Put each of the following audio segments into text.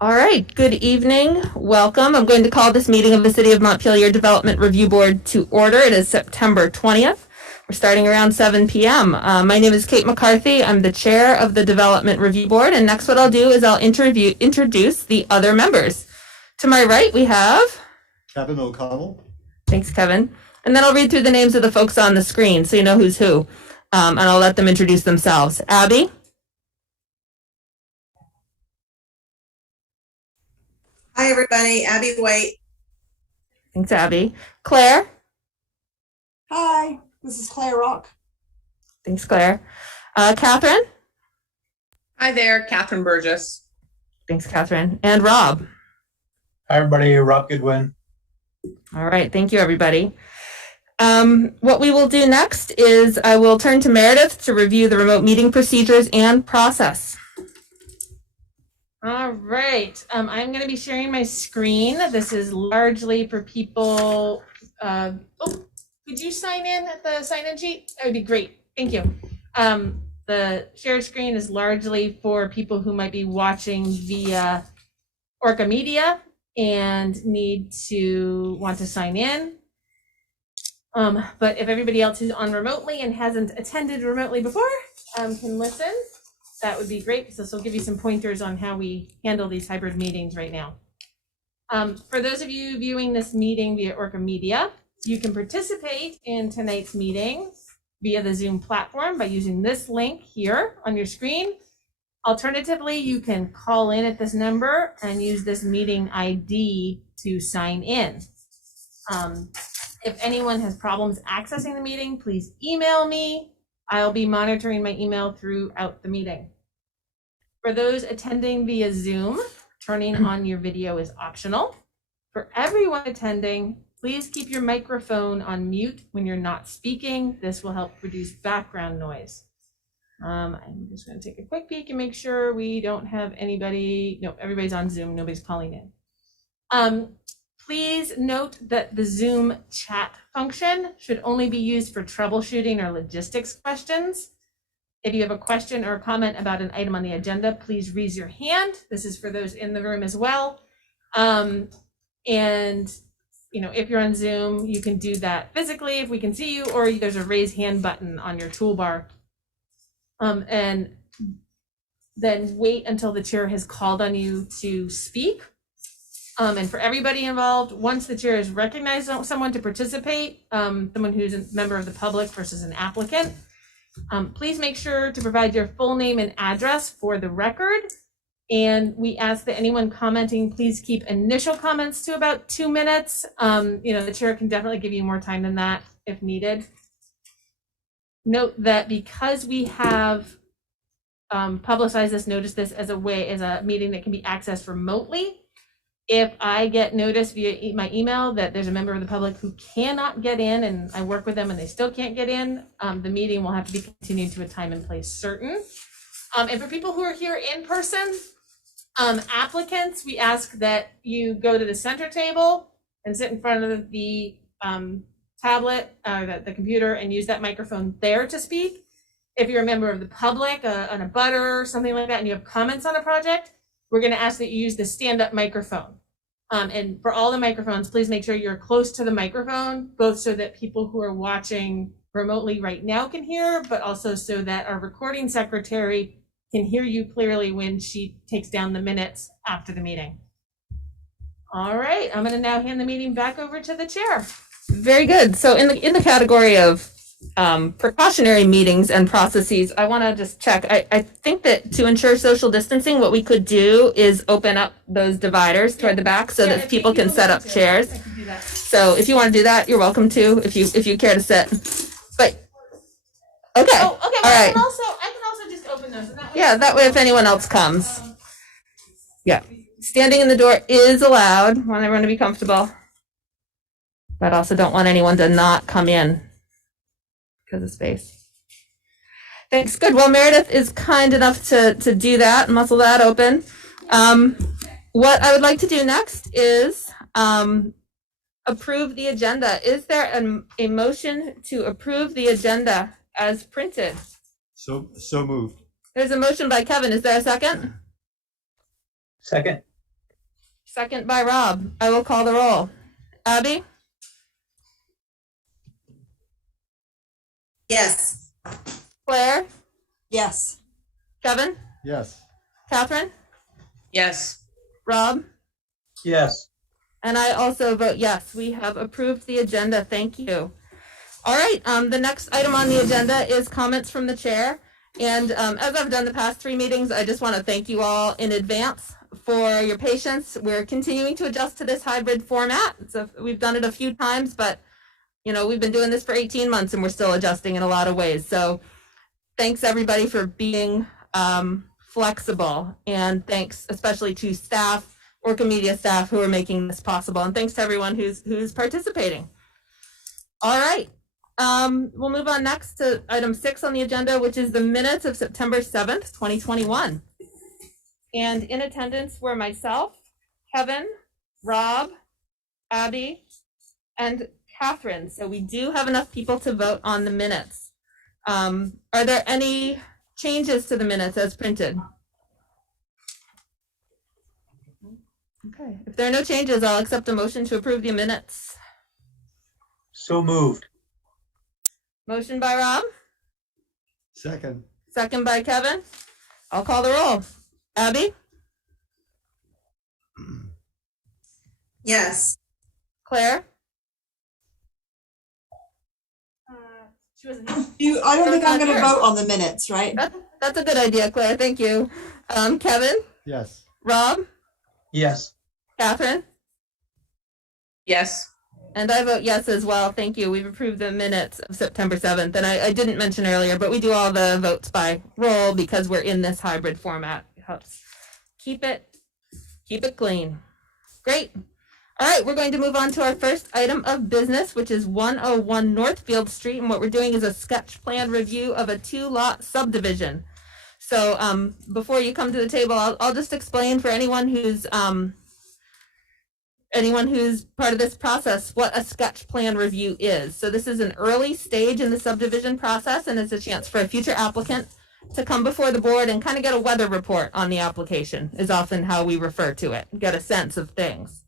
All right, good evening. Welcome. I'm going to call this meeting of the City of Montpelier Development Review Board to order. It is September 20th. We're starting around 7 p.m. My name is Kate McCarthy. I'm the chair of the Development Review Board. And next what I'll do is I'll introduce the other members. To my right, we have Kevin O'Connell. Thanks, Kevin. And then I'll read through the names of the folks on the screen so you know who's who. And I'll let them introduce themselves. Abby. Hi, everybody. Abby White. Thanks, Abby. Claire. Hi, this is Claire Rock. Thanks, Claire. Catherine. Hi there, Catherine Burgess. Thanks, Catherine. And Rob. Hi, everybody. Rob Goodwin. All right. Thank you, everybody. What we will do next is I will turn to Meredith to review the remote meeting procedures and process. All right, I'm going to be sharing my screen. This is largely for people. Could you sign in at the sign-in sheet? That would be great. Thank you. The shared screen is largely for people who might be watching via ORCA Media and want to sign in. But if everybody else is on remotely and hasn't attended remotely before can listen, that would be great, because this will give you some pointers on how we handle these hybrid meetings right now. For those of you viewing this meeting via ORCA Media, you can participate in tonight's meeting via the Zoom platform by using this link here on your screen. Alternatively, you can call in at this number and use this meeting ID to sign in. If anyone has problems accessing the meeting, please email me. I'll be monitoring my email throughout the meeting. For those attending via Zoom, turning on your video is optional. For everyone attending, please keep your microphone on mute when you're not speaking. This will help reduce background noise. I'm just going to take a quick peek and make sure we don't have anybody. No, everybody's on Zoom. Nobody's calling in. Please note that the Zoom chat function should only be used for troubleshooting or logistics questions. If you have a question or a comment about an item on the agenda, please raise your hand. This is for those in the room as well. And if you're on Zoom, you can do that physically if we can see you, or there's a raise hand button on your toolbar. And then wait until the chair has called on you to speak. And for everybody involved, once the chair has recognized someone to participate, someone who's a member of the public versus an applicant, please make sure to provide your full name and address for the record. And we ask that anyone commenting, please keep initial comments to about 2 minutes. The chair can definitely give you more time than that if needed. Note that because we have publicized this, notice this as a meeting that can be accessed remotely. If I get notice via my email that there's a member of the public who cannot get in, and I work with them and they still can't get in, the meeting will have to be continued to a time and place certain. And for people who are here in person, applicants, we ask that you go to the center table and sit in front of the tablet or the computer and use that microphone there to speak. If you're a member of the public, on a butter or something like that, and you have comments on a project, we're going to ask that you use the stand-up microphone. And for all the microphones, please make sure you're close to the microphone, both so that people who are watching remotely right now can hear, but also so that our recording secretary can hear you clearly when she takes down the minutes after the meeting. All right, I'm going to now hand the meeting back over to the chair. Very good. So in the category of precautionary meetings and processes, I want to just check. I think that to ensure social distancing, what we could do is open up those dividers toward the back so that people can set up chairs. So if you want to do that, you're welcome to. If you care to sit, but okay. Oh, okay. Well, all right. I can also just open those. That way if anyone else comes. Yeah. Standing in the door is allowed. Want everyone to be comfortable, but also don't want anyone to not come in because of space. Thanks. Good. Well, Meredith is kind enough to do that and muscle that open. What I would like to do next is approve the agenda. Is there a motion to approve the agenda as printed? So moved. There's a motion by Kevin. Is there a second? Second. Second by Rob. I will call the roll. Abby? Yes. Claire? Yes. Kevin? Yes. Catherine? Yes. Rob? Yes. And I also vote yes. We have approved the agenda. Thank you. All right, the next item on the agenda is comments from the chair. And as I've done the past 3 meetings, I just want to thank you all in advance for your patience. We're continuing to adjust to this hybrid format. So we've done it a few times, but you know, we've been doing this for 18 months and we're still adjusting in a lot of ways. So thanks everybody for being flexible, and thanks especially to staff, ORCA media staff, who are making this possible, and thanks to everyone who's participating. All right, we'll move on next to item 6 on the agenda, which is the minutes of September 7th, 2021. And in attendance were myself, Kevin, Rob, Abby, and Catherine. So we do have enough people to vote on the minutes. Are there any changes to the minutes as printed? Okay, if there are no changes, I'll accept a motion to approve the minutes. So moved. Motion by Rob, Second. second by Kevin. I'll call the roll. Abby? Yes. Claire? She wasn't here. I don't think I'm going to Sure. vote on the minutes, right? That's a good idea, Claire. Thank you. Kevin? Yes. Rob? Yes. Catherine? Yes. And I vote yes as well. Thank you. We've approved the minutes of September 7th. And I didn't mention earlier, but we do all the votes by roll because we're in this hybrid format. It helps keep it clean. Great. All right, we're going to move on to our first item of business, which is 101 Northfield Street. And what we're doing is a sketch plan review of a 2-lot subdivision. So before you come to the table, I'll just explain for anyone who's part of this process what a sketch plan review is. So this is an early stage in the subdivision process, and it's a chance for a future applicant to come before the board and kind of get a weather report on the application, is often how we refer to it, get a sense of things.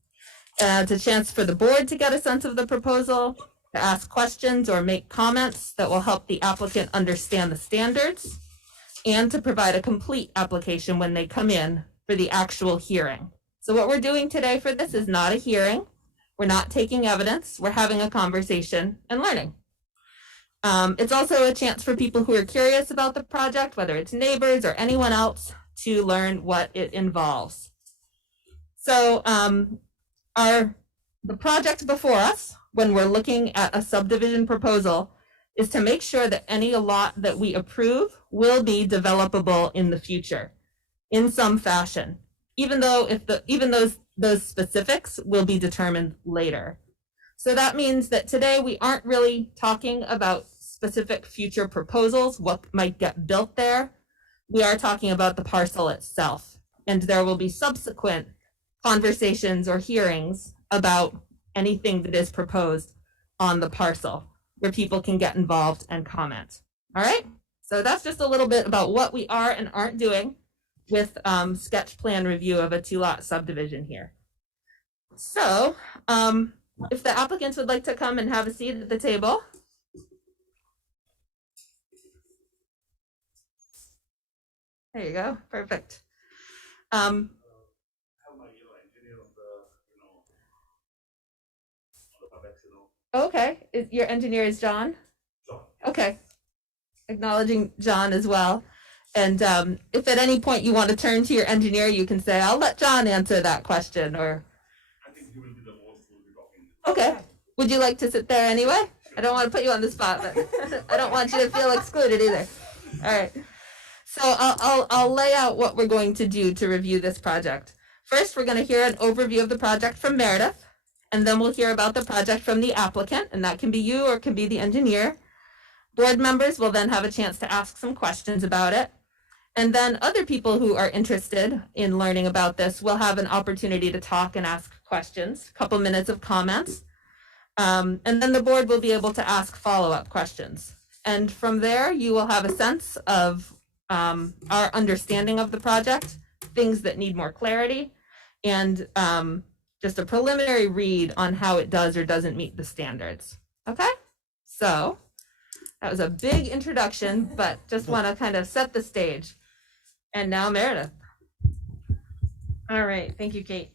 It's a chance for the board to get a sense of the proposal, to ask questions or make comments that will help the applicant understand the standards, and to provide a complete application when they come in for the actual hearing. So what we're doing today for this is not a hearing. We're not taking evidence. We're having a conversation and learning. It's also a chance for people who are curious about the project, whether it's neighbors or anyone else, to learn what it involves. So the project before us, when we're looking at a subdivision proposal, is to make sure that any lot that we approve will be developable in the future in some fashion, even those specifics will be determined later. So that means that today we aren't really talking about specific future proposals, what might get built there. We are talking about the parcel itself, and there will be subsequent conversations or hearings about anything that is proposed on the parcel where people can get involved and comment. All right, so that's just a little bit about what we are and aren't doing with sketch plan review of a 2-lot subdivision here. So if the applicants would like to come and have a seat at the table. There you go, perfect. Okay, your engineer is John? Okay, acknowledging John as well. And if at any point you want to turn to your engineer, you can say, I'll let John answer that question, or. I think he will be the most who will be talking. Okay, would you like to sit there anyway? I don't want to put you on the spot, but I don't want you to feel excluded either. All right, so I'll lay out what we're going to do to review this project. First, we're going to hear an overview of the project from Meredith, and then we'll hear about the project from the applicant, and that can be you or it can be the engineer. Board members will then have a chance to ask some questions about it. And then other people who are interested in learning about this will have an opportunity to talk and ask questions, a couple minutes of comments. And then the board will be able to ask follow-up questions. And from there, you will have a sense of our understanding of the project, things that need more clarity, and just a preliminary read on how it does or doesn't meet the standards. Okay, so that was a big introduction, but just want to kind of set the stage. And now Meredith. All right, thank you, Kate.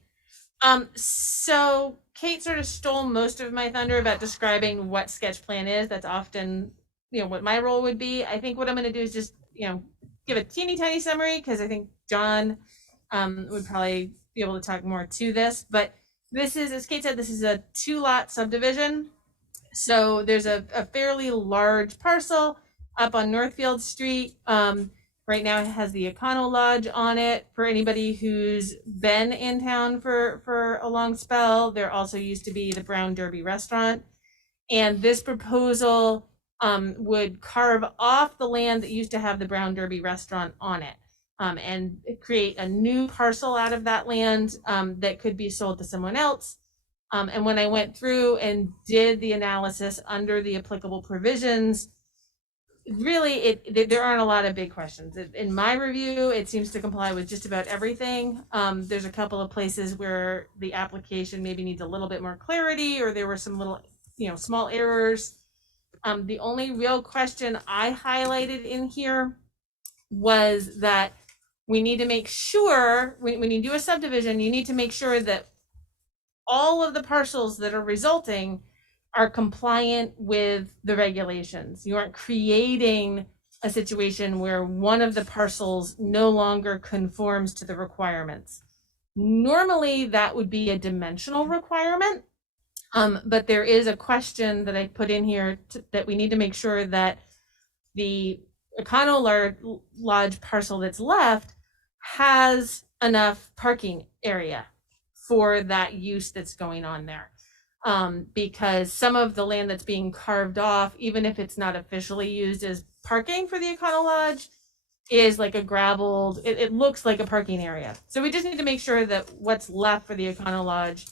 So Kate sort of stole most of my thunder about describing what sketch plan is. That's often, what my role would be. I think what I'm going to do is just, give a teeny tiny summary, because I think John would probably be able to talk more to this. But this is, as Kate said, this is a 2-lot subdivision. So there's a fairly large parcel up on Northfield Street. Right now it has the Econo Lodge on it. For anybody who's been in town for a long spell, there also used to be the Brown Derby restaurant. And this proposal would carve off the land that used to have the Brown Derby restaurant on it, and create a new parcel out of that land that could be sold to someone else. And when I went through and did the analysis under the applicable provisions, really, there aren't a lot of big questions. In my review, it seems to comply with just about everything. There's a couple of places where the application maybe needs a little bit more clarity, or there were some little, small errors. The only real question I highlighted in here was that we need to make sure, when you do a subdivision, you need to make sure that all of the parcels that are resulting are compliant with the regulations. You aren't creating a situation where one of the parcels no longer conforms to the requirements. Normally, that would be a dimensional requirement, but there is a question that I put in here that we need to make sure that the Econo Lodge parcel that's left has enough parking area for that use that's going on there. Because some of the land that's being carved off, even if it's not officially used as parking for the Econo Lodge, is like a gravelled, it looks like a parking area. So we just need to make sure that what's left for the Econo Lodge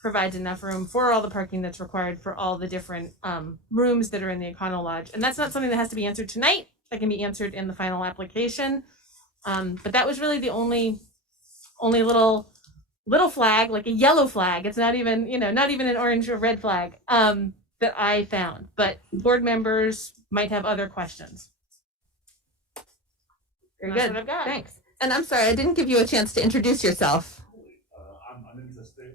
provides enough room for all the parking that's required for all the different rooms that are in the Econo Lodge. And that's not something that has to be answered tonight. That can be answered in the final application. But that was really the only little flag, like a yellow flag. It's not even, not even an orange or red flag that I found. But board members might have other questions. Very That's good. what I've got. Thanks. And I'm sorry, I didn't give you a chance to introduce yourself. I'm interested.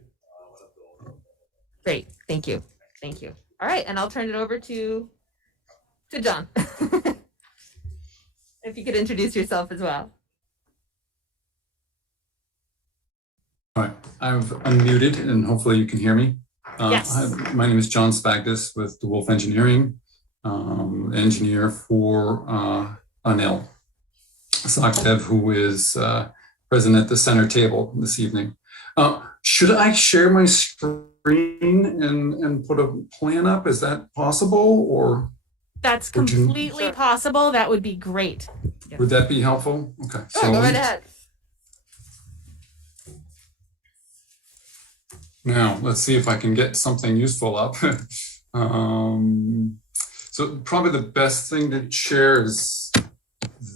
Great. Thank you. Thank you. All right. And I'll turn it over to John. If you could introduce yourself as well. All right, I've unmuted and hopefully you can hear me. Yes. My name is John Spagdis with DeWolf Engineering, engineer for Anil Sakdev, who is present at the center table this evening. Should I share my screen and put a plan up? Is that possible, or? That's completely possible. That would be great. Would that be helpful? Okay. Sure, go right ahead. Now, let's see if I can get something useful up. So probably the best thing to share is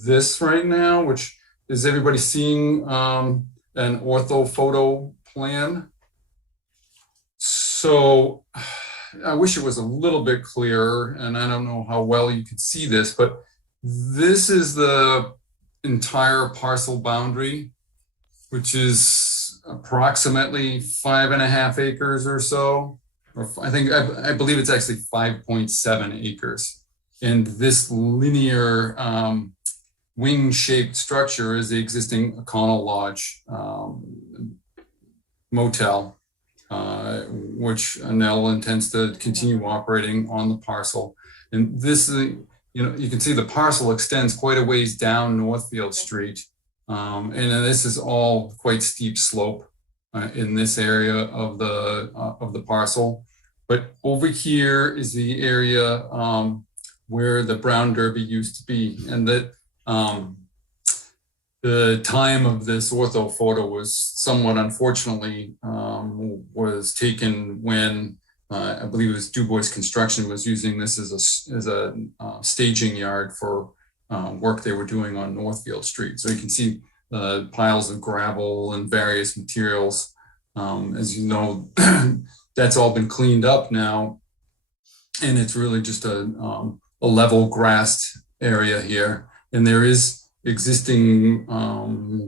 this right now, which is everybody seeing an ortho photo plan. So I wish it was a little bit clearer, and I don't know how well you could see this, but this is the entire parcel boundary, which is approximately 5.5 acres or so. Or I believe it's actually 5.7 acres. And this linear wing-shaped structure is the existing Econo Lodge motel, which Anil intends to continue operating on the parcel. And this is, you can see the parcel extends quite a ways down Northfield Street. And this is all quite steep slope in this area of the parcel. But over here is the area where the Brown Derby used to be, and that the time of this ortho photo was somewhat unfortunately was taken when I believe it was Du Bois Construction was using this as a staging yard for work they were doing on Northfield Street. So you can see piles of gravel and various materials. As you know, that's all been cleaned up now, and it's really just a level grassed area here. And there is existing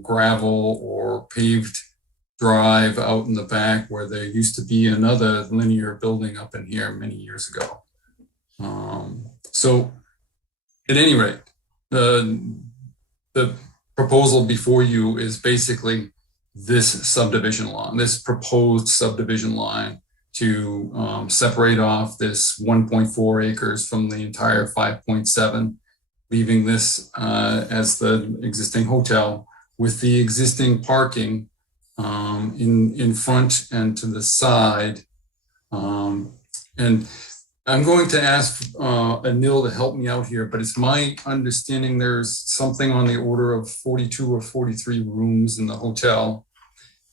gravel or paved drive out in the back where there used to be another linear building up in here many years ago. So at any rate, the proposal before you is basically this subdivision line, this proposed subdivision line to separate off this 1.4 acres from the entire 5.7, leaving this as the existing hotel with the existing parking in front and to the side. And I'm going to ask Anil to help me out here, but it's my understanding there's something on the order of 42 or 43 rooms in the hotel.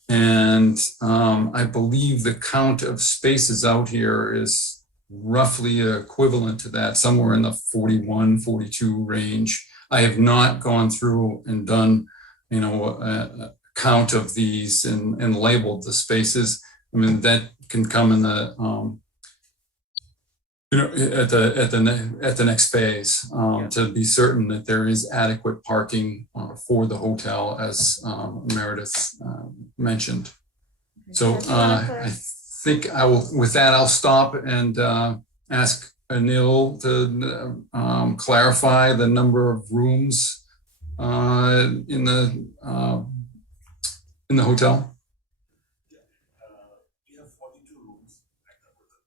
And I believe the count of spaces out here is roughly equivalent to that, somewhere in the 41, 42 range. I have not gone through and done, a count of these and labeled the spaces. I mean, that can come in the, at the next phase to be certain that there is adequate parking for the hotel, as Meredith mentioned. So I think I will. With that, I'll stop and ask Anil to clarify the number of rooms in the hotel. We have 42 rooms at the hotel.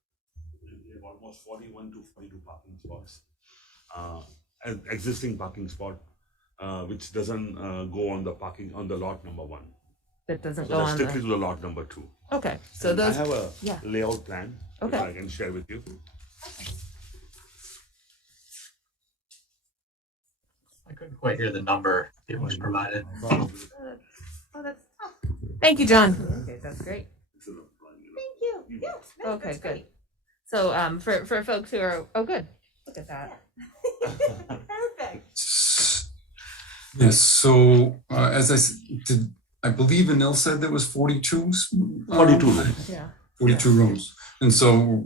We have almost 41 to 42 parking spots. An existing parking spot, which doesn't go on the lot number 1. That doesn't So go that's on strictly there. to the lot number 2. Okay, so And those, I have a yeah. layout plan which Okay. I can share with you. I couldn't quite hear the number that was provided. Oh, that's tough. Thank you, John. Okay, that's great. Thank you. Yes. No, okay, good. So, for folks who are, oh, good. Look at that. Perfect. Yes. So as I believe Anil said there was 42. 42 rooms. Yeah. 42 rooms, and so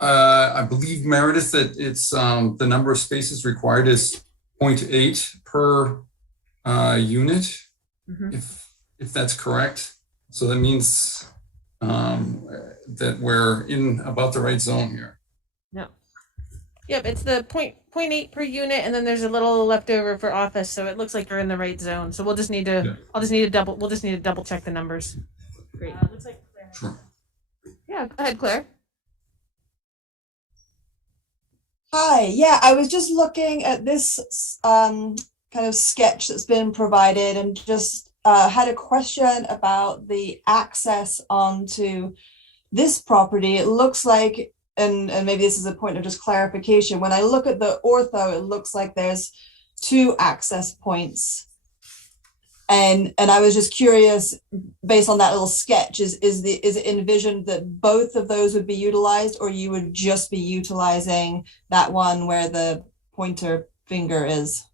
I believe Meredith that it's the number of spaces required is 0.8 per unit, if that's correct. So that means that we're in about the right zone here. No. Yep, it's the 0.8 per unit, and then there's a little leftover for office, so it looks like you're in the right zone. So we'll just need to, we'll just need to double check the numbers. Great. Looks like Claire has Sure. Yeah, go ahead, Claire. Hi, yeah, I was just looking at this kind of sketch that's been provided and just had a question about the access onto this property. It looks like, and maybe this is a point of just clarification, when I look at the ortho, it looks like there's 2 access points. And I was just curious, based on that little sketch, is it envisioned that both of those would be utilized, or you would just be utilizing that one where the pointer finger is?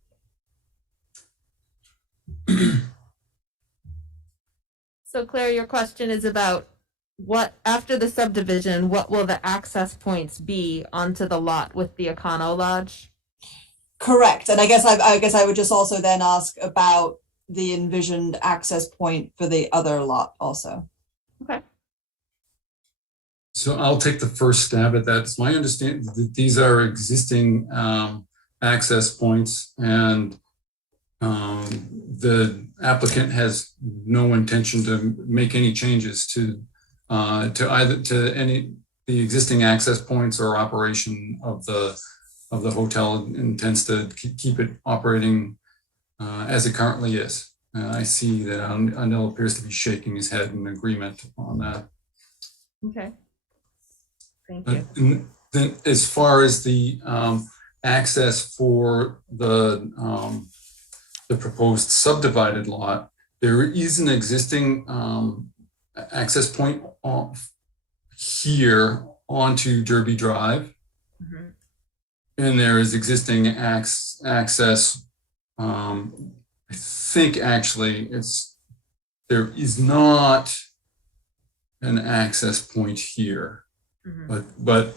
So Claire, your question is about what, after the subdivision, what will the access points be onto the lot with the Econo Lodge? Correct. And I guess I would just also then ask about the envisioned access point for the other lot also. Okay. So I'll take the first stab at that. It's my understanding that these are existing access points, and the applicant has no intention to make any changes to any the existing access points or operation of the hotel. Intends to keep it operating as it currently is. I see that Anil appears to be shaking his head in agreement on that. Okay. Thank you. And then as far as the access for the proposed subdivided lot, there is an existing access point here onto Derby Drive. And there is existing access I think actually there is not an access point here, but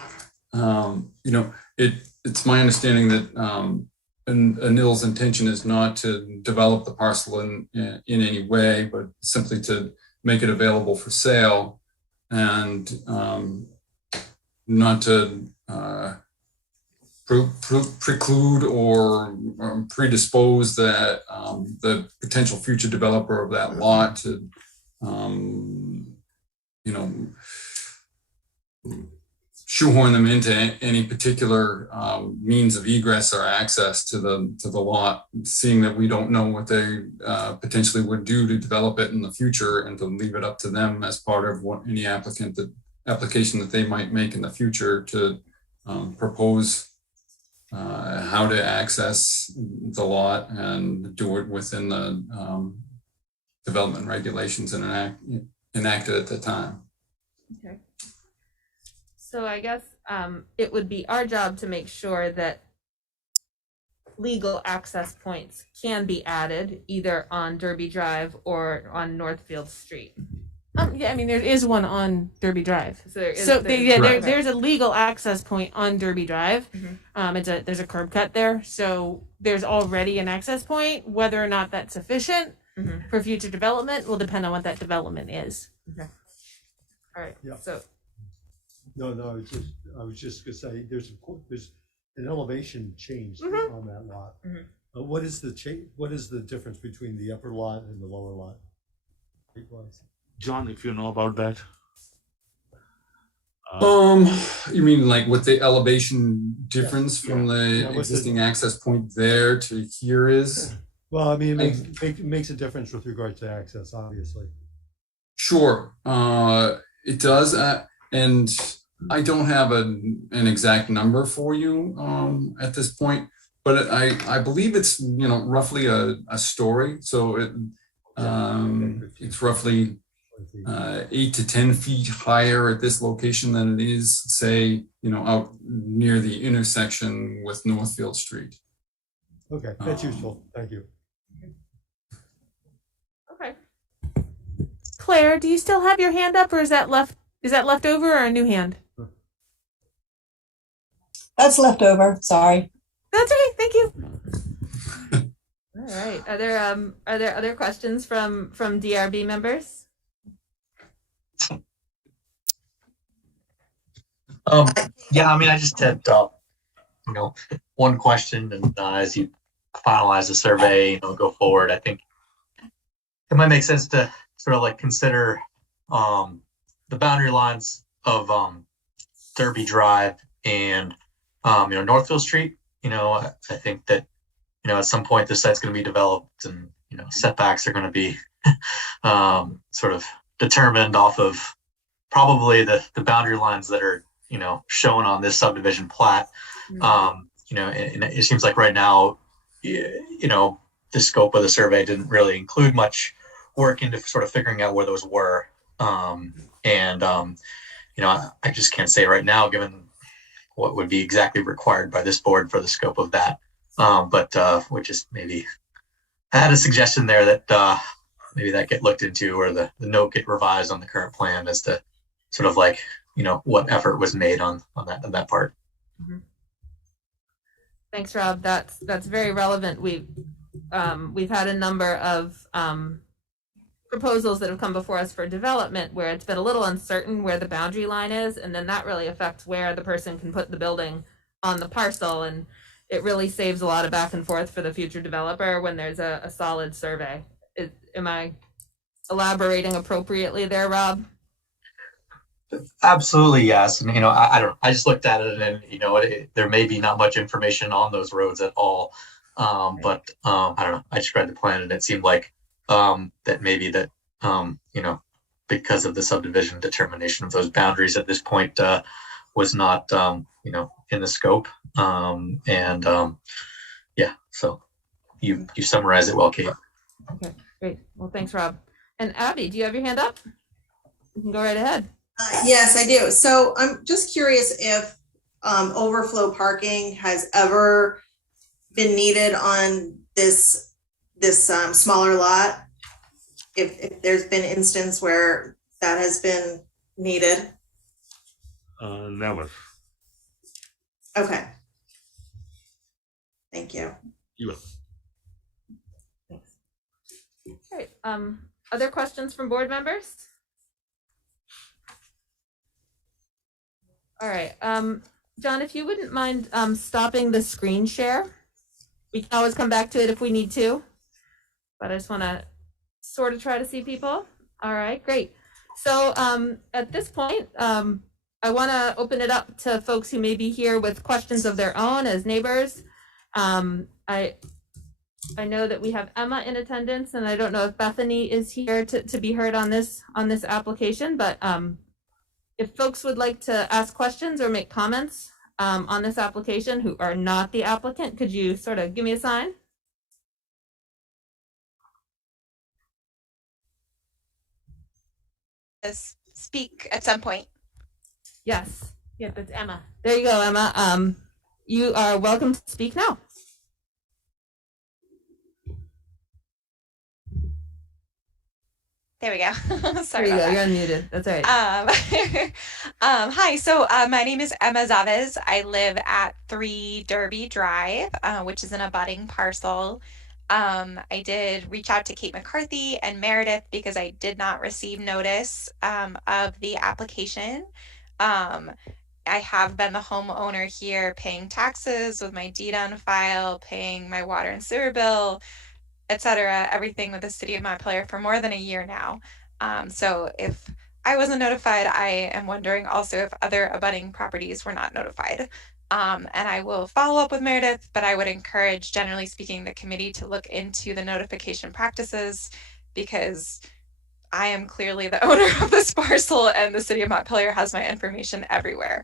it's my understanding that Anil's intention is not to develop the parcel in any way, but simply to make it available for sale, and not to preclude or predispose that the potential future developer of that lot to shoehorn them into any particular means of egress or access to the lot, seeing that we don't know what they potentially would do to develop it in the future, and to leave it up to them as part of any application that they might make in the future to propose how to access the lot and do it within the development regulations and enacted at the time. Okay. So I guess it would be our job to make sure that legal access points can be added either on Derby Drive or on Northfield Street. Yeah, I mean, there is one on Derby Drive. So there is, There's a legal access point on Derby Drive. There's a curb cut there, so there's already an access point. Whether or not that's sufficient for future development will depend on what that development is. Okay. All right. Yeah. So No, I was just gonna say, there's an elevation change on that lot. What is the difference between the upper lot and the lower lot? John, if you know about that. You mean like what the elevation difference from the existing access point there to here is? Well, I mean, it makes a difference with regard to access, obviously. Sure, it does, and I don't have an exact number for you at this point, but I believe it's roughly a story, so it's roughly 8 to 10 feet higher at this location than it is, say, out near the intersection with Northfield Street. Okay, that's useful. Thank you. okay. Claire, do you still have your hand up, or is that left over, or a new hand? That's left over. Sorry. That's okay. Thank you. All right. Are there other questions from DRB members? Yeah, I mean, I just had, one question, and as you finalize the survey, go forward, I think it might make sense to sort of like consider the boundary lines of Derby Drive and Northfield Street. I think that at some point the site's going to be developed, and setbacks are going to be sort of determined off of probably the boundary lines that are shown on this subdivision plat. And it seems like right now the scope of the survey didn't really include much work into sort of figuring out where those were. I just can't say right now, given what would be exactly required by this board for the scope of that. But we just maybe I had a suggestion there that maybe that get looked into, or the note get revised on the current plan as to sort of like, what effort was made on that part. Thanks, Rob. That's very relevant. We've had a number of proposals that have come before us for development where it's been a little uncertain where the boundary line is, and then that really affects where the person can put the building on the parcel, and it really saves a lot of back and forth for the future developer when there's a solid survey. Am I elaborating appropriately there, Rob? Absolutely, yes. And I don't know. I just looked at it, and there may be not much information on those roads at all. But I don't know. I just read the plan, and it seemed like that maybe that because of the subdivision determination of those boundaries at this point was not in the scope. Yeah. So you summarize it well, Kate. Okay, great. Well, thanks, Rob. And Abby, do you have your hand up? You can go right ahead. Yes, I do. So I'm just curious if overflow parking has ever been needed on this this smaller lot? If there's been instance where that has been needed? Never. Okay. Thank you. You will. Thanks. All right. Other questions from board members? All right. John, if you wouldn't mind stopping the screen share, we can always come back to it if we need to, but I just want to sort of try to see people. All right, great. So at this point, I want to open it up to folks who may be here with questions of their own as neighbors. I know that we have Emma in attendance, and I don't know if Bethany is here to be heard on this application, but if folks would like to ask questions or make comments on this application who are not the applicant, could you sort of give me a sign? Speak at some point. Yes. Yeah, that's Emma. There you go, Emma. You are welcome to speak now. There we go. Sorry There you about go. that. You're unmuted. That's all right. Hi, so my name is Emma Zavez. I live at 3 Derby Drive, which is an abutting parcel. I did reach out to Kate McCarthy and Meredith because I did not receive notice of the application. I have been the homeowner here paying taxes with my deed on file, paying my water and sewer bill, etc., everything with the city of Montpelier for more than a year now. So if I wasn't notified, I am wondering also if other abutting properties were not notified. And I will follow up with Meredith, but I would encourage, generally speaking, the committee to look into the notification practices, because I am clearly the owner of this parcel and the city of Montpelier has my information everywhere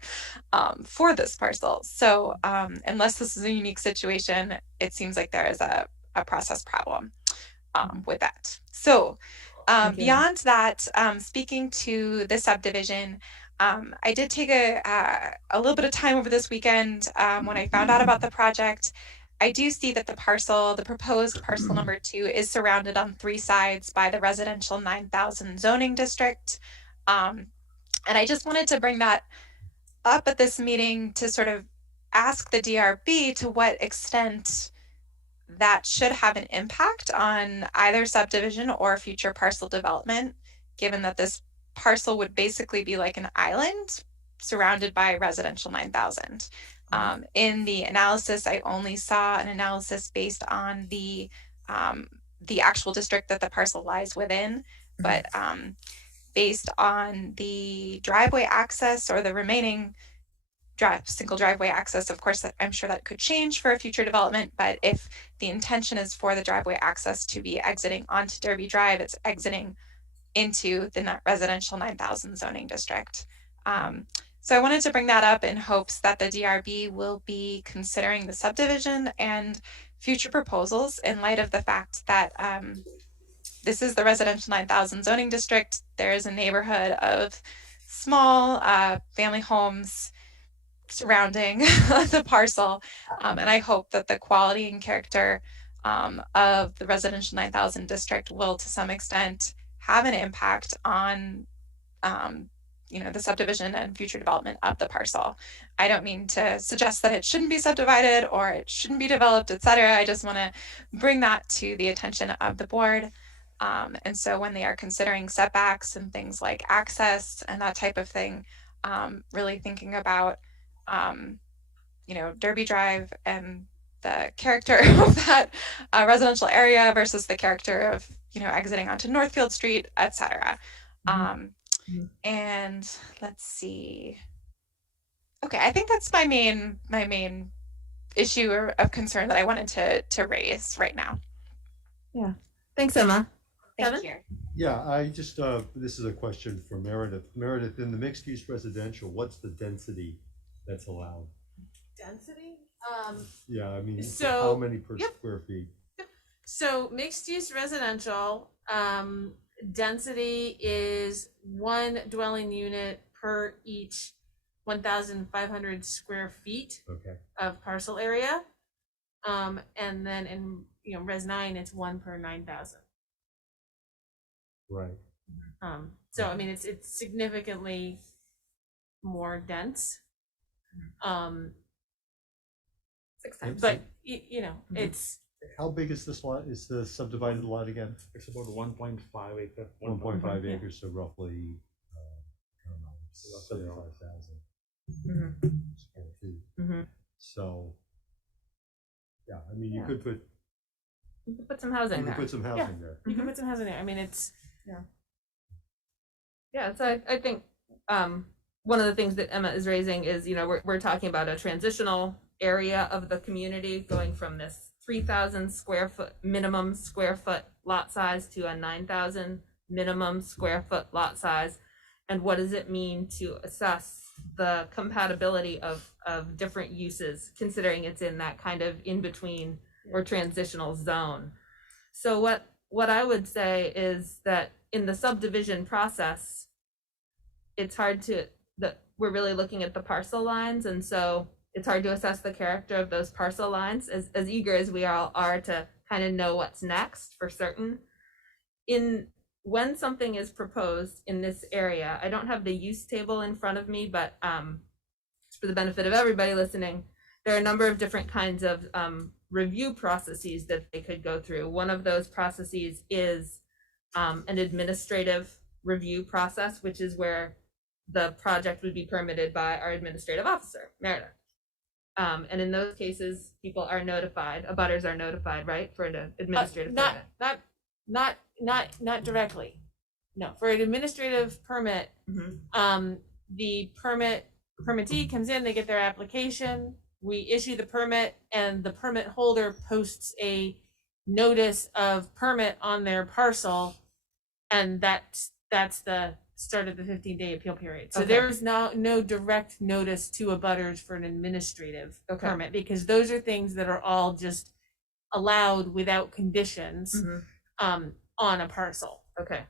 for this parcel. So unless this is a unique situation, it seems like there is a process problem with that. So beyond that, speaking to the subdivision, I did take a little bit of time over this weekend when I found out about the project. I do see that the proposed parcel number 2 is surrounded on 3 sides by the residential 9,000 zoning district. And I just wanted to bring that up at this meeting to sort of ask the DRB to what extent that should have an impact on either subdivision or future parcel development, given that this parcel would basically be like an island surrounded by residential 9,000. In the analysis, I only saw an analysis based on the actual district that the parcel lies within, but based on the driveway access or the remaining single driveway access, of course, I'm sure that could change for a future development, but if the intention is for the driveway access to be exiting onto Derby Drive, it's exiting into the residential 9,000 zoning district. So I wanted to bring that up in hopes that the DRB will be considering the subdivision and future proposals in light of the fact that this is the residential 9,000 zoning district. There is a neighborhood of small family homes surrounding the parcel, and I hope that the quality and character of the residential 9,000 district will to some extent have an impact on the subdivision and future development of the parcel. I don't mean to suggest that it shouldn't be subdivided or it shouldn't be developed, etc. I just want to bring that to the attention of the board. And so when they are considering setbacks and things like access and that type of thing, really thinking about Derby Drive and the character of that residential area versus the character of exiting onto Northfield Street, etc. And let's see. Okay, I think that's my main issue of concern that I wanted to raise right now. Yeah. Thanks, Emma. Thank Kevin? you. Yeah, I just, this is a question for Meredith. Meredith, in the mixed-use residential, what's the density that's allowed? Density? Yeah, I mean, So- how many per square feet? So mixed use residential, density is 1 dwelling unit per each 1,500 square feet Okay. of parcel area. And then in Res 9, it's 1 per 9,000. Right. So I mean, it's significantly more dense. 6 times. But it's How big is this lot? Is the subdivided lot again? It's about 1.5 acre. 1.5 Yeah. acres, so roughly, I don't know, 75,000 square feet. So, yeah, I mean, you could put some housing there. some housing there. you can put some housing there. I mean, it's Yeah, so I think one of the things that Emma is raising is, we're talking about a transitional area of the community going from this 3,000 square foot minimum square foot lot size to a 9,000 minimum square foot lot size. And what does it mean to assess the compatibility of different uses, considering it's in that kind of in-between or transitional zone? So what I would say is that in the subdivision process, it's hard that we're really looking at the parcel lines, and so it's hard to assess the character of those parcel lines, as eager as we all are to kind of know what's next for certain. When something is proposed in this area, I don't have the use table in front of me, but for the benefit of everybody listening, there are a number of different kinds of review processes that they could go through. One of those processes is an administrative review process, which is where the project would be permitted by our administrative officer, Meredith. And in those cases, people are notified, abutters are notified, right, for an administrative permit. not directly. No, for an administrative permit, the permittee comes in, they get their application, we issue the permit, and the permit holder posts a notice of permit on their parcel, and that's the start of the 15-day appeal period. So there is no direct notice to abutters for an administrative permit, because those are things that are all just allowed without conditions on a parcel. Okay.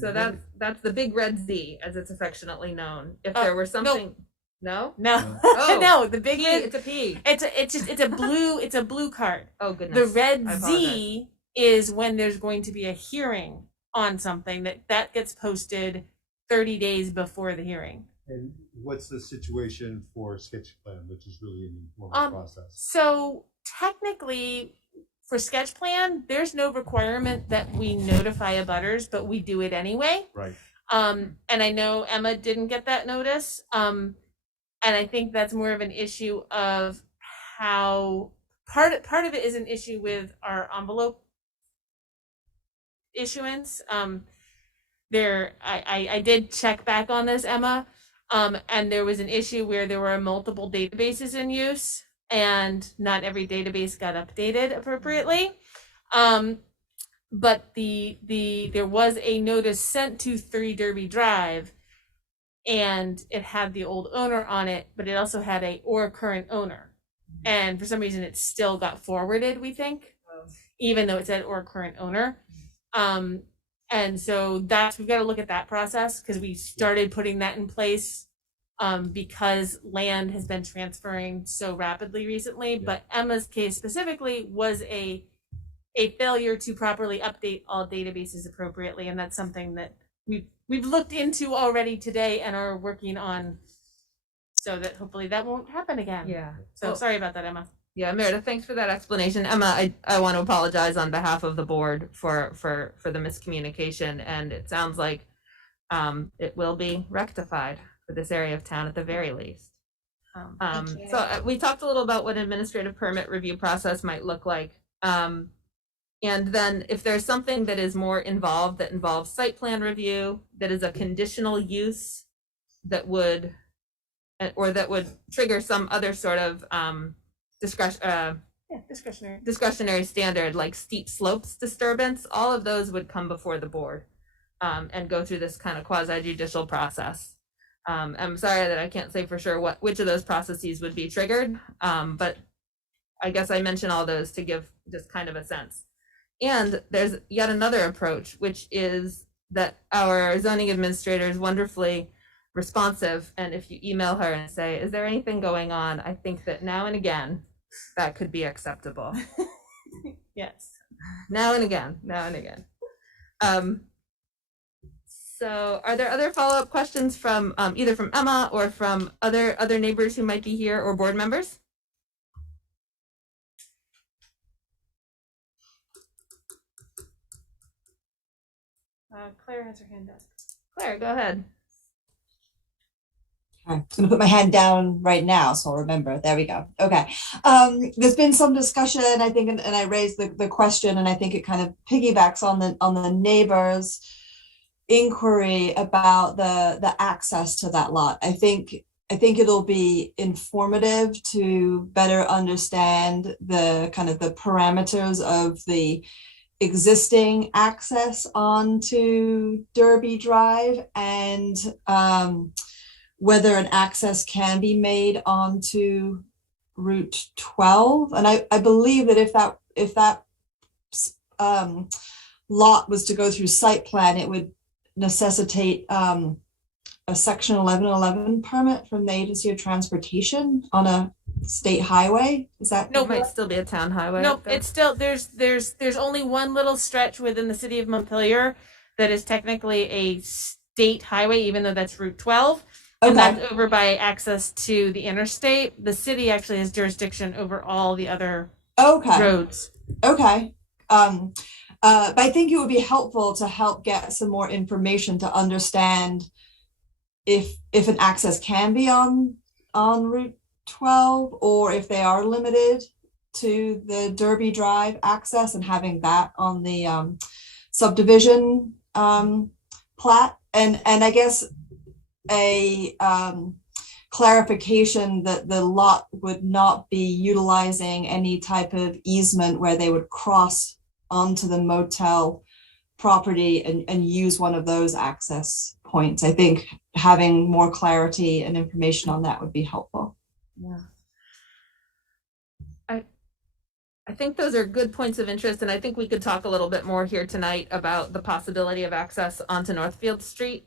So that's the big red Z, as it's affectionately known. If there were something, no. Oh. No, the big P, red, it's a P. It's a blue card. Oh goodness. The red Z is when there's going to be a hearing on something that gets posted 30 days before the hearing. And what's the situation for sketch plan, which is really an informal process? So technically, for sketch plan, there's no requirement that we notify abutters, but we do it anyway. Right. And I know Emma didn't get that notice. And I think that's more of an issue of how part of it is an issue with our envelope issuance. I did check back on this, Emma, and there was an issue where there were multiple databases in use, and not every database got updated appropriately. But there was a notice sent to 3 Derby Drive, and it had the old owner on it, but it also had or current owner. And for some reason, it still got forwarded, we think, even though it said or current owner. And so we've got to look at that process, because we started putting that in place because land has been transferring so rapidly recently. But Emma's case specifically was a failure to properly update all databases appropriately, and that's something that we've looked into already today and are working on, so that hopefully that won't happen again. Yeah. So sorry about that, Emma. Yeah, Meredith, thanks for that explanation. Emma, I want to apologize on behalf of the board for the miscommunication, and it sounds like it will be rectified for this area of town at the very least. So we talked a little about what an administrative permit review process might look like. And then if there's something that is more involved, that involves site plan review, that is a conditional use that would trigger some other sort of discretionary standard, like steep slopes disturbance, all of those would come before the board and go through this kind of quasi-judicial process. I'm sorry that I can't say for sure which of those processes would be triggered, but I guess I mention all those to give just kind of a sense. And there's yet another approach, which is that our zoning administrator is wonderfully responsive, and if you email her and say, is there anything going on, I think that now and again that could be acceptable. Yes. Now and again, now and again. So are there other follow-up questions from either from Emma or from other neighbors who might be here or board members? Claire has her hand up. Claire, go ahead. I'm going to put my hand down right now, so I'll remember. There we go. Okay. There's been some discussion, I think, and I raised the question, and I think it kind of piggybacks on the neighbors' inquiry about the access to that lot. I think it'll be informative to better understand the kind of the parameters of the existing access onto Derby Drive and whether an access can be made onto Route 12. And I believe that if that lot was to go through site plan, it would necessitate a Section 1111 permit from the Agency of Transportation on a state highway. Is that? No, it might still be a town highway. Nope, it's still there's only one little stretch within the city of Montpelier that is technically a state highway, even though that's Route 12. And Okay. that's over by access to the interstate. The city actually has jurisdiction over all the other Okay. roads. Okay. But I think it would be helpful to help get some more information to understand if an access can be on Route 12 or if they are limited to the Derby Drive access and having that on the subdivision plat. And I guess a clarification that the lot would not be utilizing any type of easement where they would cross onto the motel property and use one of those access points. I think having more clarity and information on that would be helpful. Yeah. I think those are good points of interest, and I think we could talk a little bit more here tonight about the possibility of access onto Northfield Street.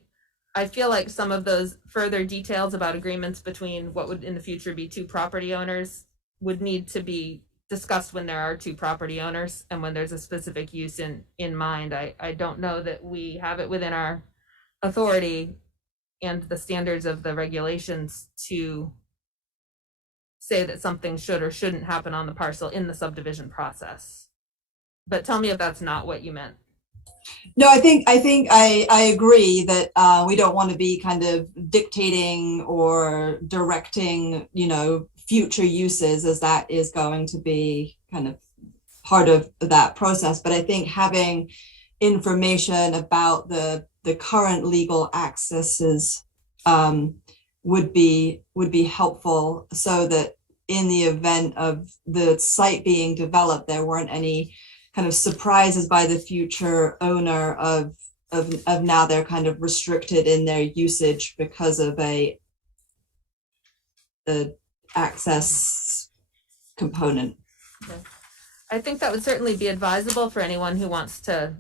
I feel like some of those further details about agreements between what would in the future be two property owners would need to be discussed when there are two property owners and when there's a specific use in mind. I don't know that we have it within our authority and the standards of the regulations to say that something should or shouldn't happen on the parcel in the subdivision process. But tell me if that's not what you meant. No, I think I agree that we don't want to be kind of dictating or directing, future uses, as that is going to be kind of part of that process. But I think having information about the current legal accesses would be helpful, so that in the event of the site being developed, there weren't any kind of surprises by the future owner of now they're kind of restricted in their usage because of the access component. Okay. I think that would certainly be advisable for anyone who wants to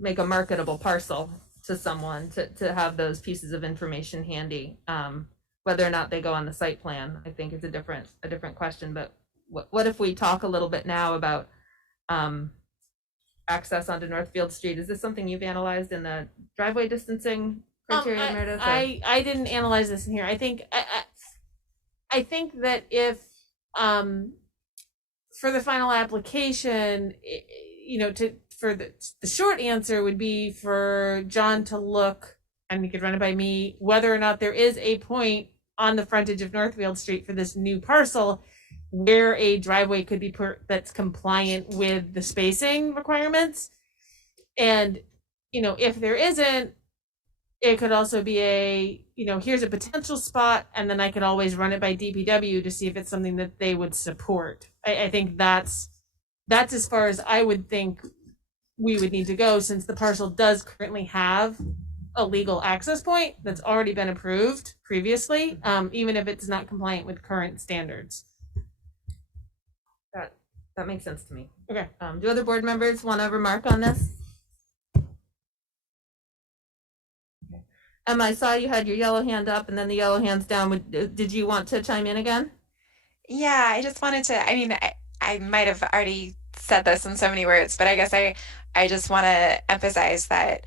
make a marketable parcel to someone to have those pieces of information handy. Whether or not they go on the site plan, I think is a different question. But what if we talk a little bit now about access onto Northfield Street? Is this something you've analyzed in the driveway distancing criteria, Meredith? I didn't analyze this in here. I think that if for the final application, for the short answer would be for John to look, and he could run it by me, whether or not there is a point on the frontage of Northfield Street for this new parcel where a driveway could be put that's compliant with the spacing requirements. And, if there isn't, it could also be here's a potential spot, and then I could always run it by DPW to see if it's something that they would support. I think that's as far as I would think we would need to go, since the parcel does currently have a legal access point that's already been approved previously, even if it's not compliant with current standards. That makes sense to me. Okay. Do other board members want to remark on this? Okay. Emma, I saw you had your yellow hand up and then the yellow hands down. Did you want to chime in again? Yeah, I just wanted to, I might have already said this in so many words, but I guess I just want to emphasize that,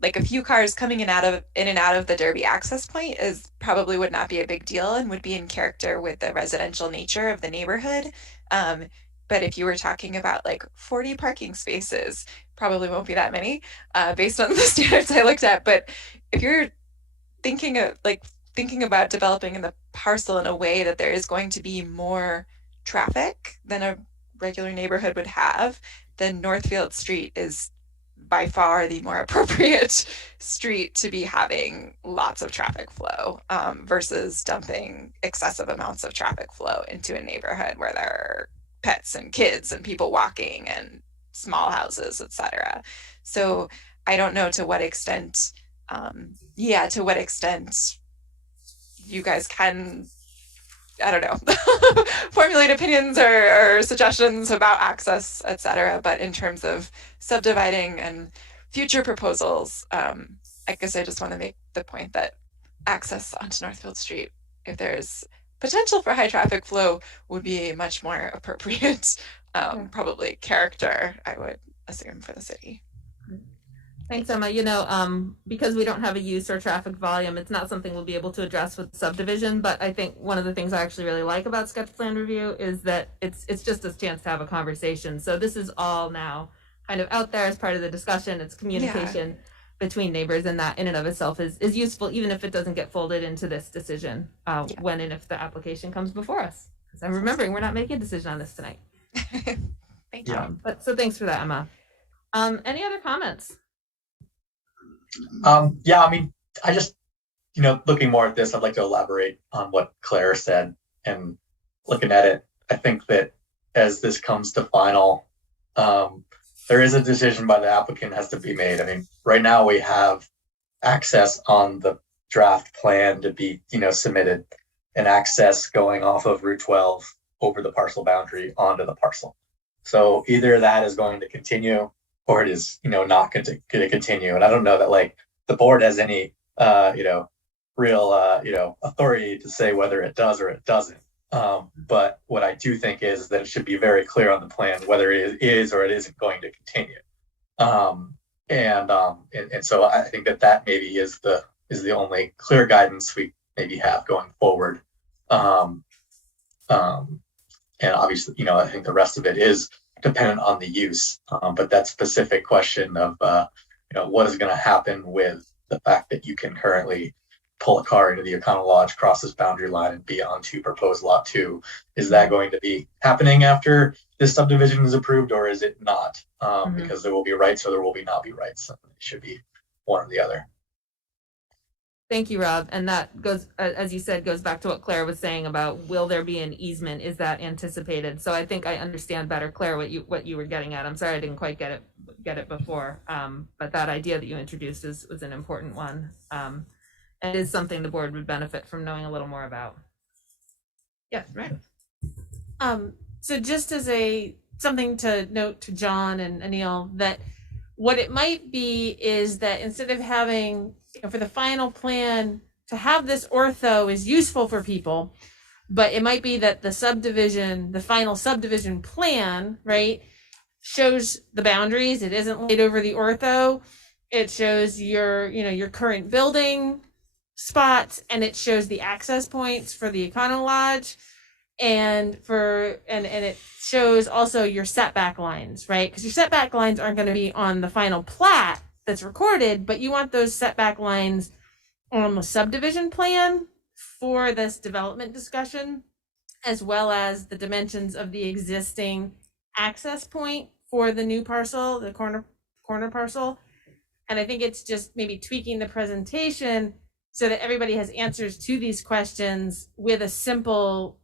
like a few cars coming in and out of the Derby access point probably would not be a big deal and would be in character with the residential nature of the neighborhood. But if you were talking about like 40 parking spaces, probably won't be that many based on the standards I looked at. But if you're thinking about developing in the parcel in a way that there is going to be more traffic than a regular neighborhood would have, then Northfield Street is by far the more appropriate street to be having lots of traffic flow versus dumping excessive amounts of traffic flow into a neighborhood where there are pets and kids and people walking and small houses, etc. So I don't know to what extent, you guys can, I don't know, formulate opinions or suggestions about access, etc. But in terms of subdividing and future proposals, I guess I just want to make the point that access onto Northfield Street, if there's potential for high traffic flow, would be a much more appropriate, probably character, I would assume, for the city. Thanks, Emma. Because we don't have a use or traffic volume, it's not something we'll be able to address with subdivision. But I think one of the things I actually really like about sketch plan review is that it's just a chance to have a conversation. So this is all now kind of out there as part of the discussion. It's communication between neighbors, and that in and of itself is useful, even if it doesn't get folded into this decision when and if the application comes before us. Because I'm remembering we're not making a decision on this tonight. Thank you. But so thanks for that, Emma. Any other comments? I just, looking more at this, I'd like to elaborate on what Claire said, and looking at it, I think that as this comes to final, there is a decision by the applicant has to be made. I mean, right now we have access on the draft plan to be, submitted, and access going off of Route 12 over the parcel boundary onto the parcel. So either that is going to continue, or it is, not going to continue. And I don't know that like the board has any, real, authority to say whether it does or it doesn't. But what I do think is that it should be very clear on the plan whether it is or it isn't going to continue. And so I think that maybe is the only clear guidance we maybe have going forward. And obviously, I think the rest of it is dependent on the use, but that specific question of what is going to happen with the fact that you can currently pull a car into the Econo Lodge, cross this boundary line, and be onto proposed lot 2. Is that going to be happening after this subdivision is approved, or is it not? Because there will be rights or there will not be rights. It should be one or the other. Thank you, Rob. And that goes, as you said, goes back to what Claire was saying about will there be an easement? Is that anticipated? So I think I understand better, Claire, what you were getting at. I'm sorry I didn't quite get it before. But that idea that you introduced was an important one. And is something the board would benefit from knowing a little more about. Yes, right. So just as something to note to John and Anil, that what it might be is that instead of having, for the final plan, to have this ortho is useful for people, but it might be that the final subdivision plan, right, shows the boundaries. It isn't laid over the ortho. It shows your current building spots, and it shows the access points for the Econo Lodge, and it shows also your setback lines, right? Because your setback lines aren't going to be on the final plat that's recorded, but you want those setback lines on the subdivision plan for this development discussion, as well as the dimensions of the existing access point for the new parcel, the corner parcel. And I think it's just maybe tweaking the presentation so that everybody has answers to these questions with a simple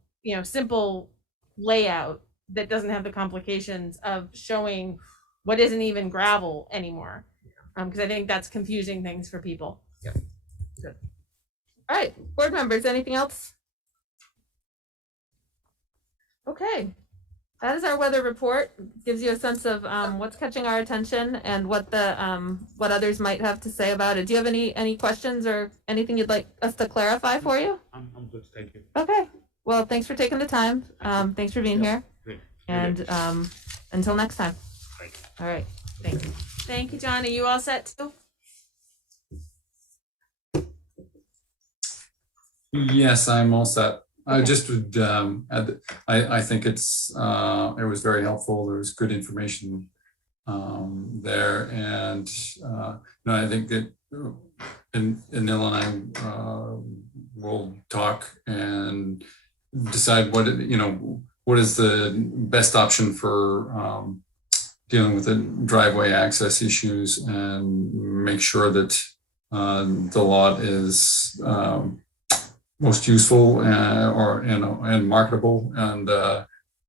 layout that doesn't have the complications of showing what isn't even gravel anymore. Because I think that's confusing things for people. Yeah. Good. All right, board members, anything else? Okay. That is our weather report. Gives you a sense of what's catching our attention and what others might have to say about it. Do you have any questions or anything you'd like us to clarify for you? I'm good, thank you. Okay. Well, thanks for taking the time. Thanks for being here. Great. And until next time. All right. Thank you. Thank you, John. Are you all set too? Yes, I'm all set. I just would add, I think it's it was very helpful. There was good information there, and I think that Anil and I will talk and decide what is the best option for dealing with the driveway access issues, and make sure that the lot is most useful and marketable, and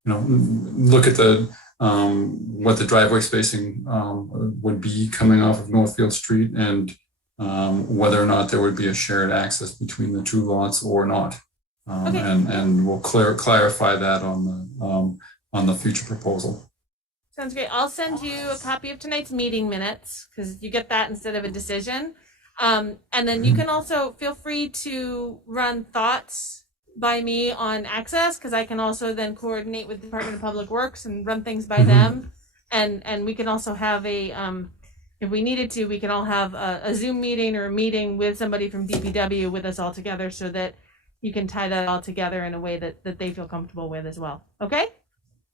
look at the what the driveway spacing would be coming off of Northfield Street, and whether or not there would be a shared access between the two lots or not. Okay. And we'll clarify that on the future proposal. Sounds great. I'll send you a copy of tonight's meeting minutes because you get that instead of a decision. And then you can also feel free to run thoughts by me on access, because I can also then coordinate with the Department of Public Works and run things by them. And we can also have a, if we needed to, we can all have a Zoom meeting or a meeting with somebody from DPW with us all together, so that you can tie that all together in a way that they feel comfortable with as well. Okay?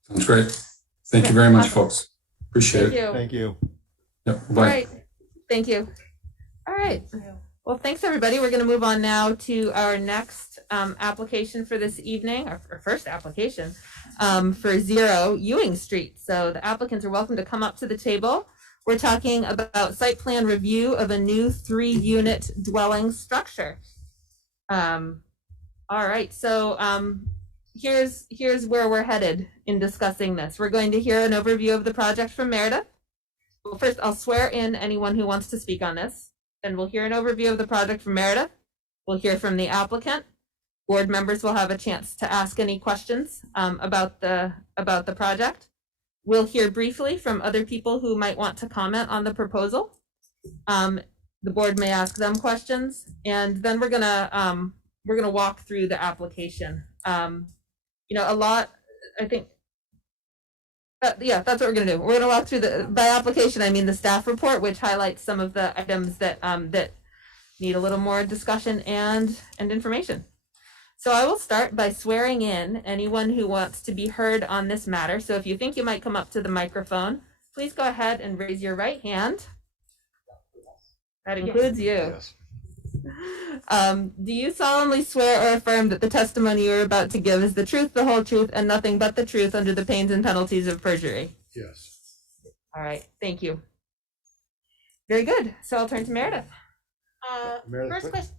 Sounds great. Thank you very much, folks. Appreciate it. Thank you. Yep. Bye. All right. Thank you. All right. Well, thanks everybody. We're going to move on now to our next application for this evening, our first application for 0 Ewing Street. So the applicants are welcome to come up to the table. We're talking about site plan review of a new 3-unit dwelling structure. All right. So here's where we're headed in discussing this. We're going to hear an overview of the project from Meredith. Well, first, I'll swear in anyone who wants to speak on this. Then we'll hear an overview of the project from Meredith. We'll hear from the applicant. Board members will have a chance to ask any questions about the project. We'll hear briefly from other people who might want to comment on the proposal. The board may ask them questions, and then we're gonna walk through the application. A lot, I think. Yeah, that's what we're gonna do. We're gonna walk through by application, I mean the staff report, which highlights some of the items that need a little more discussion and information. So I will start by swearing in anyone who wants to be heard on this matter. So if you think you might come up to the microphone, please go ahead and raise your right hand. That includes you. Yes. Do you solemnly swear or affirm that the testimony you are about to give is the truth, the whole truth, and nothing but the truth under the pains and penalties of perjury? Yes. All right, thank you. Very good. So I'll turn to Meredith. Meredith, First question.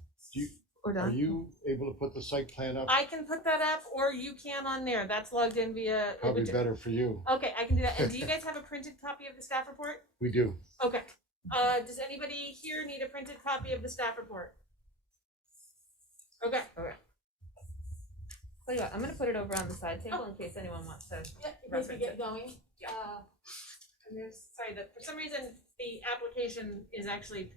Are you able to put the site plan up? I can put that up, or you can on there. That's logged in via. Probably better for you. Okay, I can do that. And do you guys have a printed copy of the staff report? We do. Okay. Does anybody here need a printed copy of the staff report? Okay. Tell you what, I'm going to put it over on the side table in case anyone wants to. Yeah, in case we get going. Yeah. And sorry, for some reason the application is actually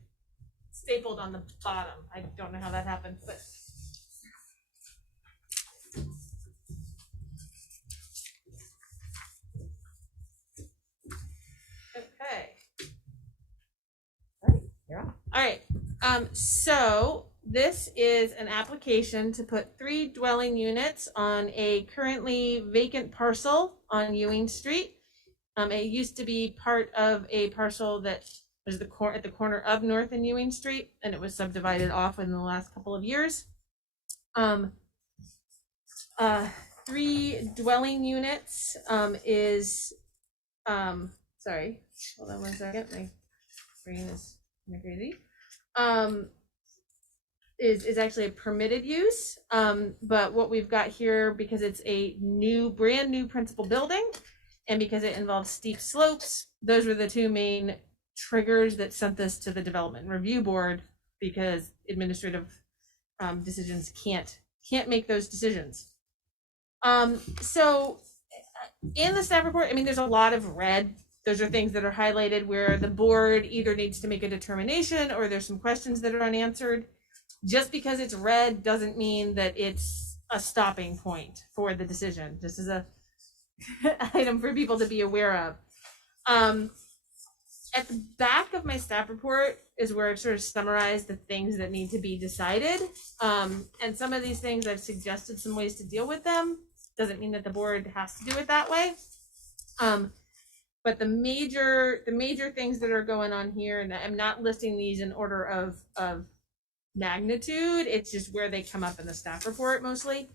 stapled on the bottom. I don't know how that happened, but. Okay. All right. So this is an application to put 3 dwelling units on a currently vacant parcel on Ewing Street. It used to be part of a parcel that was at the corner of North and Ewing Street, and it was subdivided off in the last couple of years. 3 dwelling units is sorry, hold on one second. My brain is kind of crazy. Is actually a permitted use, but what we've got here, because it's a brand new principal building, and because it involves steep slopes, those were the 2 main triggers that sent this to the Development Review Board, because administrative decisions can't make those decisions. So in the staff report, I mean, there's a lot of red. Those are things that are highlighted where the board either needs to make a determination or there's some questions that are unanswered. Just because it's red doesn't mean that it's a stopping point for the decision. This is a item for people to be aware of. At the back of my staff report is where I've sort of summarized the things that need to be decided. And some of these things I've suggested some ways to deal with them. Doesn't mean that the board has to do it that way. But the major things that are going on here, and I'm not listing these in order of magnitude, it's just where they come up in the staff report mostly.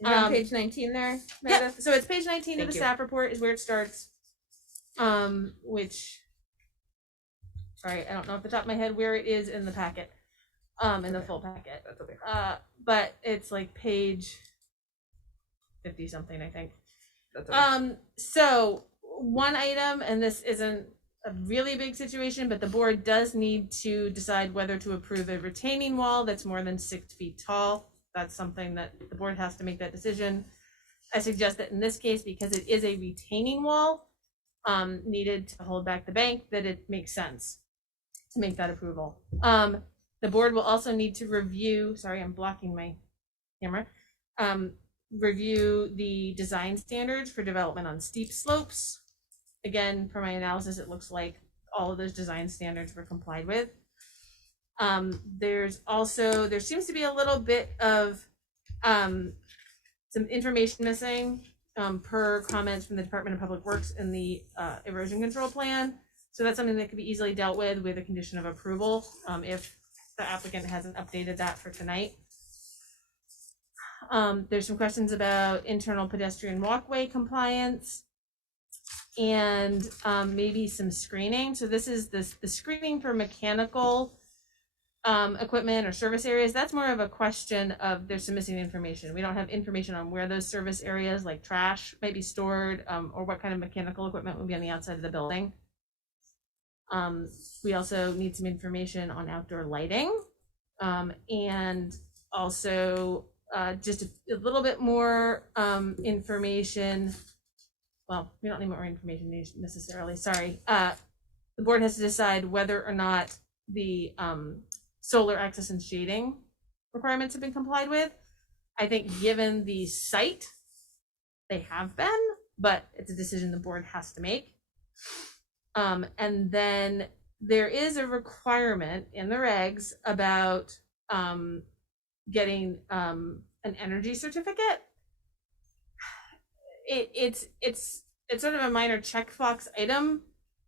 You're on page 19 there, Meredith? Yeah, so it's page 19 of Thank the you. staff report is where it starts. Which, sorry, I don't know off the top of my head where it is in the packet, in the full packet. That's okay. But it's like page 50 something, I think. That's okay. So one item, and this isn't a really big situation, but the board does need to decide whether to approve a retaining wall that's more than 6 feet tall. That's something that the board has to make that decision. I suggest that in this case, because it is a retaining wall, needed to hold back the bank, that it makes sense to make that approval. The board will also need to review, sorry, I'm blocking my camera, review the design standards for development on steep slopes. Again, for my analysis, it looks like all of those design standards were complied with. There seems to be a little bit of some information missing per comments from the Department of Public Works in the erosion control plan. So that's something that could be easily dealt with a condition of approval if the applicant hasn't updated that for tonight. There's some questions about internal pedestrian walkway compliance and maybe some screening. So this is the screening for mechanical equipment or service areas. That's more of a question of there's some missing information. We don't have information on where those service areas like trash might be stored or what kind of mechanical equipment would be on the outside of the building. We also need some information on outdoor lighting and also just a little bit more information. Well, we don't need more information necessarily, sorry. The board has to decide whether or not the solar access and shading requirements have been complied with. I think given the site, they have been, but it's a decision the board has to make. And then there is a requirement in the regs about getting an energy certificate. It's sort of a minor checkbox item,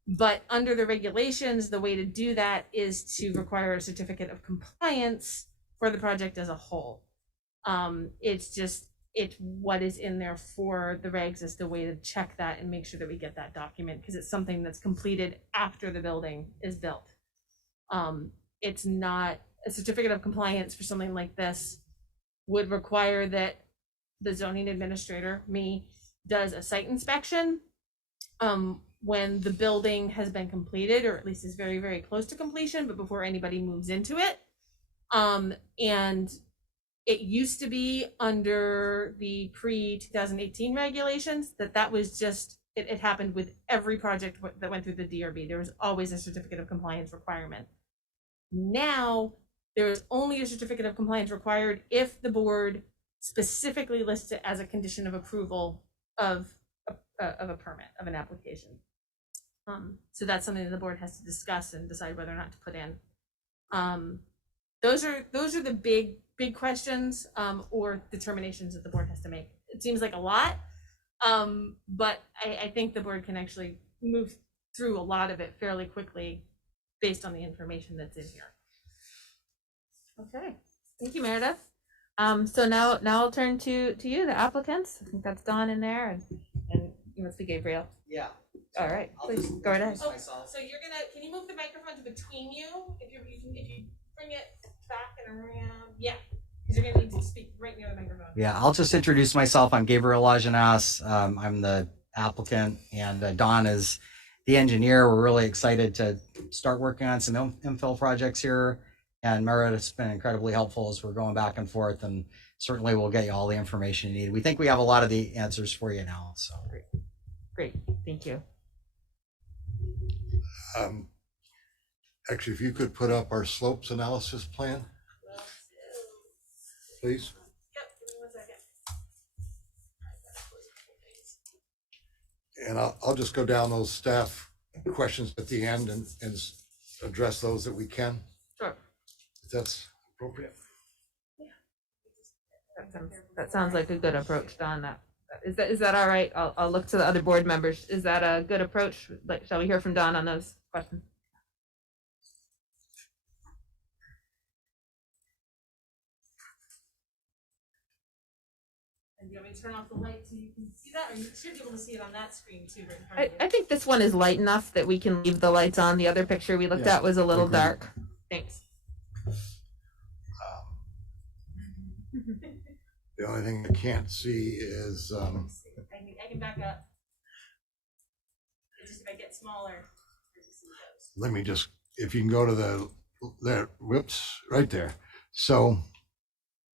but under the regulations, the way to do that is to require a certificate of compliance for the project as a whole. It's what is in there for the regs is the way to check that and make sure that we get that document because it's something that's completed after the building is built. It's not a certificate of compliance for something like this would require that the zoning administrator, me, does a site inspection when the building has been completed, or at least is very, very close to completion, but before anybody moves into it. And it used to be under the pre-2018 regulations that was just, it happened with every project that went through the DRB. There was always a certificate of compliance requirement. Now, there is only a certificate of compliance required if the board specifically lists it as a condition of approval of a permit, of an application. So that's something that the board has to discuss and decide whether or not to put in. Those are the big questions or determinations that the board has to make. It seems like a lot, but I think the board can actually move through a lot of it fairly quickly based on the information that's in here. Okay, thank you, Meredith. So now I'll turn to you, the applicants. I think that's Dawn in there, and you must be Gabriel. Yeah. All right, I'll please just go right ahead. introduce myself. So you're gonna, can you move the microphone to between you? If you bring it back and around, yeah, because you're gonna need to speak right near the microphone. Yeah, I'll just introduce myself. I'm Gabriel Lajeunesse. I'm the applicant, and Don is the engineer. We're really excited to start working on some infill projects here. And Meredith's been incredibly helpful as we're going back and forth, and certainly we'll get you all the information you need. We think we have a lot of the answers for you now. So Great, thank you. Actually, if you could put up our slopes analysis plan, please. Yep, give me 1 second. And I'll just go down those staff questions at the end and address those that we can, Sure. if that's appropriate. That sounds like a good approach, Don. Is that all right? I'll look to the other board members. Is that a good approach? Like, shall we hear from Don on those questions? And do you want me to turn off the light so you can see that, or you should be able to see it on that screen too, right in front of you? I think this one is light enough that we can leave the lights on. The other picture we looked Yeah, at was a little agreed. dark. Thanks. The only thing I can't see is, I can back up. It's just if I get smaller. let me just, if you can go to there, whoops, right there. So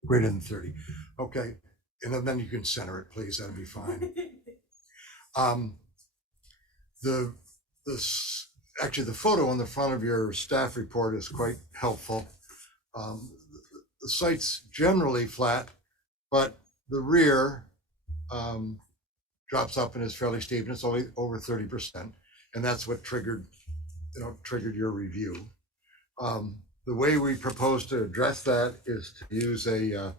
greater than 30. Okay. And then you can center it, please. That'd be fine. Actually, the photo on the front of your staff report is quite helpful. The site's generally flat, but the rear drops up and is fairly steep, and it's only over 30%, and that's what triggered your review. The way we propose to address that is to use a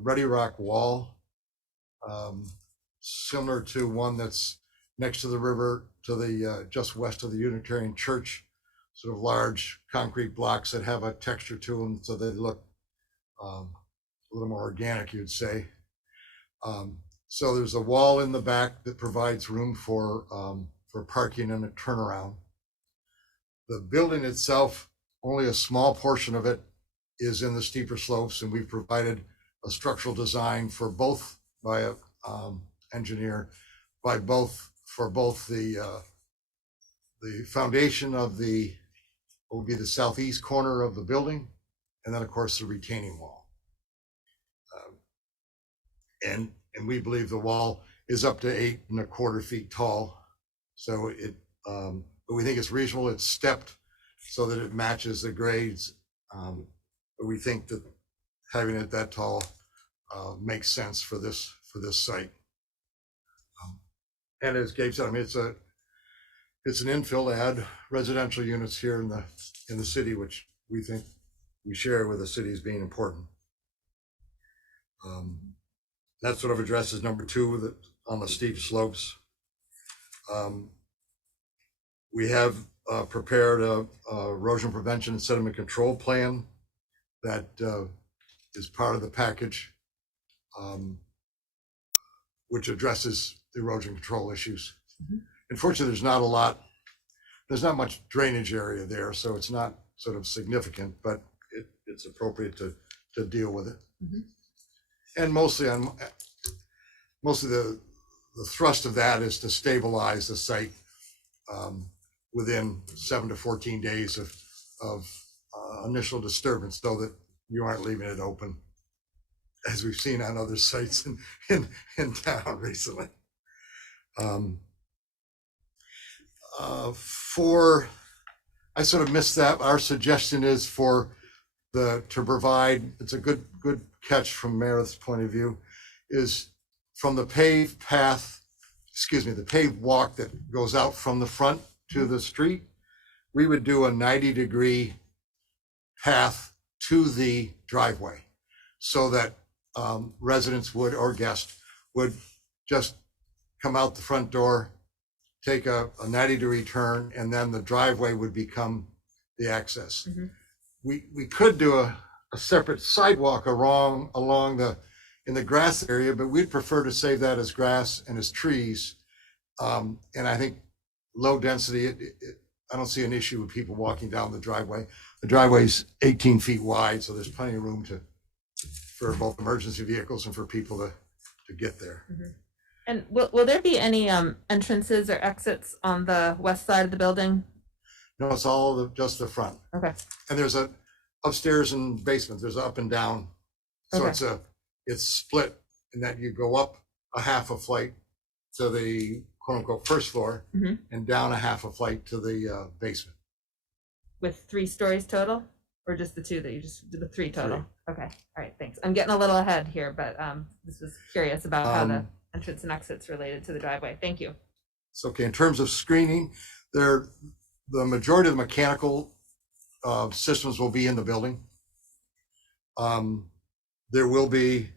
ready rock wall, similar to one that's next to the river, to the just west of the Unitarian Church, sort of large concrete blocks that have a texture to them, so they look a little more organic, you'd say. So there's a wall in the back that provides room for parking and a turnaround. The building itself, only a small portion of it is in the steeper slopes, and we've provided a structural design for both by a engineer, for both the foundation of what would be the southeast corner of the building, and then of course the retaining wall. And we believe the wall is up to 8.25 feet tall. So but we think it's reasonable. It's stepped so that it matches the grades. But we think that having it that tall makes sense for this site. And as Gabe said, I mean, it's an infill to add residential units here in the city, which we think we share with the city as being important. That sort of addresses number 2 on the steep slopes. We have prepared a erosion prevention and sediment control plan that is part of the package, which addresses the erosion control issues. Mm-hmm. Unfortunately, there's not much drainage area there, so it's not sort of significant, but it's appropriate to deal with it. Mm-hmm. And mostly the thrust of that is to stabilize the site within 7 to 14 days of initial disturbance, so that you aren't leaving it open, as we've seen on other sites in town recently. I sort of missed that. Our suggestion is to provide, it's a good catch from Meredith's point of view, is from the paved walk that goes out from the front to the street, we would do a 90-degree path to the driveway, so that residents or guests would just come out the front door, take a 90-degree turn, and then the driveway would become the access. Mm-hmm. We could do a separate sidewalk in the grass area, but we'd prefer to save that as grass and as trees. And I think low density, I don't see an issue with people walking down the driveway. The driveway's 18 feet wide, so there's plenty of room for both emergency vehicles and for people to get there. Mm-hmm. And will there be any entrances or exits on the west side of the building? No, it's all just the front. Okay. And there's a upstairs and basement. There's up and down. So okay. It's split in that you go up a half a flight to the quote unquote first floor, mm-hmm. and down a half a flight to the basement. With 3 stories total, or just the 2 that you just did, the 3 total? 3. Okay. All right. Thanks. I'm getting a little ahead here, but this was curious about how the entrance and exits related to the driveway. Thank you. It's okay. In terms of screening, the majority of the mechanical systems will be in the building. There will be,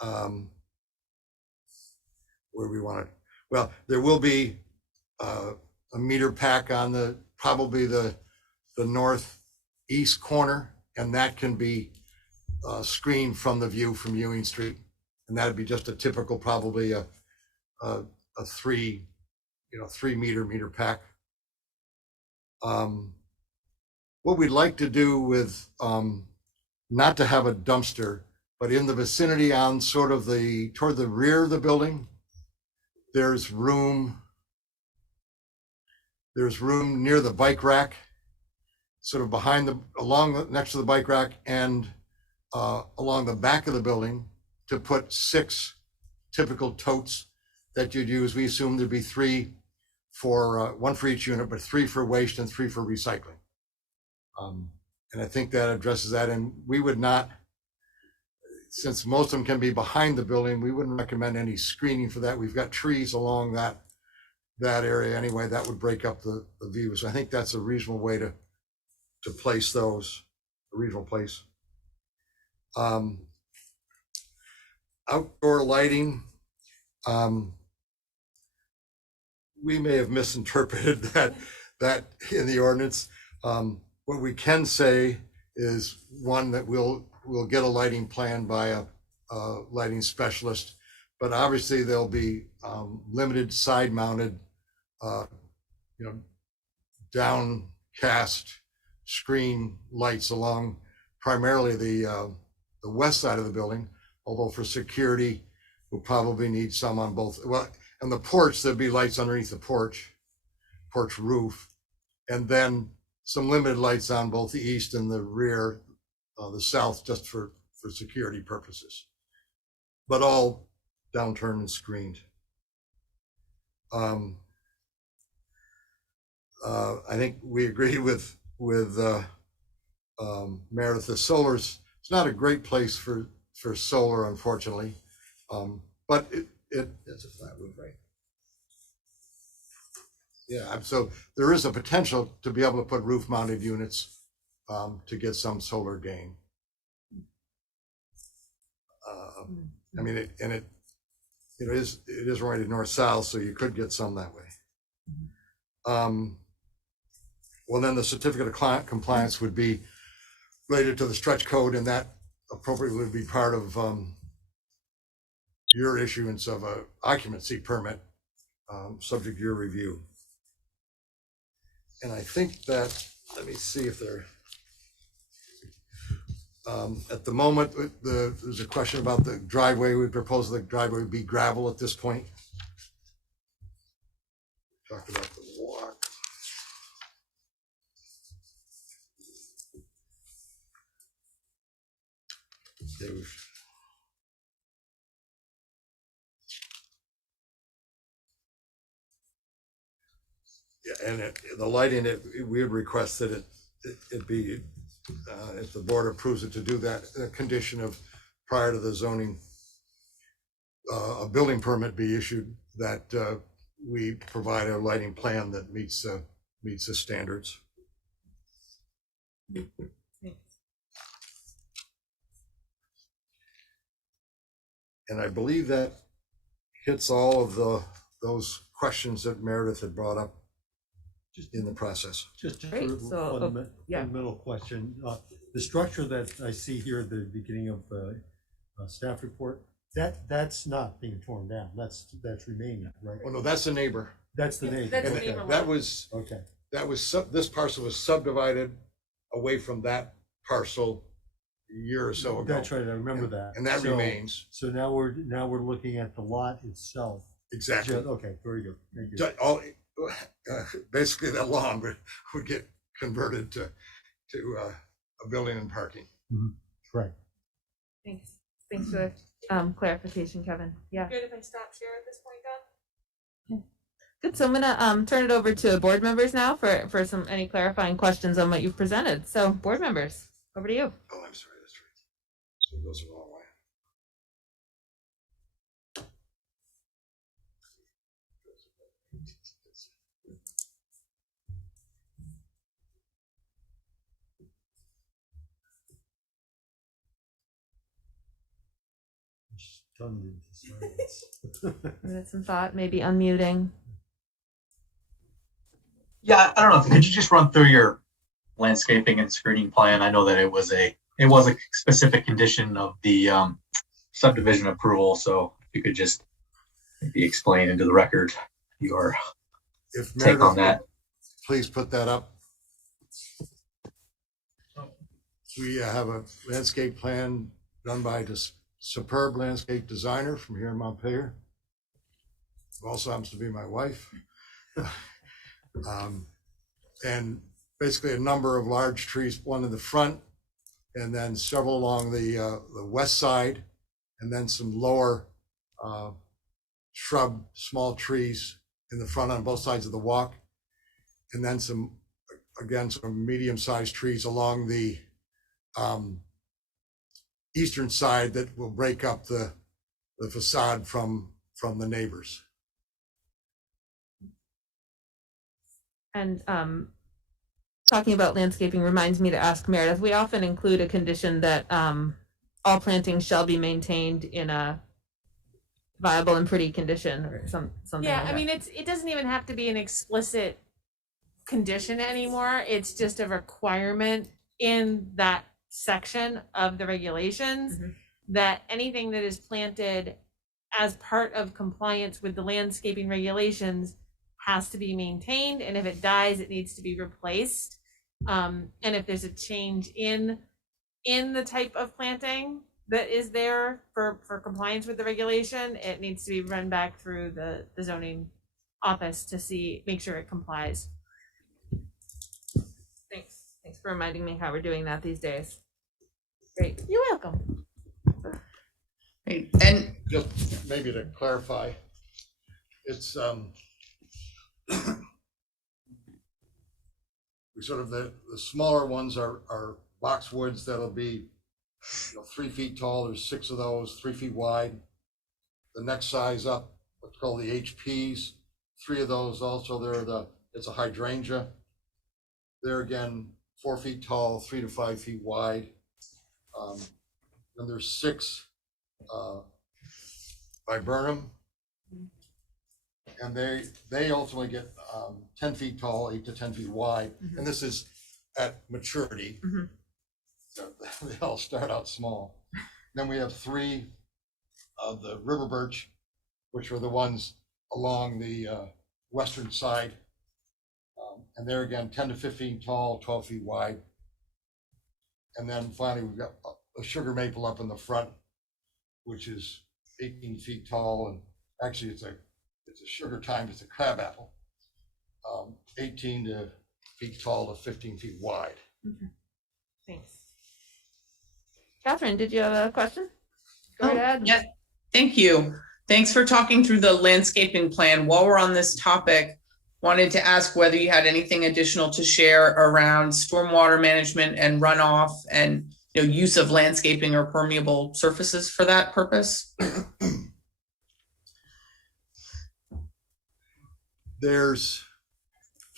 where we want it, well, there will be a meter pack on probably the northeast corner, and that can be screened from the view from Ewing Street. And that'd be just a typical, probably a 3 meter pack. What we'd like to do with, not to have a dumpster, but in the vicinity on sort of toward the rear of the building, there's room near the bike rack, sort of next to the bike rack, and along the back of the building, to put 6 typical totes that you'd use. We assume there'd be 3 for, 1 for each unit, but 3 for waste and 3 for recycling. And I think that addresses that. And we would not, since most of them can be behind the building, we wouldn't recommend any screening for that. We've got trees along that area anyway. That would break up the view. So I think that's a reasonable way to place those, a reasonable place. Outdoor lighting, we may have misinterpreted that in the ordinance. What we can say is, one, that we'll get a lighting plan by a lighting specialist, but obviously there'll be limited side-mounted, downcast screen lights along primarily the west side of the building. Although for security, we'll probably need some on both. Well, and the porch, there'll be lights underneath the porch roof, and then some limited lights on both the east and the rear, the south, just for security purposes, but all downturned and screened. I think we agree with Meredith. The solar's, it's not a great place for solar, unfortunately, but it's a flat roof, right? Yeah, so there is a potential to be able to put roof-mounted units to get some solar gain. I mean, it is right north-south, so you could get some that way. Well, then the certificate of compliance would be related to the stretch code, and that appropriately would be part of your issuance of a occupancy permit, subject to your review. And I think that, let me see if they're, at the moment, there's a question about the driveway. We propose the driveway be gravel at this point. Talk about the walk. Yeah, and the lighting, we would request that it be, if the board approves it, to do that, a condition of prior to the zoning, a building permit be issued, that we provide a lighting plan that meets the standards. And I believe that hits all of those questions that Meredith had brought up just in the process. Just Great. for fundamental question, the structure that I see here at the beginning of the staff report, that's not being torn down. That's remaining, right? Oh no, that's the neighbor. That's the neighbor. That's the Okay. neighbor. That was Okay. This parcel was subdivided away from that parcel a year or so ago. That's right. I remember that. And that remains. So now we're looking at the lot itself. Exactly. Okay. Very good. Thank you. All, basically that lawn would get converted to a building and parking. Right. Thanks. Thanks for the clarification, Kevin. Yeah. Good if I stop share at this point, Don? Good. So I'm gonna turn it over to board members now for any clarifying questions on what you've presented. So board members, over to you. Oh, I'm sorry, that's right. So it goes the wrong way. Stunned into silence. Give it some thought, maybe unmuting. Yeah, I don't know. Could you just run through your landscaping and screening plan? I know that it was a specific condition of the subdivision approval. So if you could just maybe explain into the record your If take on Meredith, that. please put that up. We have a landscape plan done by this superb landscape designer from here in Montpelier, who also happens to be my wife. And basically a number of large trees, one in the front, and then several along the west side, and then some lower shrub, small trees in the front on both sides of the walk, and then some medium-sized trees along the eastern side that will break up the facade from the neighbors. And talking about landscaping reminds me to ask Meredith, we often include a condition that all plantings shall be maintained in a viable and pretty condition or something Yeah, like I that. mean, it doesn't even have to be an explicit condition anymore. It's just a requirement in that section of the regulations that anything that is planted as part of compliance with the landscaping regulations has to be maintained, and if it dies, it needs to be replaced. And if there's a change in the type of planting that is there for compliance with the regulation, it needs to be run back through the zoning office to make sure it complies. Thanks for reminding me how we're doing that these days. Great. You're welcome. And Just maybe to clarify, it's we sort of the smaller ones are boxwoods that'll be 3 feet tall. There's 6 of those, 3 feet wide. The next size up, what's called the HPs, 3 of those also. It's a hydrangea. They're again 4 feet tall, 3 to 5 feet wide. And there's 6 viburnum, and they ultimately get 10 feet tall, 8 to 10 feet wide, and this is at maturity. So they all start out small. Then we have 3 of the river birch, which are the ones along the western side, and they're again 10 to 15 tall, 12 feet wide. And then finally we've got a sugar maple up in the front, which is 18 feet tall, and actually it's a sugar time, it's a crab apple, 18 feet tall to 15 feet wide. Thanks. Catherine, did you have a question? Go ahead. Yes, thank you. Thanks for talking through the landscaping plan. While we're on this topic, wanted to ask whether you had anything additional to share around stormwater management and runoff and use of landscaping or permeable surfaces for that purpose. There's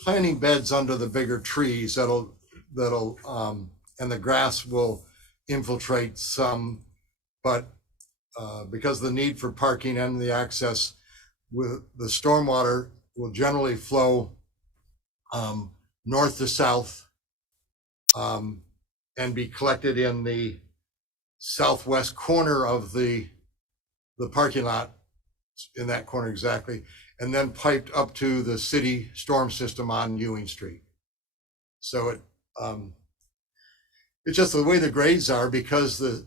planting beds under the bigger trees that'll and the grass will infiltrate some, but because of the need for parking and the access, with the stormwater will generally flow north to south and be collected in the southwest corner of the parking lot, in that corner exactly, and then piped up to the city storm system on Ewing Street. So it's just the way the grades are, because the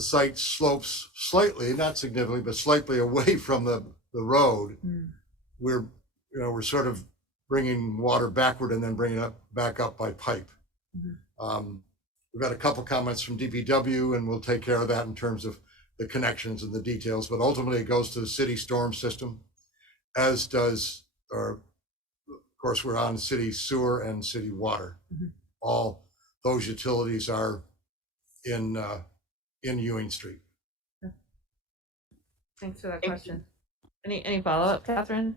site slopes slightly, not significantly, but slightly away from the road. We're sort of bringing water backward and then bringing it back up by pipe. We've got a couple comments from DPW, and we'll take care of that in terms of the connections and the details, but ultimately it goes to the city storm system, as does, of course, we're on city sewer and city water. All those utilities are in Ewing Street. Thanks for that question. Any follow-up, Catherine?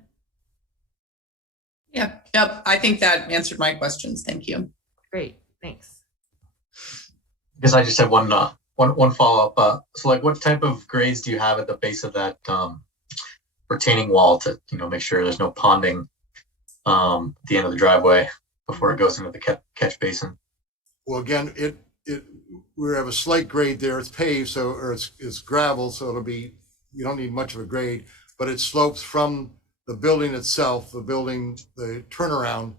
Yep. I think that answered my questions. Thank you. Great, thanks. I guess I just have one one follow-up. So like what type of grades do you have at the base of that retaining wall to, make sure there's no ponding at the end of the driveway before it goes into the catch basin? Well, again, we have a slight grade there. It's paved, or it's gravel, so you don't need much of a grade, but it slopes from the building itself, the turnaround,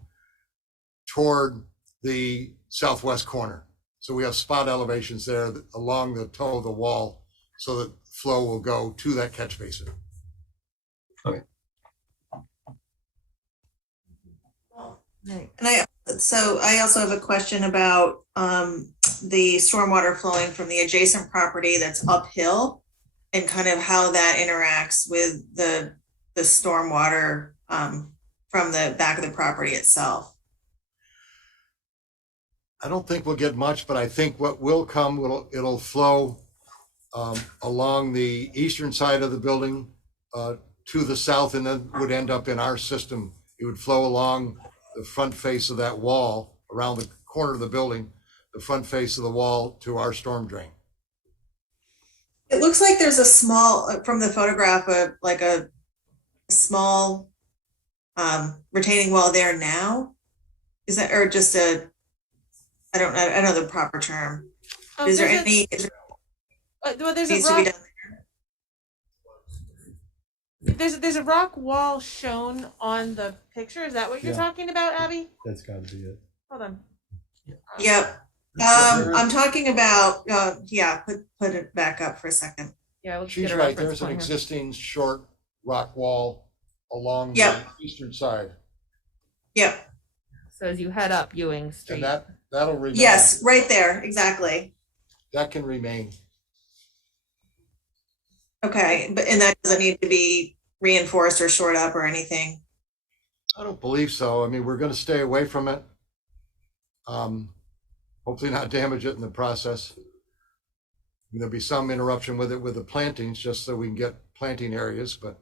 toward the southwest corner. So we have spot elevations there along the toe of the wall, so that flow will go to that catch basin. Okay. And I also have a question about the stormwater flowing from the adjacent property that's uphill, and kind of how that interacts with the stormwater from the back of the property itself. I don't think we'll get much, but I think what will come, it'll flow along the eastern side of the building to the south, and then would end up in our system. It would flow along the front face of that wall, around the corner of the building, the front face of the wall to our storm drain. It looks like there's a small, from the photograph, like a small retaining wall there now. Is that, or just I don't know the proper term. Is there any? Well, there's needs a to be rock. There's a rock wall shown on the picture. Is that what you're talking about, Abby? That's got to be it. Hold on. Yep. I'm talking about. Put it back up for a second. Yeah, let's She's get a right. reference There's an point here. existing short rock wall along Yep. the eastern side, Yep. So as you head up Ewing Street. and that'll remain. Yes, right there. Exactly. That can remain. Okay, and that doesn't need to be reinforced or shored up or anything. I don't believe so. I mean, we're going to stay away from it. Hopefully not damage it in the process. There'll be some interruption with it with the plantings, just so we can get planting areas, but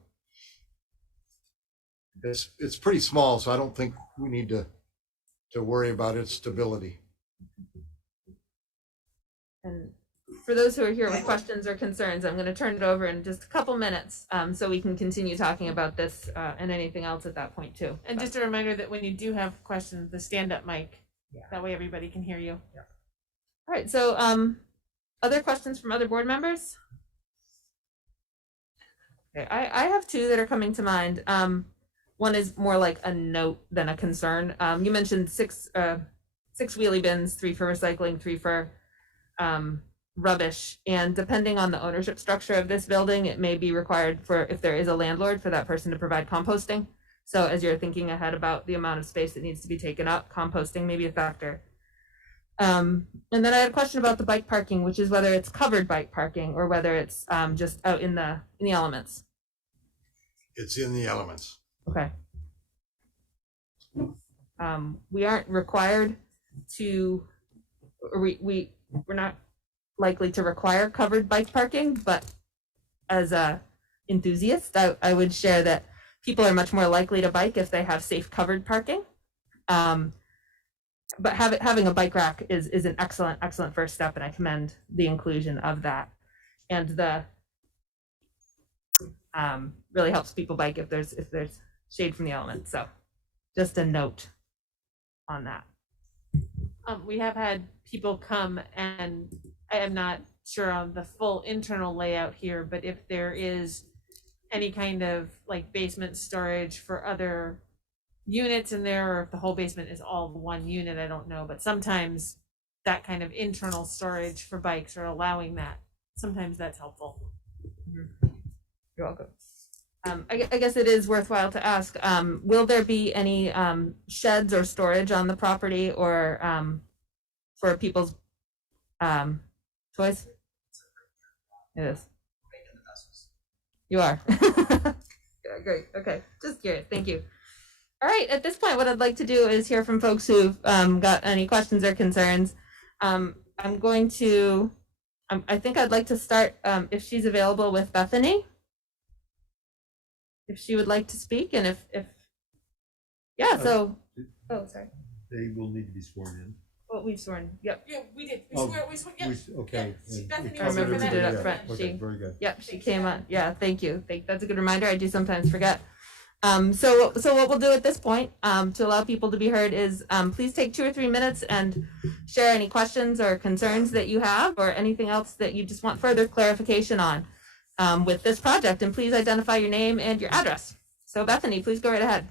it's pretty small, so I don't think we need to worry about its stability. And for those who are here with questions or concerns, I'm going to turn it over in just a couple minutes, so we can continue talking about this and anything else at that point too. And just a reminder that when you do have questions, the stand-up mic, that way everybody can hear you. All right. So, other questions from other board members? Okay, I have two that are coming to mind. One is more like a note than a concern. You mentioned six wheelie bins, 3 for recycling, 3 for rubbish, and depending on the ownership structure of this building, it may be required for, if there is a landlord, for that person to provide composting. So as you're thinking ahead about the amount of space that needs to be taken up, composting may be a factor. And then I had a question about the bike parking, which is whether it's covered bike parking or whether it's just out in the elements. It's in the elements. Okay. We aren't required to, or we're not likely to require covered bike parking, but as a enthusiast, I would share that people are much more likely to bike if they have safe covered parking. But having a bike rack is an excellent first step, and I commend the inclusion of that. And the really helps people bike if there's shade from the elements. So just a note on that. We have had people come, and I am not sure on the full internal layout here, but if there is any kind of like basement storage for other units in there, or if the whole basement is all one unit, I don't know. But sometimes that kind of internal storage for bikes or allowing that, sometimes that's helpful. You're welcome. I guess it is worthwhile to ask, will there be any sheds or storage on the property, or for people's toys? It is. You are. Yeah, great. Okay. Just curious. Thank you. All right. At this point, what I'd like to do is hear from folks who've got any questions or concerns. I'm going to, I think I'd like to start, if she's available, with Bethany. If she would like to speak, and if yeah, so, oh, sorry. They will need to be sworn in. what we've sworn. Yep. Yeah, we did. Oh, We swear, yeah. Okay. Yeah, and Bethany we was covered here for everything, that yeah. up front. Okay, She- very good. Yep, she came on. Yeah, thank you. That's a good reminder. I do sometimes forget. So what we'll do at this point, to allow people to be heard is, please take 2 or 3 minutes and share any questions or concerns that you have, or anything else that you just want further clarification on, with this project. And please identify your name and your address. So Bethany, please go right ahead.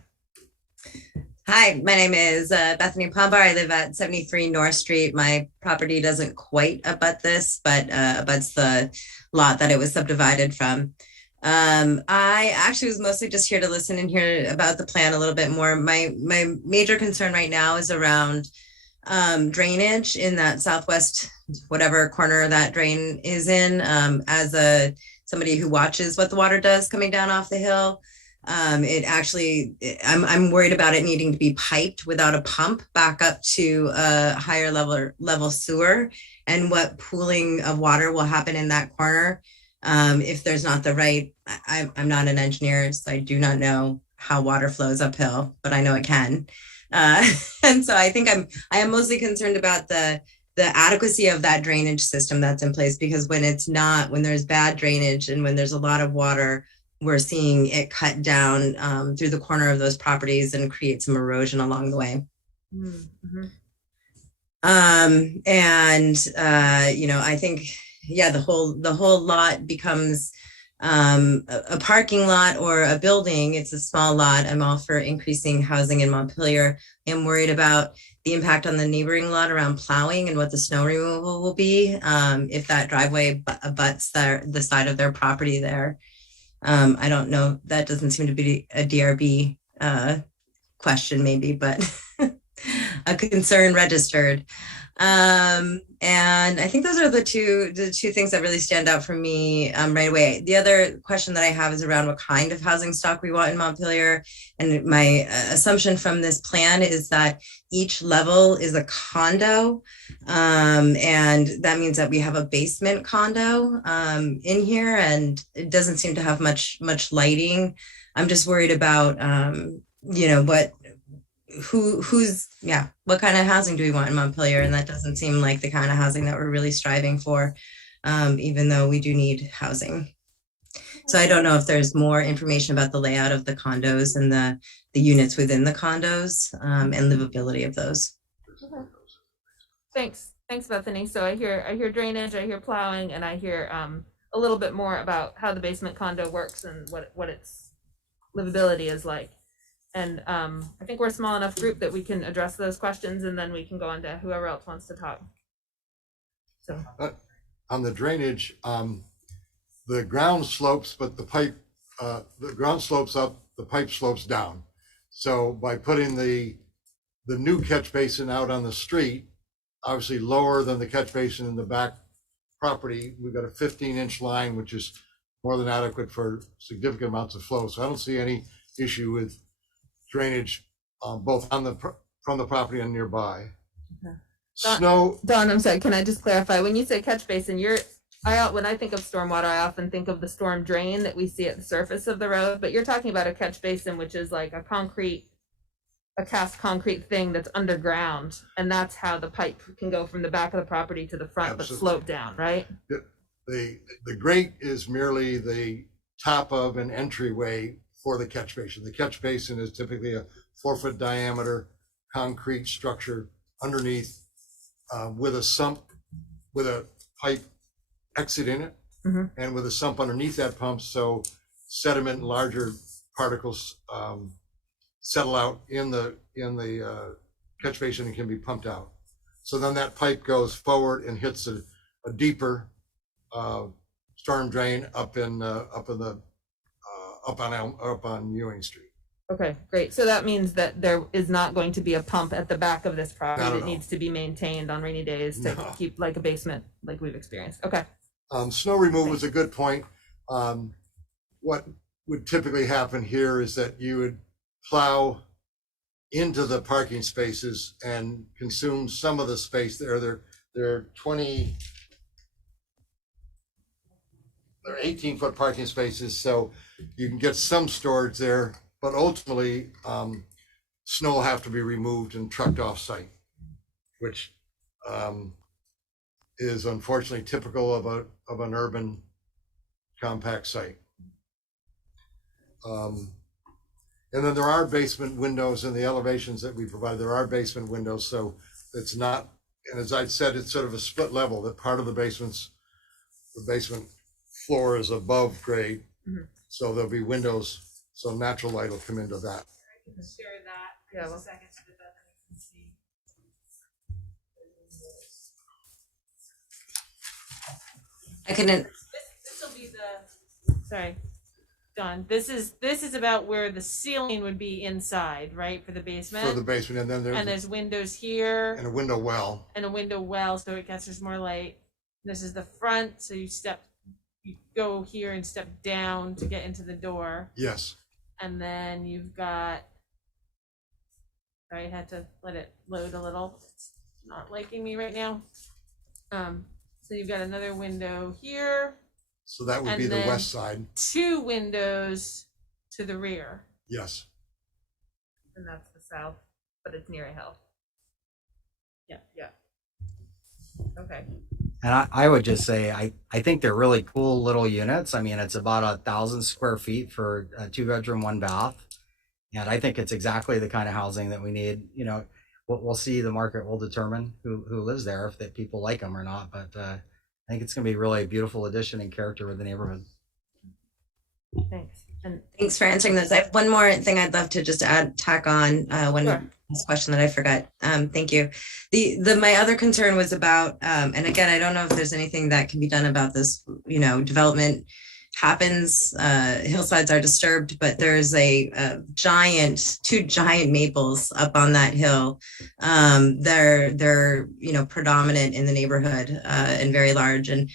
Hi, my name is Bethany Palmer. I live at 73 North Street. My property doesn't quite abut this, but abuts the lot that it was subdivided from. I actually was mostly just here to listen and hear about the plan a little bit more. My major concern right now is around drainage in that southwest, whatever corner that drain is in. As somebody who watches what the water does coming down off the hill, I'm worried about it needing to be piped without a pump back up to a higher level sewer, and what pooling of water will happen in that corner. If there's not the right, I'm not an engineer, so I do not know how water flows uphill, but I know it can. And so I think I am mostly concerned about the adequacy of that drainage system that's in place, because when there's bad drainage and when there's a lot of water, we're seeing it cut down through the corner of those properties and create some erosion along the way. Mm-hmm. I think, the whole lot becomes a parking lot or a building. It's a small lot. I'm all for increasing housing in Montpelier. I'm worried about the impact on the neighboring lot around plowing and what the snow removal will be if that driveway abuts the side of their property there. I don't know. That doesn't seem to be a DRB question, maybe, but a concern registered. And I think those are the two things that really stand out for me right away. The other question that I have is around what kind of housing stock we want in Montpelier. And my assumption from this plan is that each level is a condo. And that means that we have a basement condo in here, and it doesn't seem to have much lighting. I'm just worried about, what kind of housing do we want in Montpelier? And that doesn't seem like the kind of housing that we're really striving for, even though we do need housing. So I don't know if there's more information about the layout of the condos and the units within the condos and livability of those. Okay. Thanks, Bethany. So I hear drainage, I hear plowing, and I hear a little bit more about how the basement condo works and what its livability is like. And I think we're a small enough group that we can address those questions, and then we can go on to whoever else wants to talk. So on the drainage, the ground slopes, but the ground slopes up, the pipe slopes down. So by putting the new catch basin out on the street, obviously lower than the catch basin in the back property, we've got a 15-inch line, which is more than adequate for significant amounts of flow. So I don't see any issue with drainage both from the property and nearby. Okay. Don, I'm sorry, can I just clarify? When you say catch basin, when I think of stormwater, I often think of the storm drain that we see at the surface of the road, but you're talking about a catch basin, which is like a cast concrete thing that's underground, and that's how the pipe can go from the back of the property to the front, Absolutely. But slope down, right? The grate is merely the top of an entryway for the catch basin. The catch basin is typically a 4-foot diameter concrete structure underneath with a sump, with a pipe exit in it, mm-hmm. and with a sump underneath that pump, so sediment and larger particles settle out in the catch basin and can be pumped out. So then that pipe goes forward and hits a deeper storm drain up on Ewing Street. Okay, great. So that means that there is not going to be a pump at the back of this property that needs to be maintained on rainy days to keep like a basement like we've experienced. Okay. Snow removal is a good point. What would typically happen here is that you would plow into the parking spaces and consume some of the space there. They're 18-foot parking spaces, so you can get some storage there, but ultimately snow will have to be removed and trucked off site, which is unfortunately typical of an urban compact site. And then there are basement windows in the elevations that we provide. There are basement windows, so it's not, and as I said, it's sort of a split level, that part of the basement floor is above grade. Mhm. So there'll be windows, so natural light will come into that. I can share that. Yeah, Just well- a second so that Bethany can see. I couldn't. This will be sorry, Don, this is about where the ceiling would be inside, right, for the basement? For the basement, and then And there's windows here and a window well. and a window well, so it catches more light. This is the front, so you go here and step down to get into the door. Yes. And then you've got, sorry, I had to let it load a little. It's not liking me right now. So you've got another window here, So that would And be the then- west side. 2 windows to the rear, Yes. And that's the south, but it's near a hill. Yeah. Okay. And I would just say, I think they're really cool little units. I mean, it's about 1,000 square feet for a 2-bedroom, 1 bath. And I think it's exactly the kind of housing that we need. You know, we'll see, the market will determine who lives there, if that people like them or not. But I think it's going to be really a beautiful addition and character with the neighborhood. Thanks. And Thanks for answering those. I have one more thing I'd love to just tack on one Sure. last question that I forgot. Thank you. My other concern was about, and again, I don't know if there's anything that can be done about this. You know, development happens, hillsides are disturbed, but there's two giant maples up on that hill. They're predominant in the neighborhood and very large, and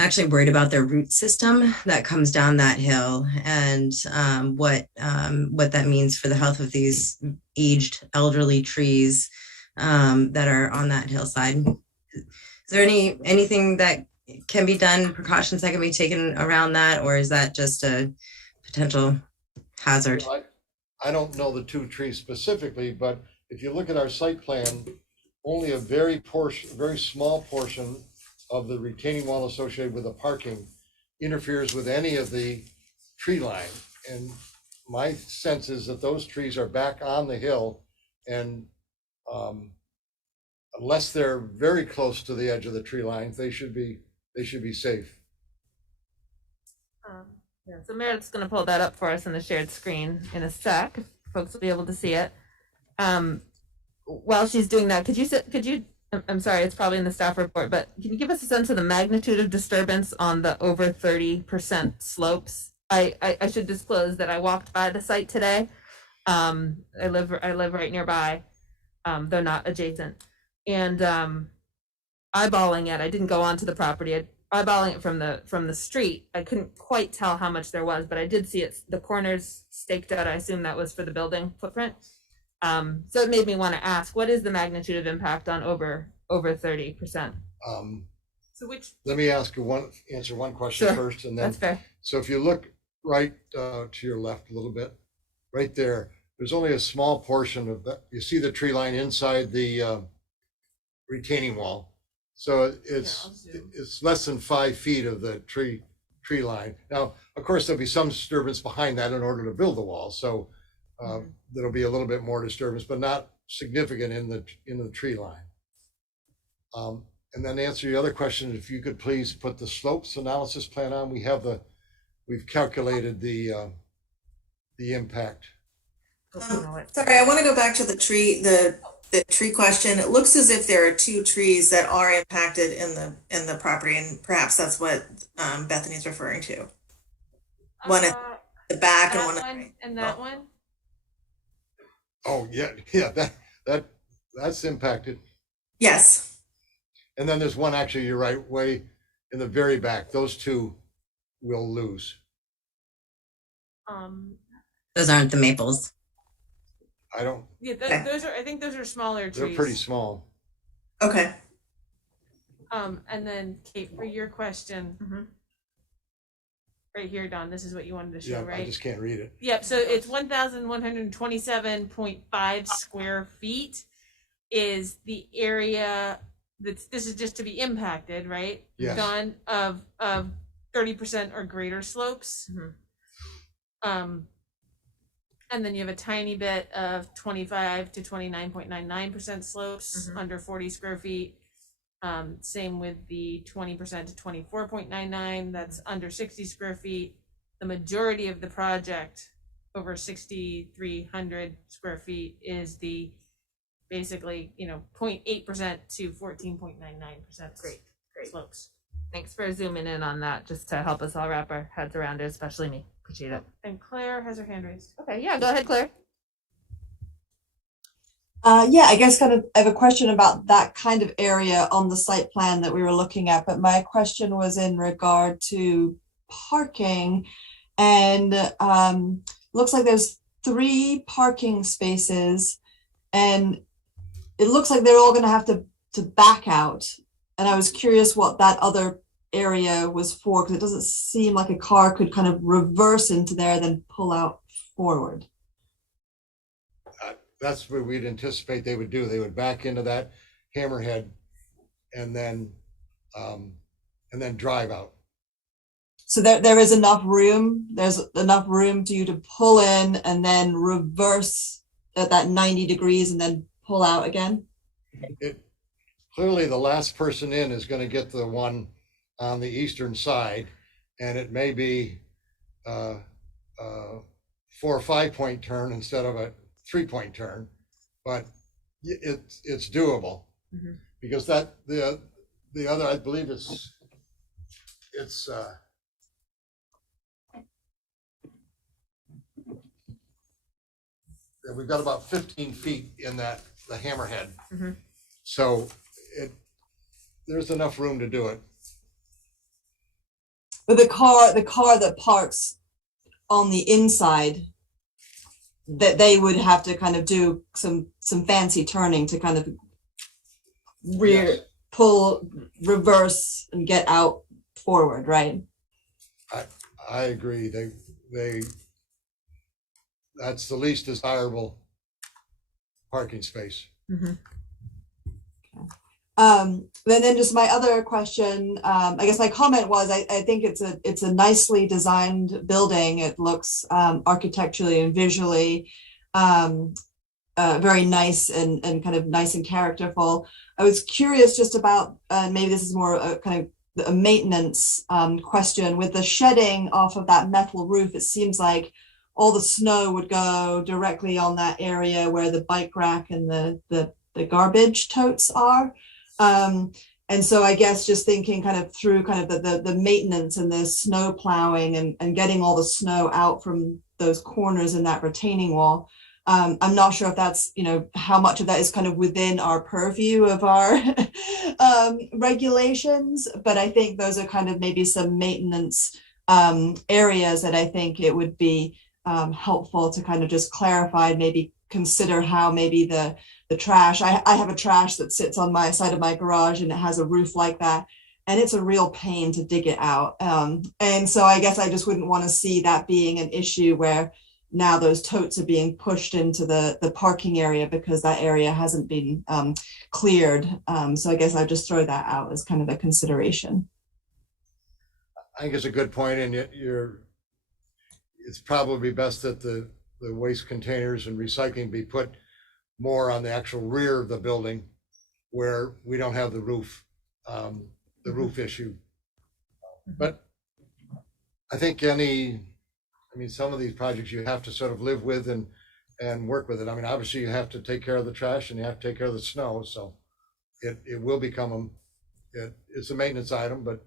actually worried about their root system that comes down that hill, and what that means for the health of these aged elderly trees that are on that hillside. Is there anything that can be done, precautions that can be taken around that, or is that just a potential hazard? I don't know the 2 trees specifically, but if you look at our site plan, only a very small portion of the retaining wall associated with the parking interferes with any of the tree line. And my sense is that those trees are back on the hill, and unless they're very close to the edge of the tree line, they should be safe. Yeah, so Meredith's going to pull that up for us in the shared screen in a sec. Folks will be able to see it. While she's doing that, could you? I'm sorry, it's probably in the staff report, but can you give us a sense of the magnitude of disturbance on the over 30% slopes? I should disclose that I walked by the site today. I live right nearby, though not adjacent, and eyeballing it. I didn't go onto the property. Eyeballing it from the street. I couldn't quite tell how much there was, but I did see it. The corners staked out. I assume that was for the building footprint. So it made me want to ask, what is the magnitude of impact on over 30%? Let me answer one question Sure, first, and then That's fair. so if you look right to your left a little bit, right there's only a small portion of that. You see the tree line inside the retaining wall. So it's less than 5 feet of the tree line. Now, of course, there'll be some disturbance behind that in order to build the wall. So there'll be a little bit more disturbance, but not significant in the tree line. And then to answer your other question, if you could please put the slopes analysis plan on. We've calculated the impact. Sorry, I want to go back to the tree question. It looks as if there are 2 trees that are impacted in the property, and perhaps that's what Bethany's referring to. One at the back and one at the right. And that one. Oh, yeah, that's impacted. Yes. And then there's one, actually, you're right, way in the very back. Those 2 will lose. Those aren't the maples. I don't. Yeah, those are. I think those are smaller trees. They're pretty small. Okay. And then Kate, for your question, right here, Don, this is what you wanted to show, Yeah, right? I just can't read it. Yep. So it's 1,127.5 square feet is the area this is just to be impacted, right? Yes. Done of 30% or greater slopes. And then you have a tiny bit of 25 to 29.99% slopes under 40 square feet. Same with the 20% to 24.99, that's under 60 square feet. The majority of the project over 6,300 square feet is the basically, 0.8% to 14.99% Great. slopes. Thanks for zooming in on that, just to help us all wrap our heads around it, especially me. Appreciate it. And Claire has her hand raised. Okay, yeah, go ahead, Claire. Yeah, I guess I have a question about that kind of area on the site plan that we were looking at, but my question was in regard to parking, and looks like there's 3 parking spaces, and it looks like they're all going to have to back out. And I was curious what that other area was for, because it doesn't seem like a car could kind of reverse into there, then pull out forward. That's what we'd anticipate they would do. They would back into that hammerhead and then drive out. So there is enough room. There's enough room to you to pull in and then reverse at that 90 degrees and then pull out again. Clearly, the last person in is going to get the one on the eastern side, and it may be a 4 or 5 point turn instead of a 3-point turn, but it's doable because the other, I believe it's we've got about 15 feet in the hammerhead, so there's enough room to do it. But the car that parks on the inside, that they would have to kind of do some fancy turning to kind of pull, reverse, and get out forward, right? I agree. They that's the least desirable parking space. Then just my other question, I guess my comment was, I think it's a nicely designed building. It looks architecturally and visually very nice and kind of nice and characterful. I was curious just about, maybe this is more a kind of a maintenance question. With the shedding off of that metal roof, it seems like all the snow would go directly on that area where the bike rack and the garbage totes are. And so I guess just thinking kind of through kind of the maintenance and the snow plowing and getting all the snow out from those corners in that retaining wall. I'm not sure if that's, how much of that is kind of within our purview of our regulations, but I think those are kind of maybe some maintenance areas that I think it would be helpful to kind of just clarify, maybe consider how maybe the trash, I have a trash that sits on my side of my garage and it has a roof like that, and it's a real pain to dig it out. And so I guess I just wouldn't want to see that being an issue where now those totes are being pushed into the parking area because that area hasn't been cleared. So I guess I'd just throw that out as kind of a consideration. I think it's a good point, and it's probably best that the waste containers and recycling be put more on the actual rear of the building where we don't have the roof issue. But I think some of these projects you have to sort of live with and work with it. I mean, obviously you have to take care of the trash and you have to take care of the snow. So it will become, it's a maintenance item, but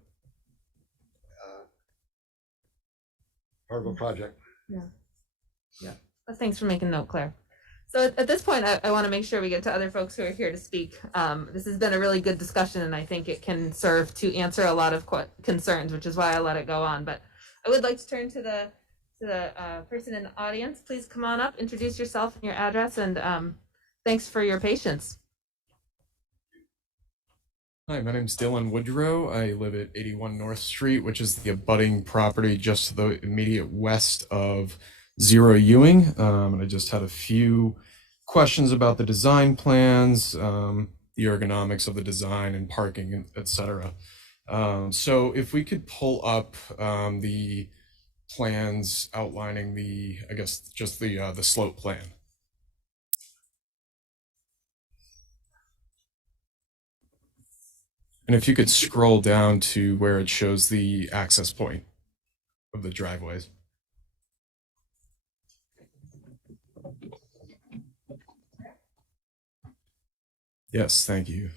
part of a project. Yeah. Thanks for making note, Claire. So at this point, I want to make sure we get to other folks who are here to speak. This has been a really good discussion, and I think it can serve to answer a lot of concerns, which is why I let it go on. But I would like to turn to the person in the audience. Please come on up, introduce yourself and your address, and thanks for your patience. Hi, my name's Dylan Woodrow. I live at 81 North Street, which is the abutting property just to the immediate west of 0 Ewing. And I just had a few questions about the design plans, the the ergonomics of the design and parking, etc. So if we could pull up the plans outlining the, I guess, just the slope plan. And if you could scroll down to where it shows the access point of the driveways. Yes, thank you.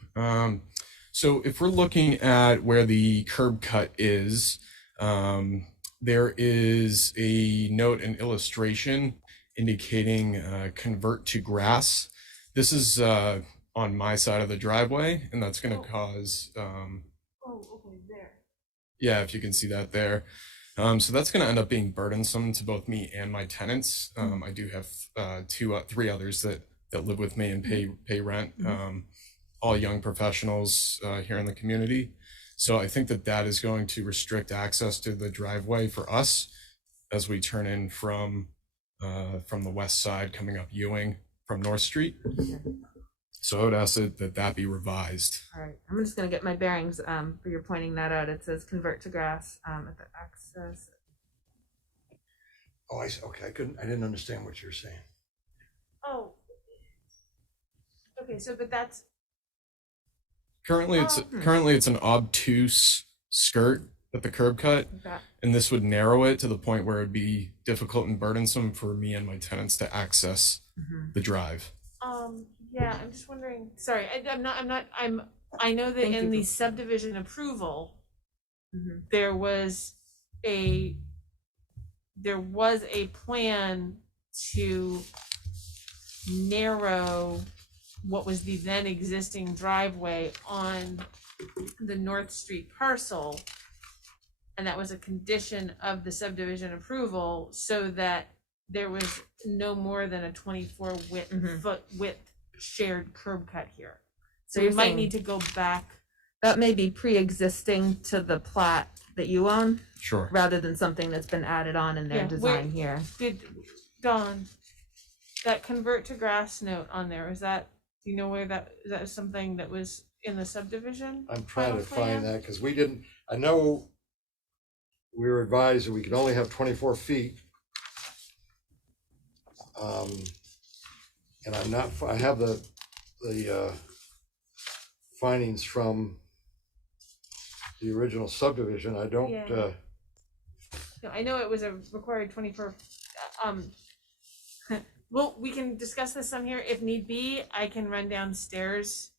So if we're looking at where the curb cut is, there is a note and illustration indicating convert to grass. This is on my side of the driveway, and that's going to cause, okay, there. yeah, if you can see that there. So that's going to end up being burdensome to both me and my tenants. I do have three others that live with me and pay rent, all young professionals here in the community. So I think that is going to restrict access to the driveway for us as we turn in from the west side coming up Ewing from North Street. So I would ask that be revised. All right, I'm just gonna get my bearings for your pointing that out. It says convert to grass at the access. Oh, okay, I didn't understand what you're saying. Oh. Okay, so but that's Currently it's an obtuse skirt at the curb cut, and this would narrow it to the point where it'd be difficult and burdensome for me and my tenants to access the drive. yeah, I'm just wondering. Sorry, I know that in the subdivision approval, there was a plan to narrow what was the then existing driveway on the North Street parcel. And that was a condition of the subdivision approval, so that there was no more than a 24 foot width shared curb cut here. So you might need to go back. That may be pre-existing to the plat that you own. Sure. Rather than something that's been added on in their design here. Did Dawn, that convert to grass note on there, is that, do you know where that is something that was in the subdivision? I'm trying to find that because I know we were advised that we could only have 24 feet. And I have the findings from the original subdivision. I don't. No, I know it was a required 24. Well, we can discuss this some here if need be. I can run downstairs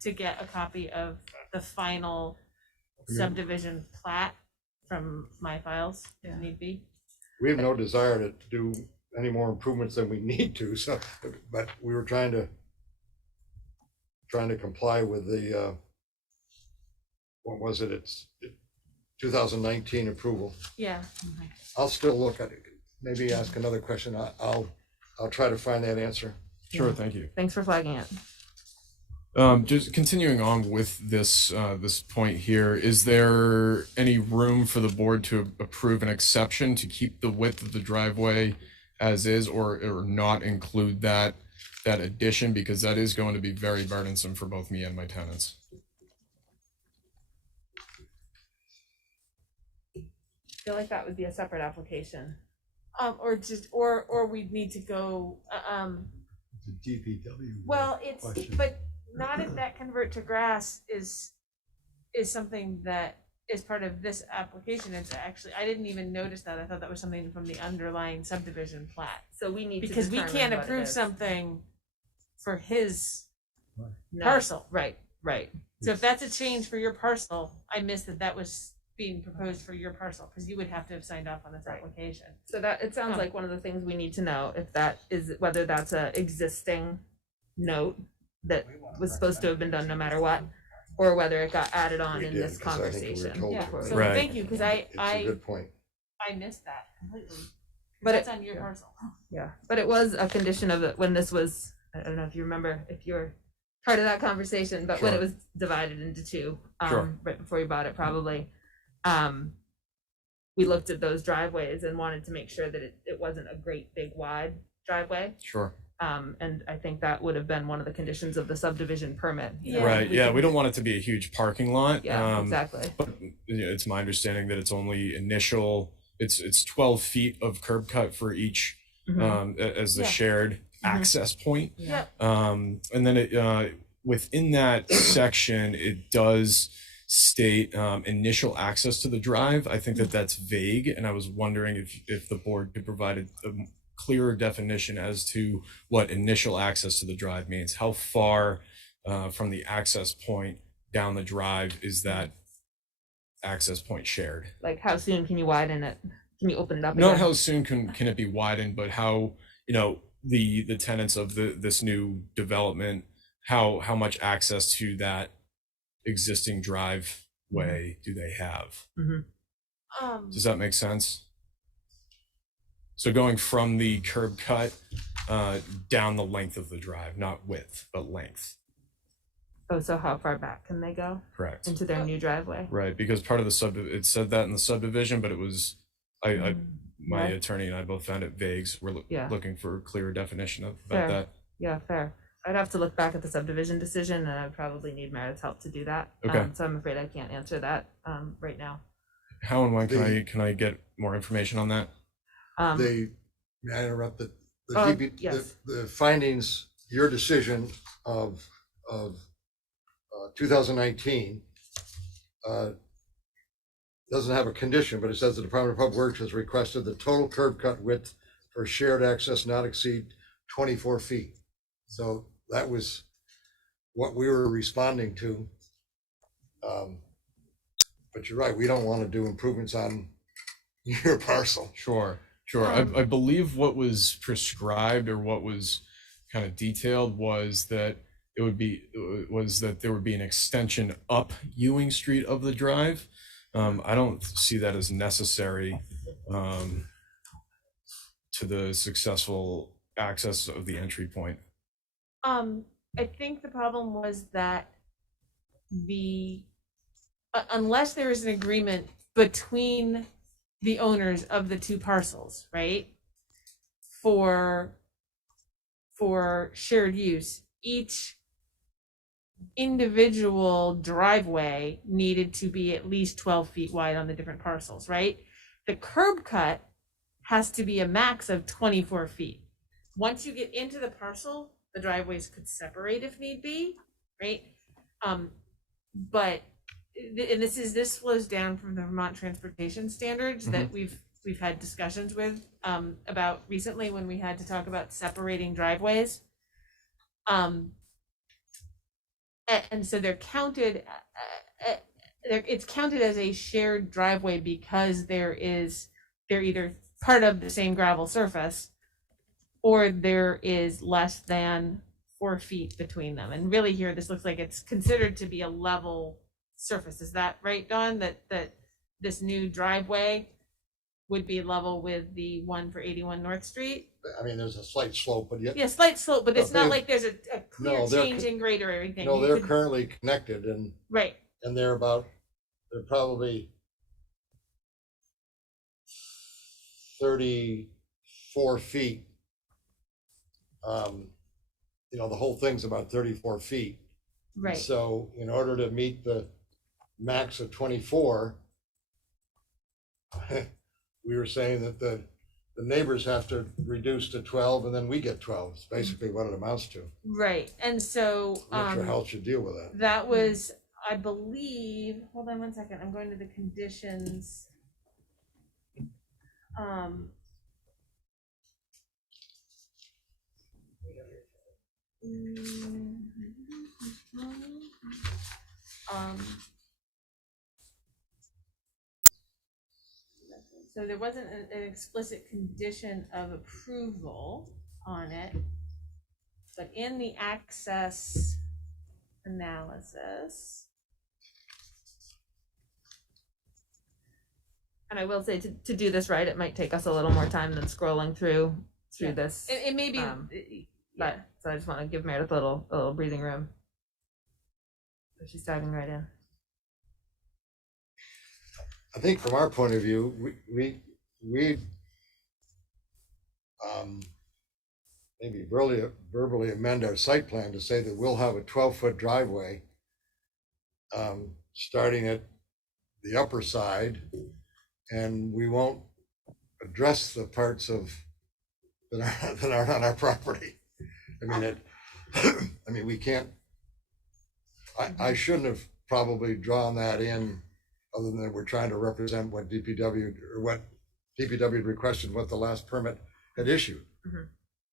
to get a copy of the final subdivision plat from my files if need be. We have no desire to do any more improvements than we need to. So, but we were trying to comply with the what was it? It's 2019 approval. Yeah. I'll still look at it. Maybe ask another question. I'll try to find that answer. Sure, thank you. Thanks for flagging it. Just continuing on with this this point here, is there any room for the board to approve an exception to keep the width of the driveway as is, or not include that addition, because that is going to be very burdensome for both me and my tenants? I feel like that would be a separate application. Or we'd need to go, The DPW. well, it's, question. but not if that convert to grass is something that is part of this application. It's actually, I didn't even notice that. I thought that was something from the underlying subdivision plat. So we need Because to we determine can't what it approve is. something for his No. parcel. Right. So if that's a change for your parcel, I missed that was being proposed for your parcel, because you would have to have signed off on this application. So that, it sounds like one of the things we need to know, if that is, whether that's a existing note that was supposed to have been done no matter what, or whether it got added on in this conversation. So Right. thank you, because It's a I good point. missed that completely. But That's on your parcel. Yeah, but it was a condition of it when this was, I don't know if you remember, if you're part of that conversation, but when it Sure. was divided into two, Sure. right before you bought it, probably, we looked at those driveways and wanted to make sure that it wasn't a great big wide driveway. Sure. And I think that would have been one of the conditions of the subdivision permit. Yeah. Right. Yeah. We don't want it to be a huge parking lot. Yeah, exactly. But it's my understanding that it's only initial, it's 12 feet of curb cut for each, as the Yeah. shared access point. Yeah. And then within that section, it does state initial access to the drive. I think that that's vague, and I was wondering if the board could provide a clearer definition as to what initial access to the drive means. How far from the access point down the drive is that access point shared? Like, how soon can you widen it? Can you open it up? Not again? how soon can it be widened, but how, you know, the tenants of this new development, how much access to that existing driveway do they have? Does that make sense? So going from the curb cut down the length of the drive, not width, but length. Oh, so how far back can they go? Correct. Into their new driveway? Right, because part of the it said that in the subdivision, but it was, my Right. attorney and I both found it vague. So we're Yeah. looking for a clearer definition about Fair. that. Yeah, fair. I'd have to look back at the subdivision decision, and I'd probably need Meredith's help to do that. Okay. So I'm afraid I can't answer that right now. How and when can I get more information on that? May I interrupt the yes. the findings, your decision of 2019 doesn't have a condition, but it says the Department of Public Works has requested the total curb cut width for shared access not exceed 24 feet. So that was what we were responding to. But you're right, we don't want to do improvements on your parcel. Sure. I believe what was prescribed or what was kind of detailed was that there would be an extension up Ewing Street of the drive. I don't see that as necessary to the successful access of the entry point. I think the problem was that unless there is an agreement between the owners of the two parcels, right? For shared use, each individual driveway needed to be at least 12 feet wide on the different parcels, right? The curb cut has to be a max of 24 feet. Once you get into the parcel, the driveways could separate if need be, right? But and this flows down from the Vermont transportation standards that we've had discussions with about recently when we had to talk about separating driveways. And so they're counted. It's counted as a shared driveway because they're either part of the same gravel surface, or there is less than 4 feet between them. And really here, this looks like it's considered to be a level surface. Is that right, Dawn? That this new driveway would be level with the one for 81 North Street? I mean, there's a slight slope, but Yeah, slight slope, but it's No, not like there's a clear No, they're change in grade or anything. no, You they're could- currently connected and Right. they're probably 34 feet. The whole thing's about 34 feet. Right. So in order to meet the max of 24, we were saying that the neighbors have to reduce to 12 and then we get 12. It's basically what it amounts to. Right. And so I'm not sure how else you deal with that. that was, I believe, hold on one second, I'm going to the conditions. So there wasn't an explicit condition of approval on it, but in the access analysis. And I will say to do this right, it might take us a little more time than scrolling through Yeah. this. It may be, But so I just want to give Meredith a little breathing room. So she's diving right in. I think from our point of view, we maybe verbally amend our site plan to say that we'll have a 12-foot driveway starting at the upper side, and we won't address the parts of that aren't on our property. I mean, we can't. I shouldn't have probably drawn that in, other than we're trying to represent what DPW or what DPW had requested, what the last permit had issued.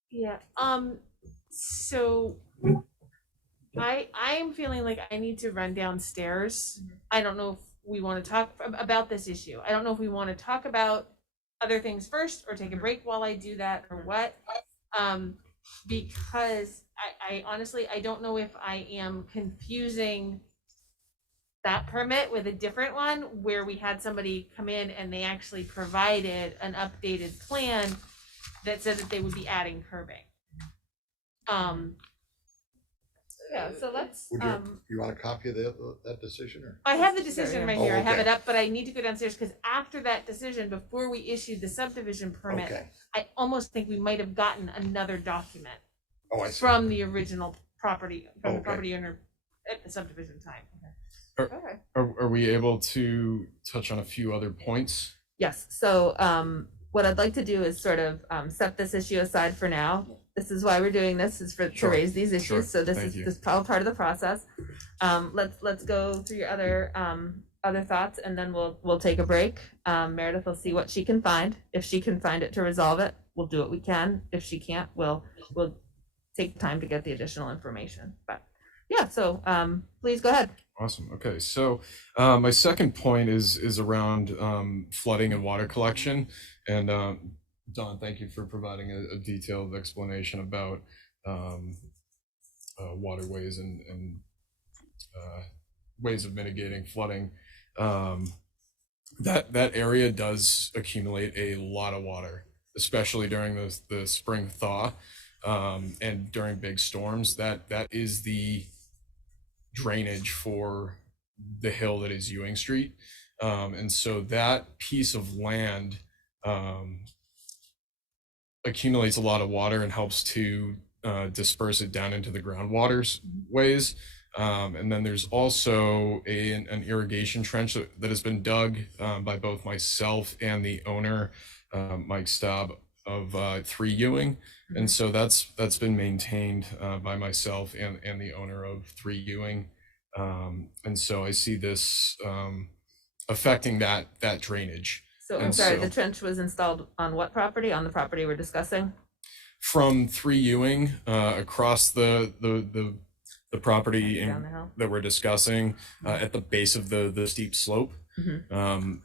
Yeah. So I'm feeling like I need to run downstairs. I don't know if we want to talk about this issue. I don't know if we want to talk about other things first or take a break while I do that or what. Because I honestly, I don't know if I am confusing that permit with a different one where we had somebody come in and they actually provided an updated plan that said that they would be adding curbing. Yeah, so let's, you want a copy of that decision? Or? I have the decision right here. Oh, I have okay. it up, but I need to go downstairs because after that decision, before we issued the subdivision permit, Okay. I almost think we might have gotten another document Oh, I see. from the original property, from the Okay. property owner at the subdivision time. Are we able to touch on a few other points? Yes, so what I'd like to do is sort of set this issue aside for now. This is why we're doing this, is to Sure. raise these issues. Sure. So this Thank is you. this all part of the process. Let's go through your other thoughts, and then we'll take a break. Meredith will see what she can find. If she can find it to resolve it, we'll do what we can. If she can't, we'll take time to get the additional information. But yeah, so please go ahead. Awesome. Okay, so my second point is around flooding and water collection. And Don, thank you for providing a detailed explanation about waterways and ways of mitigating flooding. That area does accumulate a lot of water, especially during the spring thaw and during big storms. That is the drainage for the hill that is Ewing Street. And so that piece of land accumulates a lot of water and helps to disperse it down into the groundwater ways. And then there's also an irrigation trench that has been dug by both myself and the owner, Mike Staub, of 3 Ewing. And so that's been maintained by myself and the owner of 3 Ewing. And so I see this affecting that drainage. So I'm sorry, the trench was installed on what property? On the property we're discussing? From 3 Ewing across the property that we're discussing at the base of the steep slope.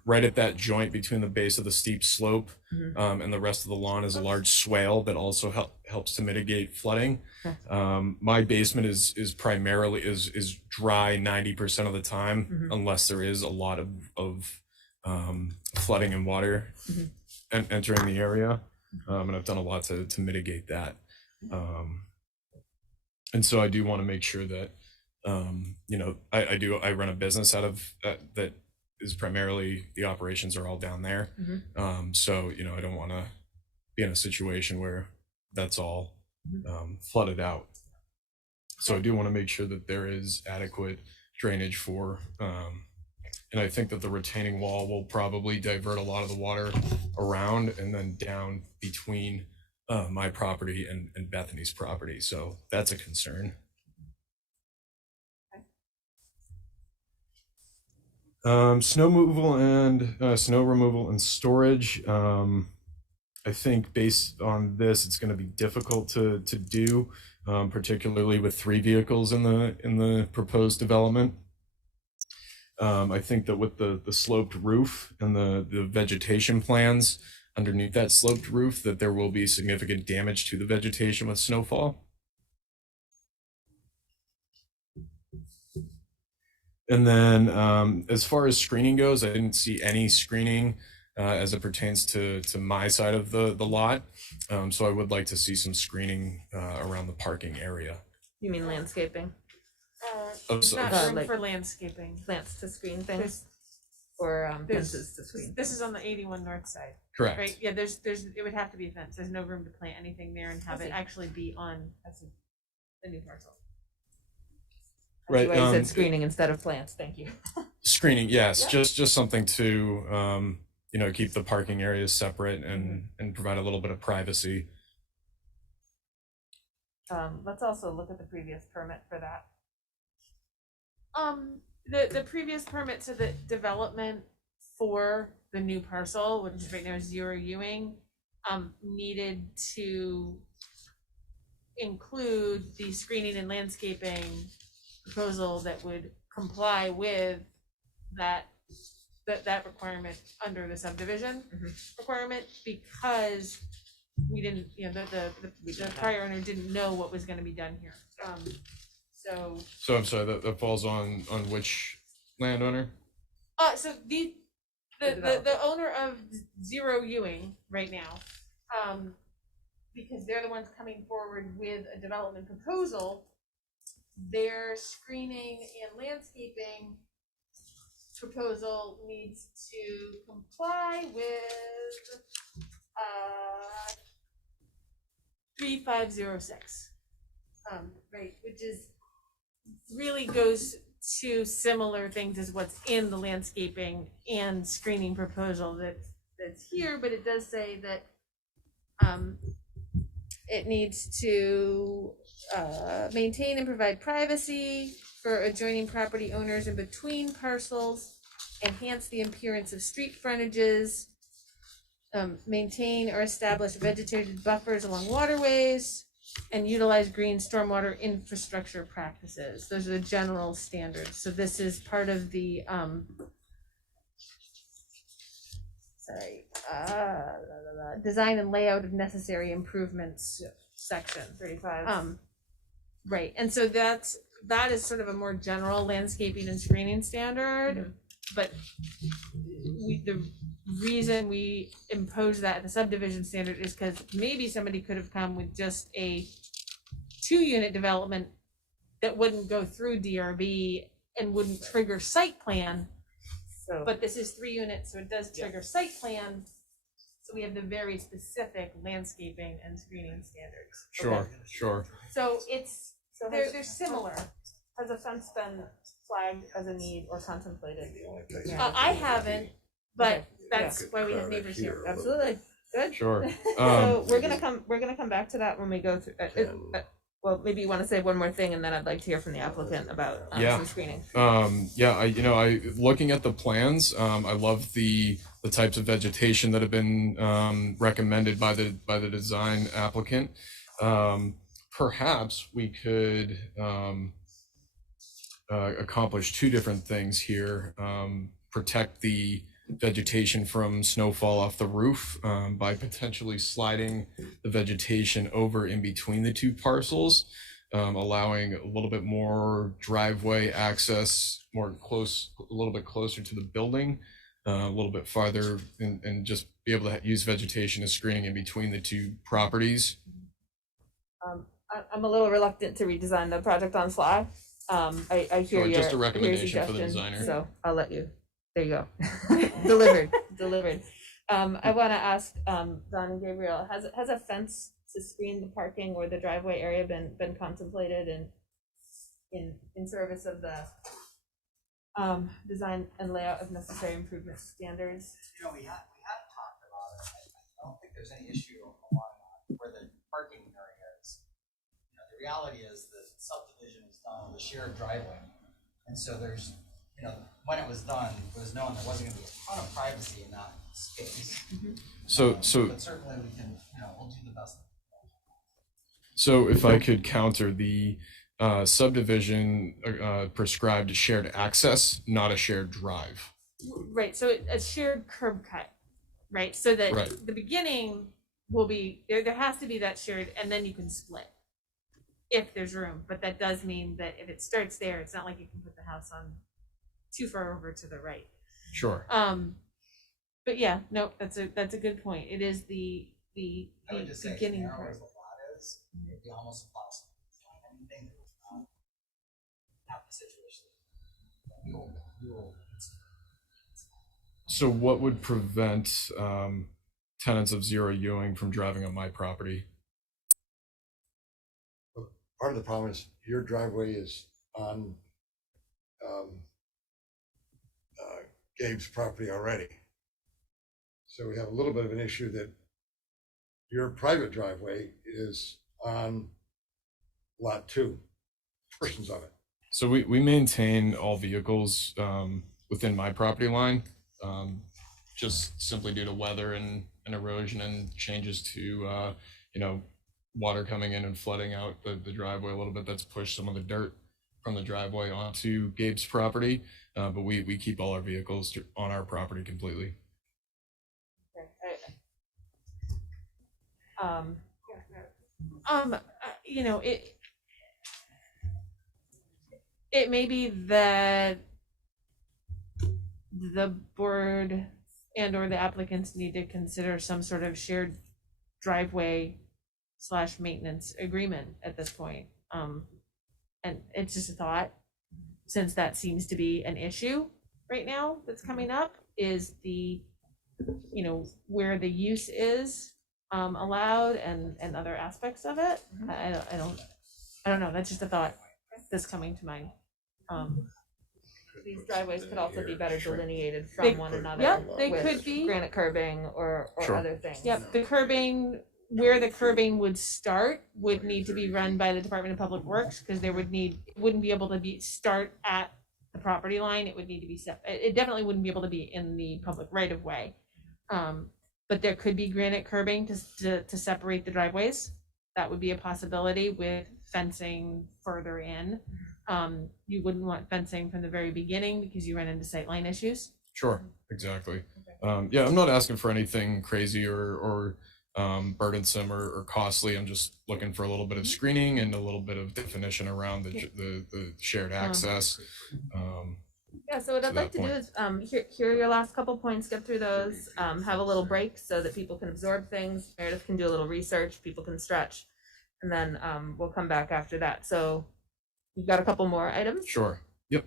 Right at that joint between the base of the steep slope and the rest of the lawn is a large swale that also helps to mitigate flooding. My basement is primarily is dry 90% of the time, unless there is a lot of flooding and water entering the area. And I've done a lot to mitigate that. And so I do want to make sure that I run a business out of that is primarily, the operations are all down there. So I don't want to be in a situation where that's all flooded out. So I do want to make sure that there is adequate drainage for and I think that the retaining wall will probably divert a lot of the water around and then down between my property and Bethany's property. So that's a concern. Snow removal and storage. I think based on this, it's going to be difficult to do, particularly with 3 vehicles in the proposed development. I think that with the sloped roof and the vegetation plans underneath that sloped roof, that there will be significant damage to the vegetation with snowfall. And then as far as screening goes, I didn't see any screening as it pertains to my side of the lot. So I would like to see some screening around the parking area. You mean landscaping? It's not room like for landscaping. Plants to screen things, or fences to screen. This is on the 81 north side. Correct. Right, yeah, it would have to be a fence. There's no room to plant anything there and have it actually be on the new parcel. That's Right. why I said screening instead of plants. Thank you. Screening, yes, Yeah. just something to keep the parking areas separate and provide a little bit of privacy. Let's also look at the previous permit for that. The previous permit to the development for the new parcel, which is right now 0 Ewing, needed to include the screening and landscaping proposal that would comply with that requirement under the subdivision requirement, because we didn't, the prior owner didn't know what was going to be done here. So I'm sorry, that falls on which landowner? So the owner of 0 Ewing right now, because they're the ones coming forward with a development proposal, their screening and landscaping proposal needs to comply with 3506, right, which is really goes to similar things as what's in the landscaping and screening proposal that's here, but it does say that it needs to maintain and provide privacy for adjoining property owners in between parcels, enhance the appearance of street frontages, maintain or establish vegetated buffers along waterways, and utilize green stormwater infrastructure practices. Those are the general standards. So this is part of the design and layout of necessary improvements section 35. Right, and so that is sort of a more general landscaping and screening standard, but the reason we impose that at the subdivision standard is because maybe somebody could have come with just a 2-unit development that wouldn't go through DRB and wouldn't trigger site plan. But this is 3 units, so it does trigger site plan. So we have the very specific landscaping and screening standards. Sure. So they're similar. Has a fence been flagged as a need or contemplated? I haven't, but that's why we have neighbors here. Absolutely. Good. Sure. So we're gonna come back to that when we go through. Well, maybe you want to say one more thing, and then I'd like to hear from the applicant about some screening. I looking at the plans, I love the types of vegetation that have been recommended by the design applicant. Perhaps we could accomplish 2 different things here. Protect the vegetation from snowfall off the roof by potentially sliding the vegetation over in between the 2 parcels, allowing a little bit more driveway access, a little bit closer to the building, a little bit farther, and just be able to use vegetation as screening in between the 2 properties. I'm a little reluctant to redesign the project on fly. I hear your just a recommendation for the suggestion, designer. so I'll let you. There you go. Delivered. I want to ask Don and Gabriel, has a fence to screen the parking or the driveway area been contemplated in service of the design and layout of necessary improvement standards? We had talked about it. I don't think there's any issue along where the parking area is. The reality is the subdivision is done on the shared driveway, and so there's when it was done, it was known there wasn't going to be a ton of privacy in that space. So but certainly we can, we'll do the best. So if I could counter, the subdivision prescribed shared access, not a shared drive. Right, so a shared curb cut, right? So that the beginning will be, there has to be that shared, and then you can split if there's room. But that does mean that if it starts there, it's not like you can put the house on too far over to the right. Sure. But yeah, no, that's a good point. It is the I would just beginning say, part. as the lot is, it'd be almost impossible to find anything that would not have the situation. We will So what would prevent tenants of Zero Ewing from driving on my property. Part of the problem is your driveway is on Gabe's property already. So we have a little bit of an issue that your private driveway is on lot 2, portions of it. So we maintain all vehicles within my property line, just simply due to weather and erosion and changes to water coming in and flooding out the driveway a little bit. That's pushed some of the dirt from the driveway onto Gabe's property, but we keep all our vehicles on our property completely. It may be that the board and or the applicants need to consider some sort of shared driveway / maintenance agreement at this point. And it's just a thought, since that seems to be an issue right now that's coming up, is the, where the use is allowed and other aspects of it. I don't know. That's just a thought that's coming to mind. These driveways could also be better delineated They- from one another. Yep, they with could be. granite curbing or Sure. other things. Yep, the curbing, where the curbing would start would need to be run by the Department of Public Works, because it wouldn't be able to start at the property line. It would need to be it definitely wouldn't be able to be in the public right of way. But there could be granite curbing to separate the driveways. That would be a possibility, with fencing further in. You wouldn't want fencing from the very beginning because you run into sightline issues. Sure, exactly. Yeah, I'm not asking for anything crazy or burdensome or costly. I'm just looking for a little bit of screening and a little bit of definition around the shared access. Yeah, so what I'd like to do is hear your last couple points, get through those, have a little break so that people can absorb things. Meredith can do a little research, people can stretch, and then we'll come back after that. So you've got a couple more items? Sure. Yep.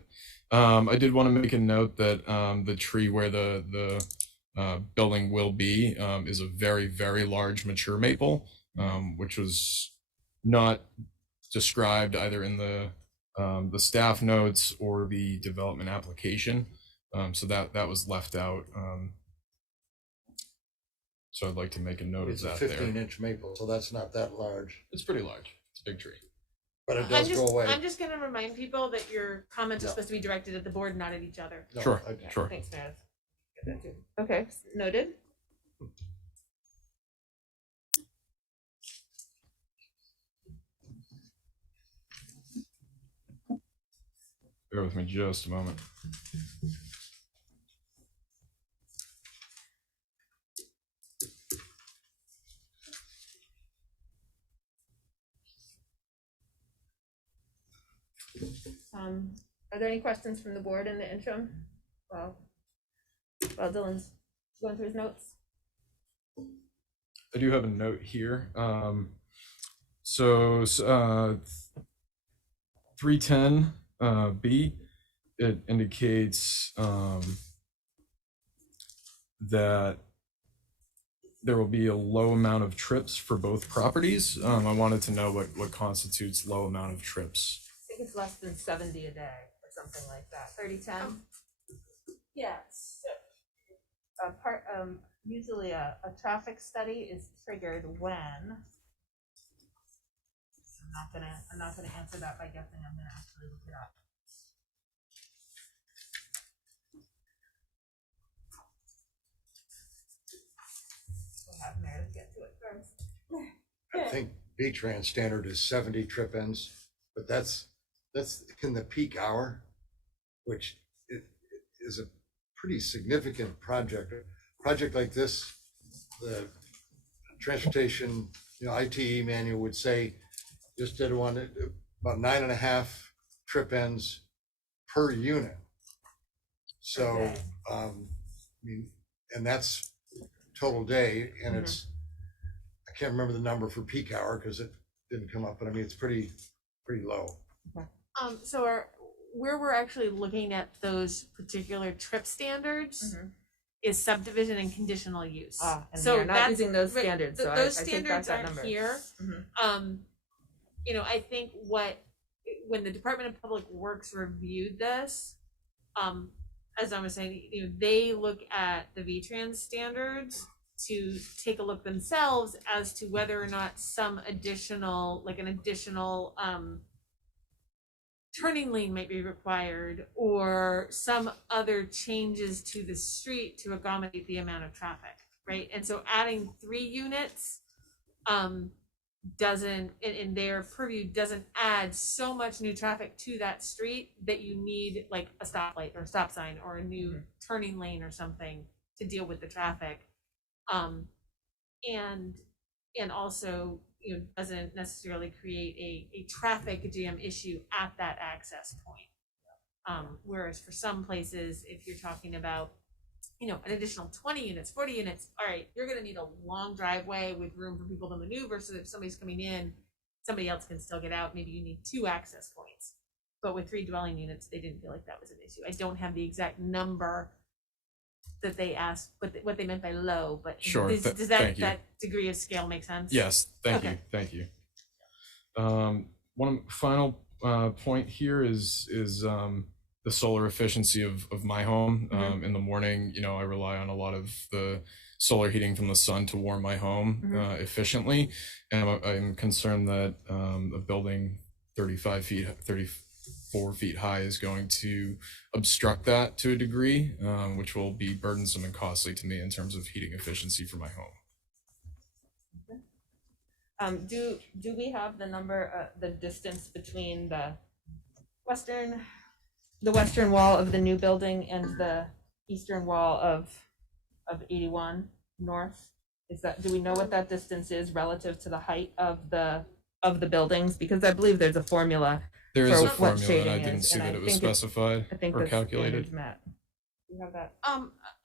I did want to make a note that the tree where the building will be is a very, very large mature maple, which was not described either in the staff notes or the development application. So that was left out. So I'd like to make a note It's of a that there. 15-inch maple, so that's not that large, It's pretty large. It's a big tree. but it does go away. I'm just gonna remind people that your comments are Yeah. supposed to be directed at the board, not at each other. No, Sure, I- sure. Thanks, Meredith. Get that too. Okay, noted. Bear with me just a moment. Are there any questions from the board in the interim? Well, Dylan's going through his notes. I do have a note here. So 310 B, it indicates that there will be a low amount of trips for both properties. I wanted to know what constitutes low amount of trips. I think it's less than 70 a day or something like that. 30-10. Yes. Usually a traffic study is triggered when. I'm not gonna answer that by guessing. I'm gonna actually look it up. We'll have Meredith get to it first. I think V-Trans standard is 70 trip ends, but that's in the peak hour, which is a pretty significant project. A project like this, the transportation, ITE manual would say just did one about 9.5 trip ends per unit. So, Okay. I mean, and that's total day, and it's, I can't remember the number for peak hour because it didn't come up, but I mean, it's pretty low. So where we're actually looking at those particular trip standards is subdivision and conditional use. And So they're not that's- using those right, standards, so those I take back standards that aren't number. here. Mhm. You know, I think when the Department of Public Works reviewed this, as I was saying, you know, they look at the VTrans standards to take a look themselves as to whether or not some additional, like an additional turning lane might be required, or some other changes to the street to accommodate the amount of traffic, right? And so adding 3 units doesn't, in their purview, doesn't add so much new traffic to that street that you need like a stoplight or a stop sign or a new turning lane or something to deal with the traffic. And also, you know, doesn't necessarily create a traffic jam issue at that access point. Whereas for some places, if you're talking about, you know, an additional 20 units, 40 units, all right, you're going to need a long driveway with room for people to maneuver so that if somebody's coming in, somebody else can still get out. Maybe you need 2 access points. But with 3 dwelling units, they didn't feel like that was an issue. I don't have the exact number that they asked, but what they meant by low, but Sure. does Thank you. that degree of scale make sense? Yes, thank you, thank you. One final point here is the solar efficiency of my home. In the morning, you know, I rely on a lot of the solar heating from the sun to warm my home efficiently, and I'm concerned that a building 34 feet high is going to obstruct that to a degree, which will be burdensome and costly to me in terms of heating efficiency for my home. Do we have the number, the distance between the western wall of the new building and the eastern wall of 81 North? Do we know what that distance is relative to the height of the buildings? Because I believe there's a formula. There is a for what formula, and I shading didn't is, see and that I it was think it's- specified I think or the calculated. standards met. You have that?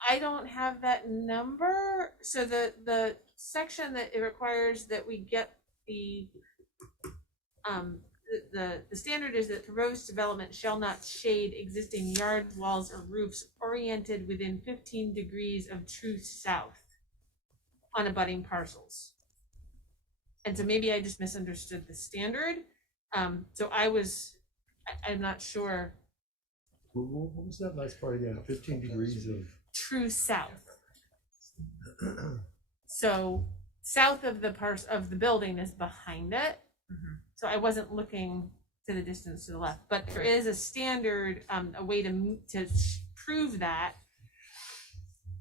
I don't have that number. So the section that it requires that we get the standard is that proposed development shall not shade existing yards, walls, or roofs oriented within 15 degrees of true south on abutting parcels. And so maybe I just misunderstood the standard. So I'm not sure. What was that last part again? 15 degrees of True south. So south of the building is behind it. So I wasn't looking to the distance to the left, but there is a standard, a way to prove that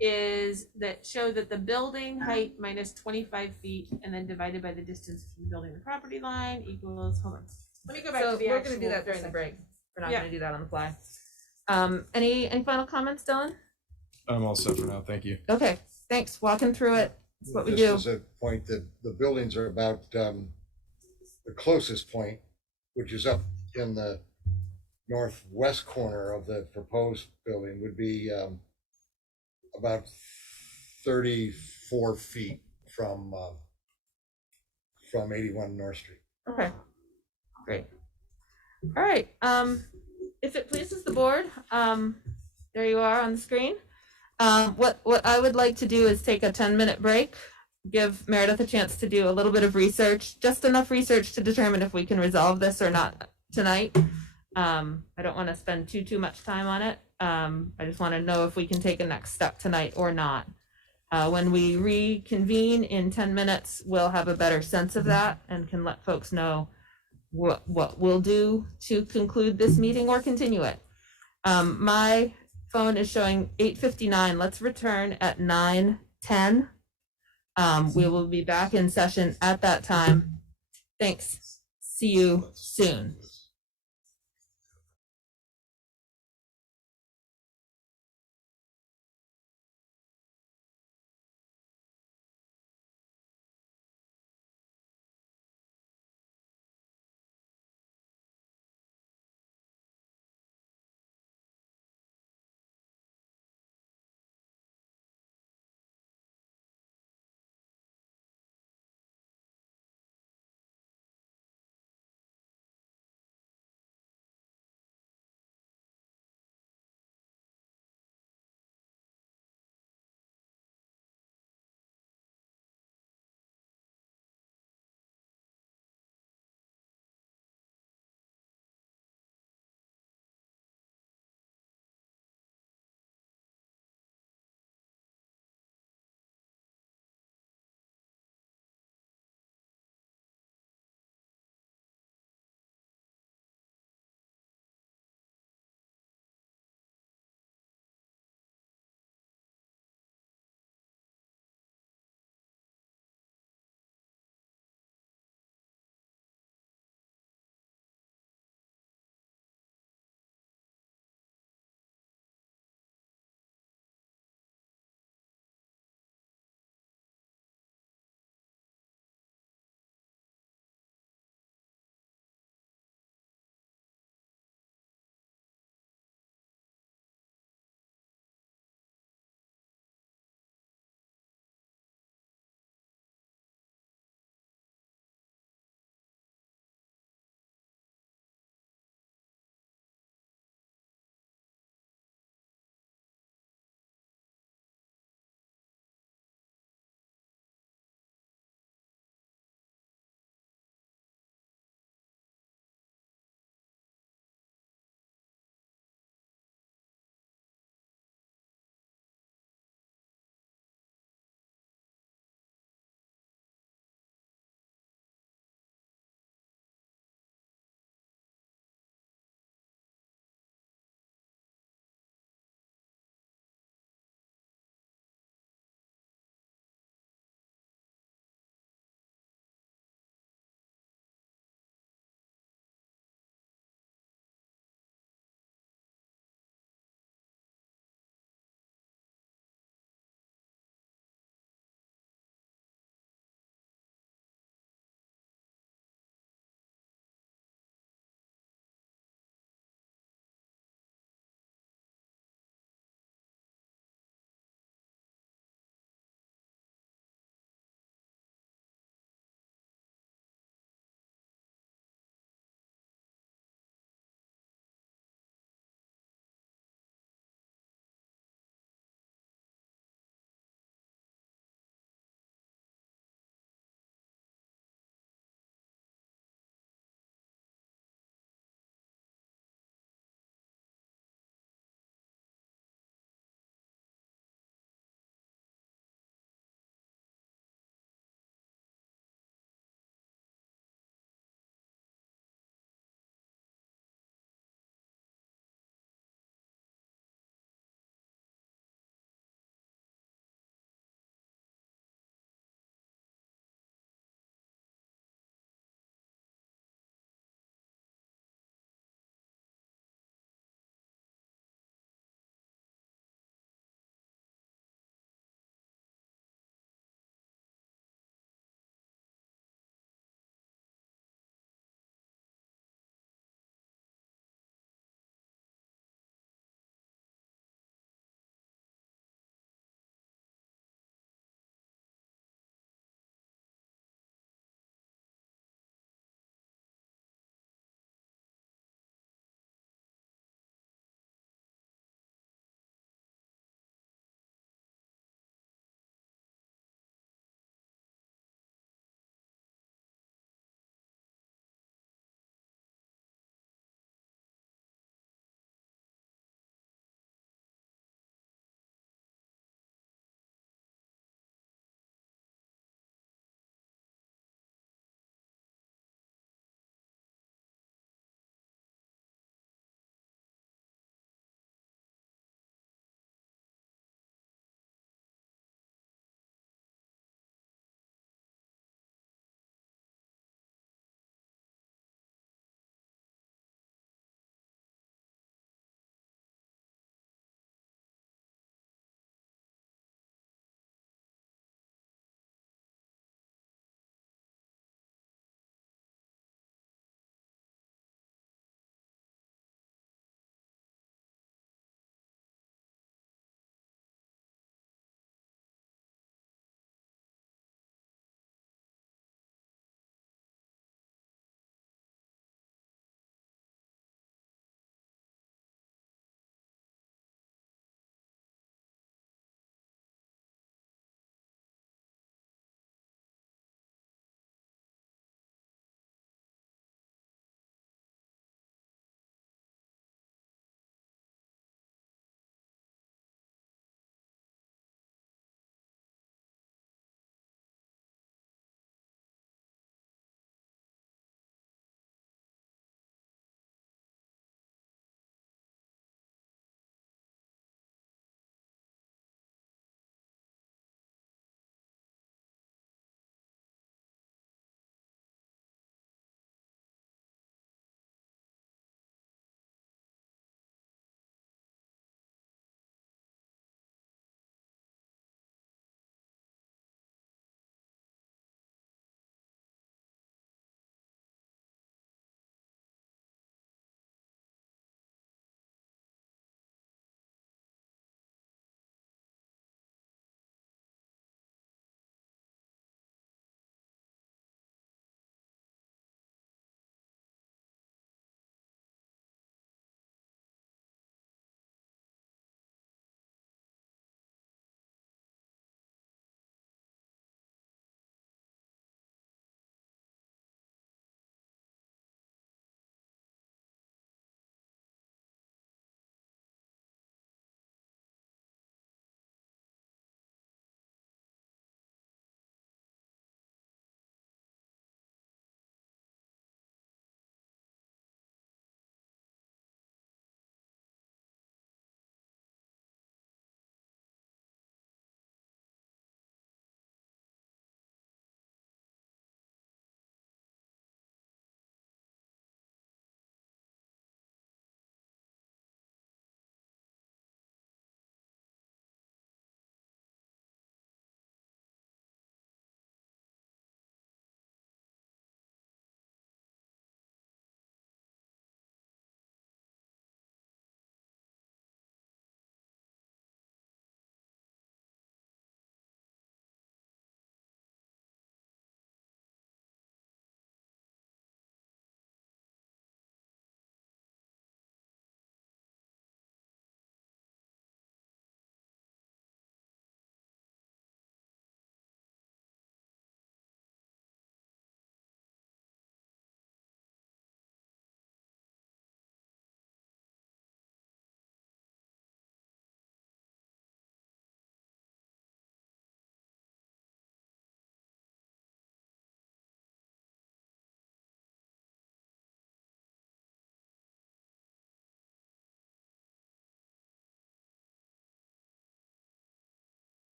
is that show that the building height minus 25 feet and then divided by the distance from the building to the property line equals, hold on. Let me go back So to the we're actual. going to do that during the break. We're not Yeah. going to do that on the fly. Any final comments, Dylan? I'm all set for now, thank you. Okay, thanks. Walking through it. That's what we Just do. as a point that the buildings are about, the closest point, which is up in the northwest corner of the proposed building, would be about 34 feet from 81 North Street. Okay, great. All right, if it pleases the board, there you are on the screen. What I would like to do is take a 10-minute break, give Meredith a chance to do a little bit of research, just enough research to determine if we can resolve this or not tonight. I don't want to spend too much time on it. I just want to know if we can take a next step tonight or not. When we reconvene in 10 minutes, we'll have a better sense of that and can let folks know what we'll do to conclude this meeting or continue it. My phone is showing 8:59. Let's return at 9:10. We will be back in session at that time. Thanks. See you soon.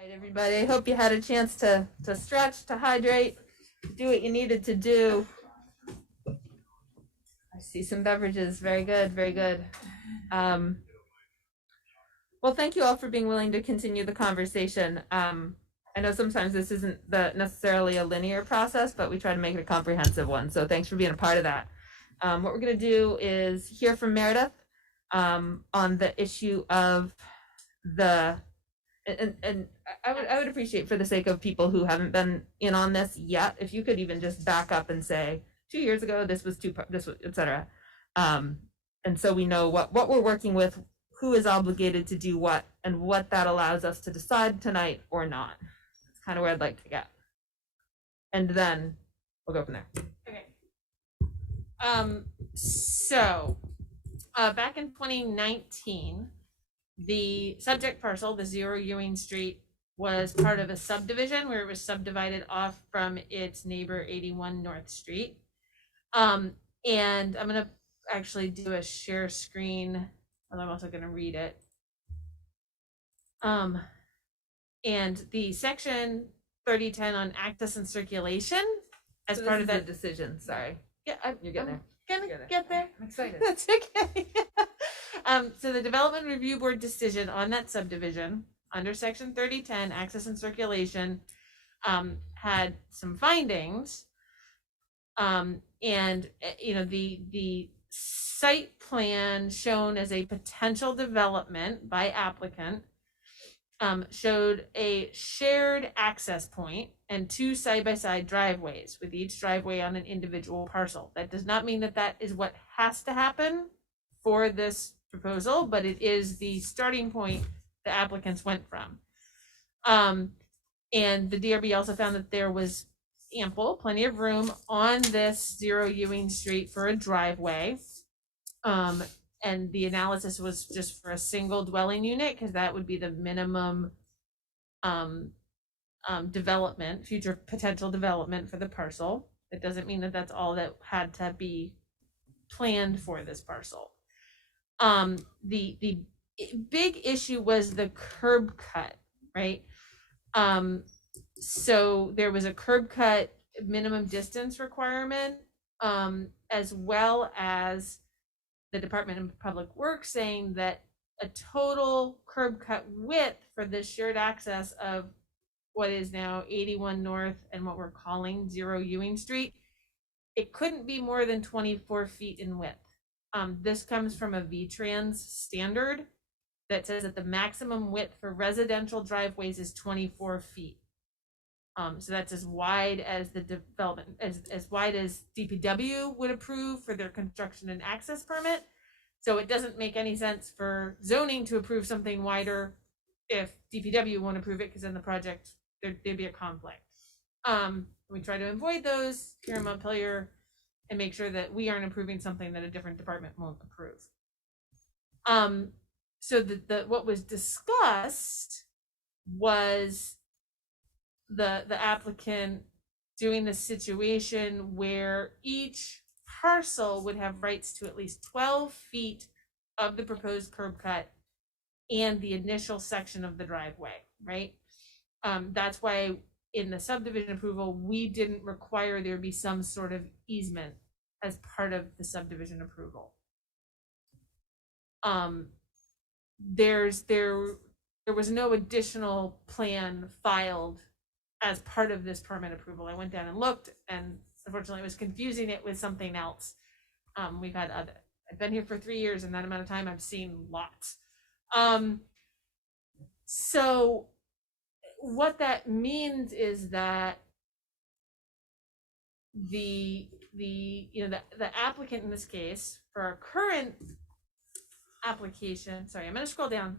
right, everybody. Hope you had a chance to stretch, to hydrate, do what you needed to do. I see some beverages. Very good, very good. Well, thank you all for being willing to continue the conversation. I know sometimes this isn't necessarily a linear process, but we try to make it a comprehensive one. So thanks for being a part of that. What we're going to do is hear from Meredith on the issue of the, and I would appreciate, for the sake of people who haven't been in on this yet, if you could even just back up and say, 2 years ago, this was et cetera. And so we know what we're working with, who is obligated to do what, and what that allows us to decide tonight or not. That's kind of where I'd like to get. And then we'll go from there. Okay. So back in 2019, the subject parcel, the 0 Ewing Street, was part of a subdivision where it was subdivided off from its neighbor 81 North Street. And I'm going to actually do a share screen, and I'm also going to read it. And the section 3010 on access and circulation, as So part of that decision. Sorry, yeah, you're getting there. Gonna get there. I'm excited. That's okay. So the Development Review Board decision on that subdivision under section 3010, access and circulation, had some findings. And the site plan shown as a potential development by applicant showed a shared access point and 2 side-by-side driveways, with each driveway on an individual parcel. That does not mean that that is what has to happen for this proposal, but it is the starting point the applicants went from. And the DRB also found that there was plenty of room on this 0 Ewing Street for a driveway. And the analysis was just for a single dwelling unit, because that would be the minimum development, future potential development for the parcel. It doesn't mean that that's all that had to be planned for this parcel. The big issue was the curb cut, right? So there was a curb cut minimum distance requirement, as well as the Department of Public Works saying that a total curb cut width for this shared access of what is now 81 North and what we're calling 0 Ewing Street, it couldn't be more than 24 feet in width. This comes from a VTrans standard that says that the maximum width for residential driveways is 24 feet. So that's as wide as the development, as wide as DPW would approve for their construction and access permit. So it doesn't make any sense for zoning to approve something wider if DPW won't approve it, because then the project, there'd be a conflict. We try to avoid those here in Montpelier and make sure that we aren't approving something that a different department won't approve. So what was discussed was the applicant doing the situation where each parcel would have rights to at least 12 feet of the proposed curb cut and the initial section of the driveway, right? That's why in the subdivision approval, we didn't require there be some sort of easement as part of the subdivision approval. There was no additional plan filed as part of this permit approval. I went down and looked, and unfortunately, it was confusing it with something else. I've been here for 3 years, and that amount of time I've seen lots. So what that means is that the applicant in this case for our current application, sorry, I'm going to scroll down.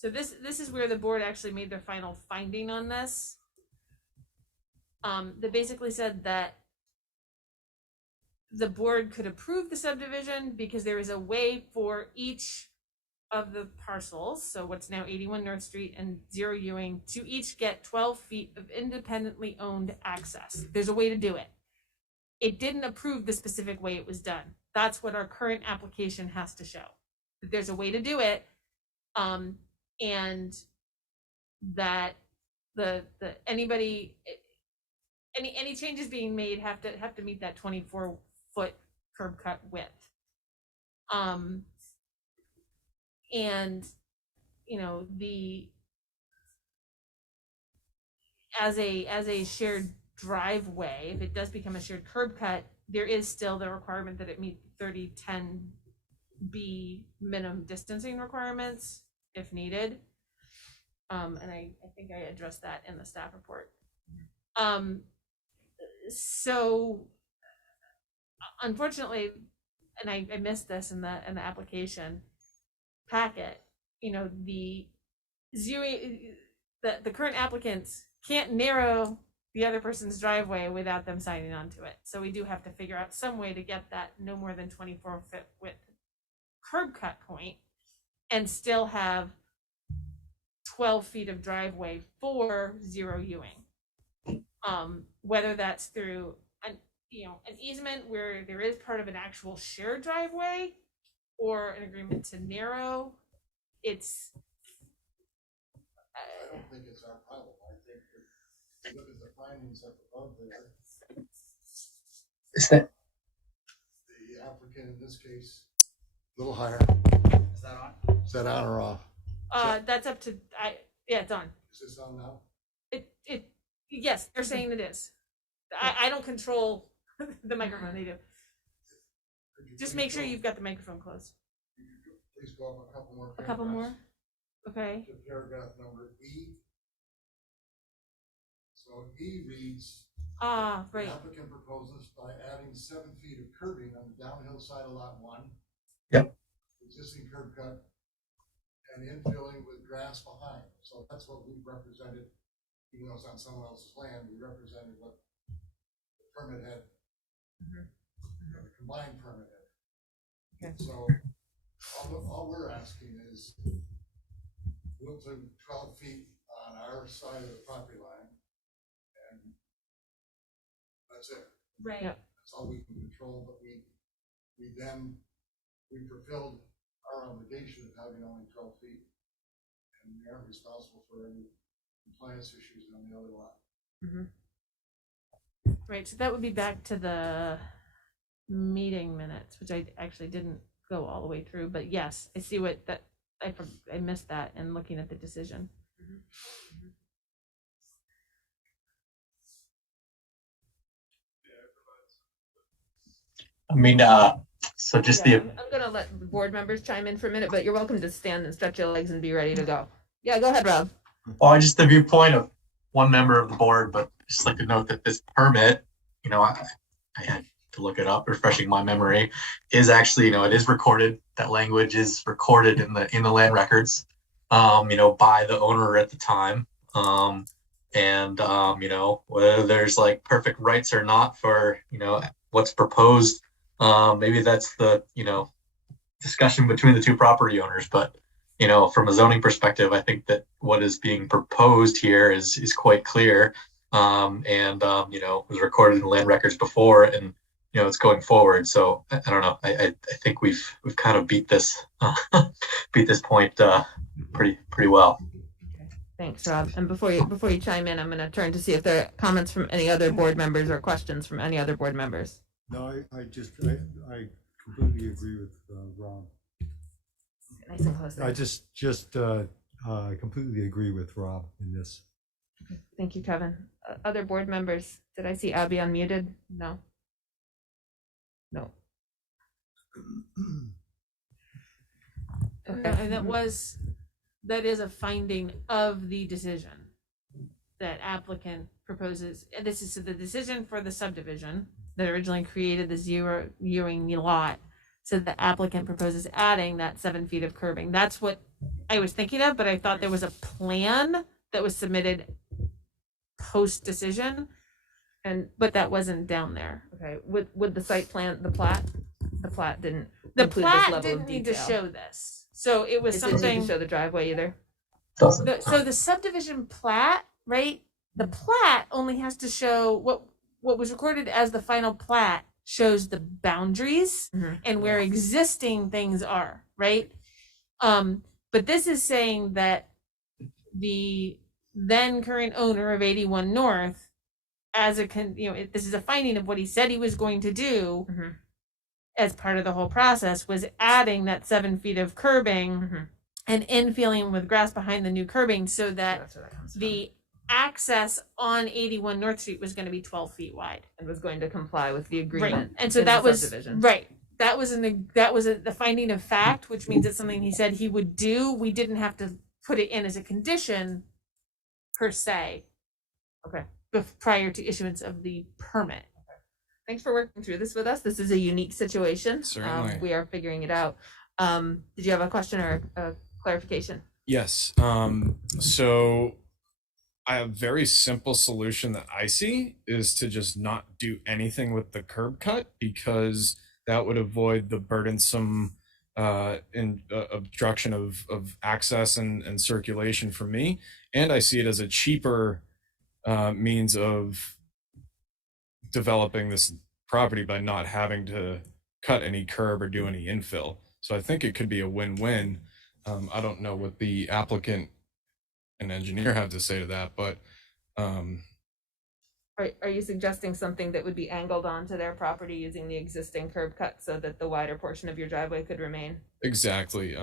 So this is where the board actually made their final finding on this. They basically said that the board could approve the subdivision because there is a way for each of the parcels, so what's now 81 North Street and 0 Ewing, to each get 12 feet of independently owned access. There's a way to do it. It didn't approve the specific way it was done. That's what our current application has to show, that there's a way to do it. And that the anybody, any changes being made have to meet that 24-foot curb cut width. And you know, as a shared driveway, if it does become a shared curb cut, there is still the requirement that it meet 3010B minimum distancing requirements if needed. And I think I addressed that in the staff report. So unfortunately, and I missed this in the application packet, you know, the current applicants can't narrow the other person's driveway without them signing onto it. So we do have to figure out some way to get that no more than 24-foot width curb cut point and still have 12 feet of driveway for 0 Ewing. Whether that's through an easement where there is part of an actual shared driveway or an agreement to narrow, it's I don't think it's our problem. I think if you look at the findings up above there, Is that the applicant in this case, a little higher. Is that on? Is that on or off? that's up to yeah, it's on. Is this on now? Yes, they're saying it is. I don't control the microphone, they do. Just make sure you've got the microphone closed. Please go up a couple more. A couple more? Okay. To paragraph number E. So E reads. Right. The applicant proposes by adding 7 feet of curbing on the downhill side of lot 1. Yep. Existing curb cut and infilling with grass behind. So that's what we represented, even though it's on someone else's land, we represented what the permit had, the combined permit had. Okay. So all we're asking is we'll put 12 feet on our side of the property line, and that's it. Right. Yep. That's all we can control, but we fulfilled our obligation of having only 12 feet, and we aren't responsible for any compliance issues on the other lot. Right, so that would be back to the meeting minutes, which I actually didn't go all the way through, but yes, I see what that, I missed that in looking at the decision. I mean, so just I'm gonna let the board members chime in for a minute, but you're welcome to stand and stretch your legs and be ready to go. Yeah, go ahead, Rob. well, I just the viewpoint of one member of the board, but just like to note that this permit, you know, I had to look it up, refreshing my memory, is actually, you know, it is recorded. That language is recorded in the land records, you know, by the owner at the time. You know, whether there's like perfect rights or not for, you know, what's proposed, maybe that's the, you know, discussion between the two property owners. But, you know, from a zoning perspective, I think that what is being proposed here is quite clear. You know, was recorded in land records before, and you know, it's going forward. So I don't know. I think we've kind of beat this point pretty well. Thanks, Rob. And before you chime in, I'm going to turn to see if there are comments from any other board members or questions from any other board members. No, I completely agree with Rob. Nice and close there. I just completely agree with Rob in this. Thank you, Kevin. Other board members? Did I see Abby unmuted? No. No. Okay. And that is a finding of the decision that applicant proposes. And this is the decision for the subdivision that originally created the Ewing lot. So the applicant proposes adding that 7 feet of curbing. That's what I was thinking of, but I thought there was a plan that was submitted post decision, but that wasn't down there. Okay. With the site plan, the plat didn't. The include plat this level of didn't need to detail. show this, so it was It didn't need something. to show the driveway either. So the subdivision plat, right? The plat only has to show what was recorded as the final plat shows the boundaries and where existing things are, right? But this is saying that the then current owner of 81 North, as a this is a finding of what he said he was going to do as part of the whole process, was adding that 7 feet of curbing and infilling with grass behind the new curbing so that the access on 81 North Street was going to be 12 feet wide and was going to comply with the agreement. Right. And so in the that was subdivision. right. That was the finding of fact, which means it's something he said he would do. We didn't have to put it in as a condition per se. Okay. Prior to issuance of the permit. Thanks for working through this with us. This is a unique situation. Certainly. We are figuring it out. Did you have a question or a clarification? Yes. So a very simple solution that I see is to just not do anything with the curb cut, because that would avoid the burdensome obstruction of access and circulation for me. And I see it as a cheaper means of developing this property by not having to cut any curb or do any infill. So I think it could be a win-win. I don't know what the applicant and engineer have to say to that, but Are you suggesting something that would be angled onto their property using the existing curb cut so that the wider portion of your driveway could remain? exactly.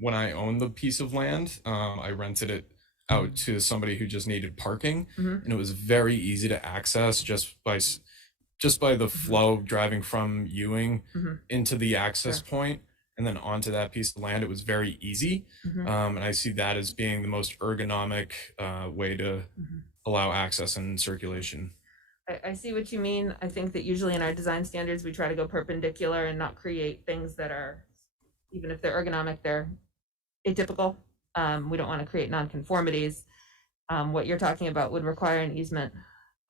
When I owned the piece of land, I rented it out to somebody who just needed parking, and it was very easy to access just by the flow driving from Ewing into the access point and then onto that piece of land. It was very easy. And I see that as being the most ergonomic way to allow access and circulation. I see what you mean. I think that usually in our design standards, we try to go perpendicular and not create things that are, even if they're ergonomic, they're atypical. We don't want to create nonconformities. What you're talking about would require an easement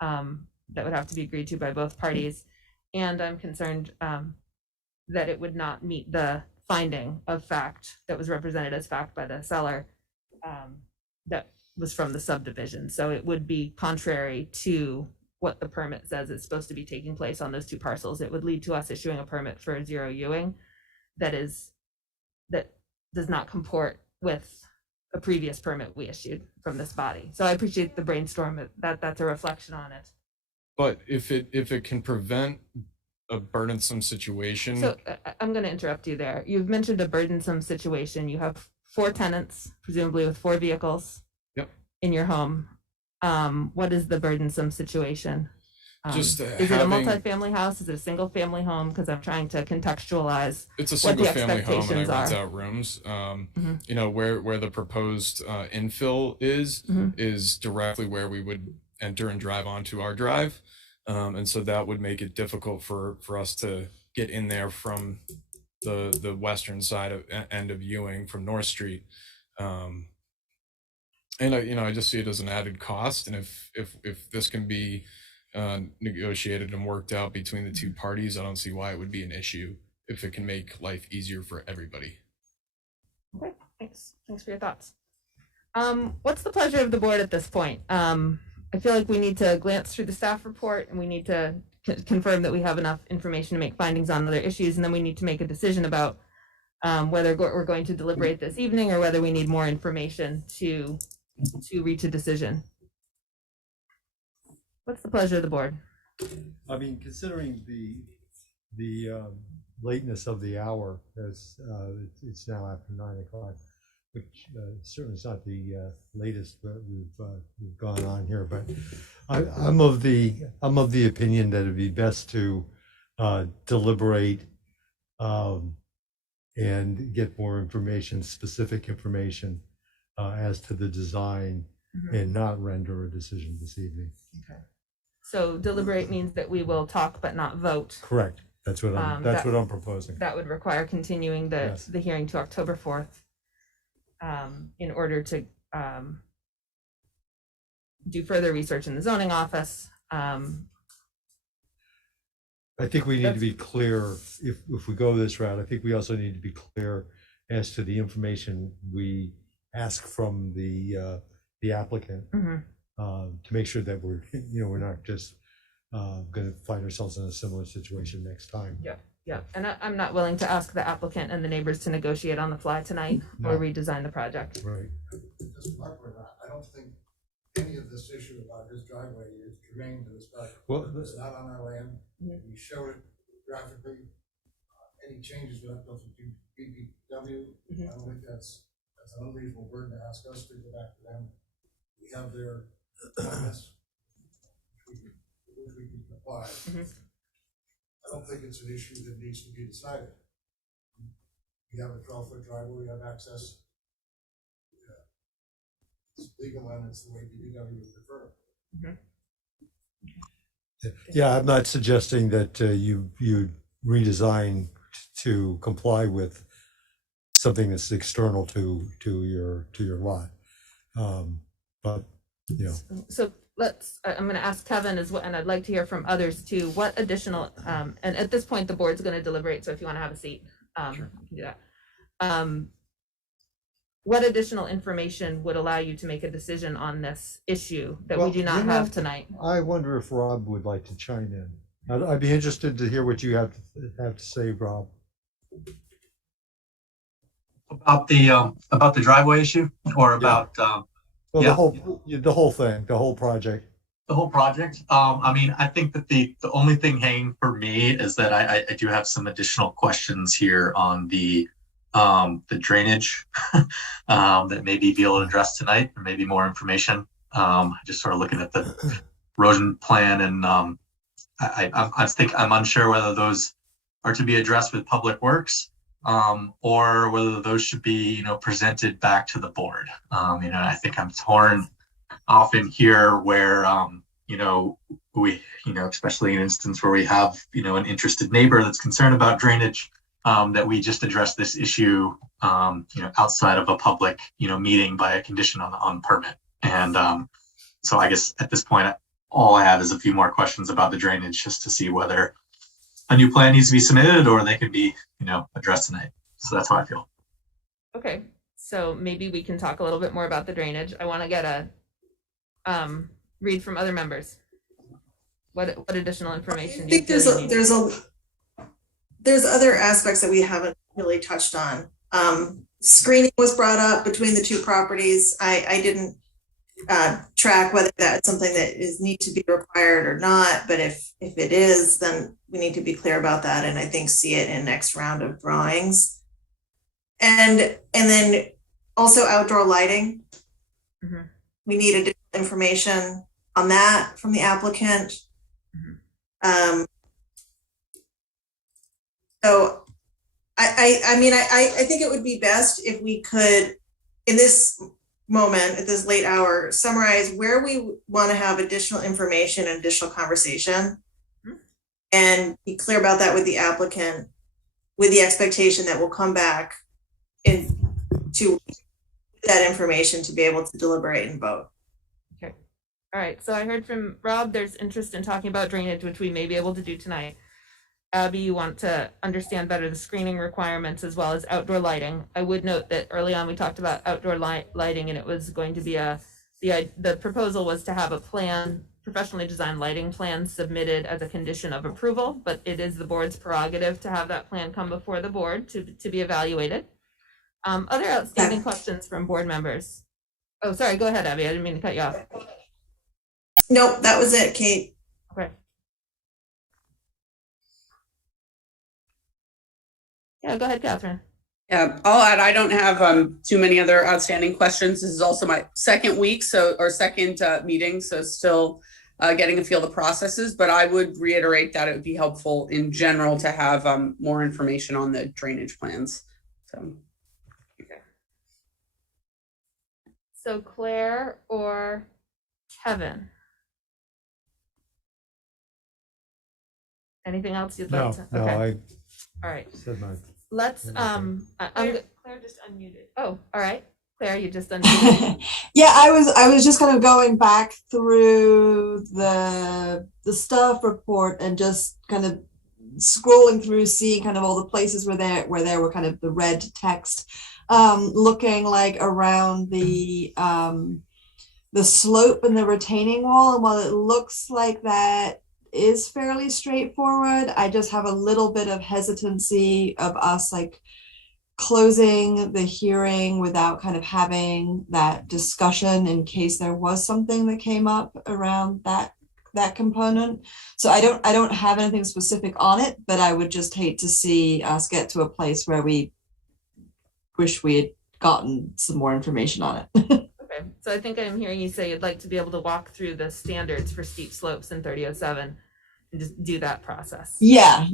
that would have to be agreed to by both parties. And I'm concerned that it would not meet the finding of fact that was represented as fact by the seller that was from the subdivision. So it would be contrary to what the permit says is supposed to be taking place on those two parcels. It would lead to us issuing a permit for 0 Ewing that does not comport with a previous permit we issued from this body. So I appreciate the brainstorm. That's a reflection on it. But if it can prevent a burdensome situation. So I'm going to interrupt you there. You've mentioned a burdensome situation. You have 4 tenants, presumably with 4 vehicles in your home. What is the burdensome situation? Is it a multi-family house? Is it a single family home? Because I'm trying to contextualize it's a what the single family home, and I expectations rent are. out rooms. You know, where the proposed infill is directly where we would enter and drive onto our drive. And so that would make it difficult for us to get in there from the western side of end of Ewing from North Street. And I just see it as an added cost. And if this can be negotiated and worked out between the two parties, I don't see why it would be an issue if it can make life easier for everybody. Okay, thanks for your thoughts. What's the pleasure of the board at this point? I feel like we need to glance through the staff report, and we need to confirm that we have enough information to make findings on other issues, and then we need to make a decision about whether we're going to deliberate this evening or whether we need more information to reach a decision. What's the pleasure of the board? I mean, considering the lateness of the hour, as it's now after 9 o'clock, which certainly is not the latest that we've gone on here, but I'm of the opinion that it'd be best to deliberate and get more information, specific information as to the design, and not render a decision this evening. Okay. So deliberate means that we will talk but not vote. Correct. That's what I'm proposing. That would require continuing the hearing to October 4th in order to do further research in the zoning office. I think we need to be clear, if we go this route, I think we also need to be clear as to the information we ask from the applicant, to make sure that we're not just going to find ourselves in a similar situation next time. Yeah, and I'm not willing to ask the applicant and the neighbors to negotiate on the fly tonight or redesign the project. Right. Just I don't think any of this issue about his driveway is germane to this project. Well, It's not on our land. We showed it graphically. Any changes would have to go through BPW. I don't think that's an unreasonable burden to ask us to go back to them. We have their comments, which we can apply. I don't think it's an issue that needs to be decided. We have a 12-foot driveway, we have access. It's legal and it's the way DPW would prefer. Yeah, I'm not suggesting that you redesign to comply with something that's external to your lot. But you know. So I'm going to ask Kevin as well, and I'd like to hear from others too. What additional, and at this point, the board's going to deliberate. So if you want to have a seat, Sure. you can do that. What additional information would allow you to make a decision on this issue that we do not have tonight? I wonder if Rob would like to chime in. I'd be interested to hear what you have to say, Rob. About the driveway issue, or about Well, the whole thing, the whole project. The whole project. I mean, I think that the only thing hanging for me is that I do have some additional questions here on the drainage that maybe be able to address tonight, or maybe more information. Just sort of looking at the erosion plan, and I'm unsure whether those are to be addressed with Public Works, or whether those should be, presented back to the board. I think I'm torn often here where, we, especially in an instance where we have, an interested neighbor that's concerned about drainage, that we just address this issue, outside of a public, meeting by a condition on permit. And so I guess at this point, all I have is a few more questions about the drainage, just to see whether a new plan needs to be submitted or they can be, addressed tonight. So that's how I feel. Okay, so maybe we can talk a little bit more about the drainage. I want to get a read from other members. What additional information? I think there's other aspects that we haven't really touched on. Screening was brought up between the two properties. I didn't track whether that's something that need to be required or not, but if it is, then we need to be clear about that, and I think see it in next round of drawings. And then also outdoor lighting. We need additional information on that from the applicant. So I think it would be best if we could, in this moment, at this late hour, summarize where we want to have additional information and additional conversation, and be clear about that with the applicant, with the expectation that we'll come back to that information to be able to deliberate and vote. Okay. All right. So I heard from Rob, there's interest in talking about drainage, which we may be able to do tonight. Abby, you want to understand better the screening requirements as well as outdoor lighting. I would note that early on we talked about outdoor lighting, and it was going to be the proposal was to have a plan, professionally designed lighting plan submitted as a condition of approval, but it is the board's prerogative to have that plan come before the board to be evaluated. Other outstanding questions from board members? Oh, sorry, go ahead, Abby. I didn't mean to cut you off. Nope, that was it, Kate. Okay. Yeah, go ahead, Catherine. Yeah, I'll add, I don't have too many other outstanding questions. This is also my second week, second meeting, so still getting a feel of the processes, but I would reiterate that it would be helpful in general to have more information on the drainage plans. So Claire or Kevin? Anything else you'd like to? No, okay. All right. Said my. Let's Claire just unmuted. Oh, all right. Claire, you just unmuted. Yeah, I was just kind of going back through the staff report and just kind of scrolling through, seeing kind of all the places where there were kind of the red text, looking like around the slope and the retaining wall. And while it looks like that is fairly straightforward, I just have a little bit of hesitancy of us like closing the hearing without kind of having that discussion in case there was something that came up around that component. So I don't have anything specific on it, but I would just hate to see us get to a place where we wish we had gotten some more information on it. Okay, so I think I'm hearing you say you'd like to be able to walk through the standards for steep slopes in 3007 and just do that process. Yeah.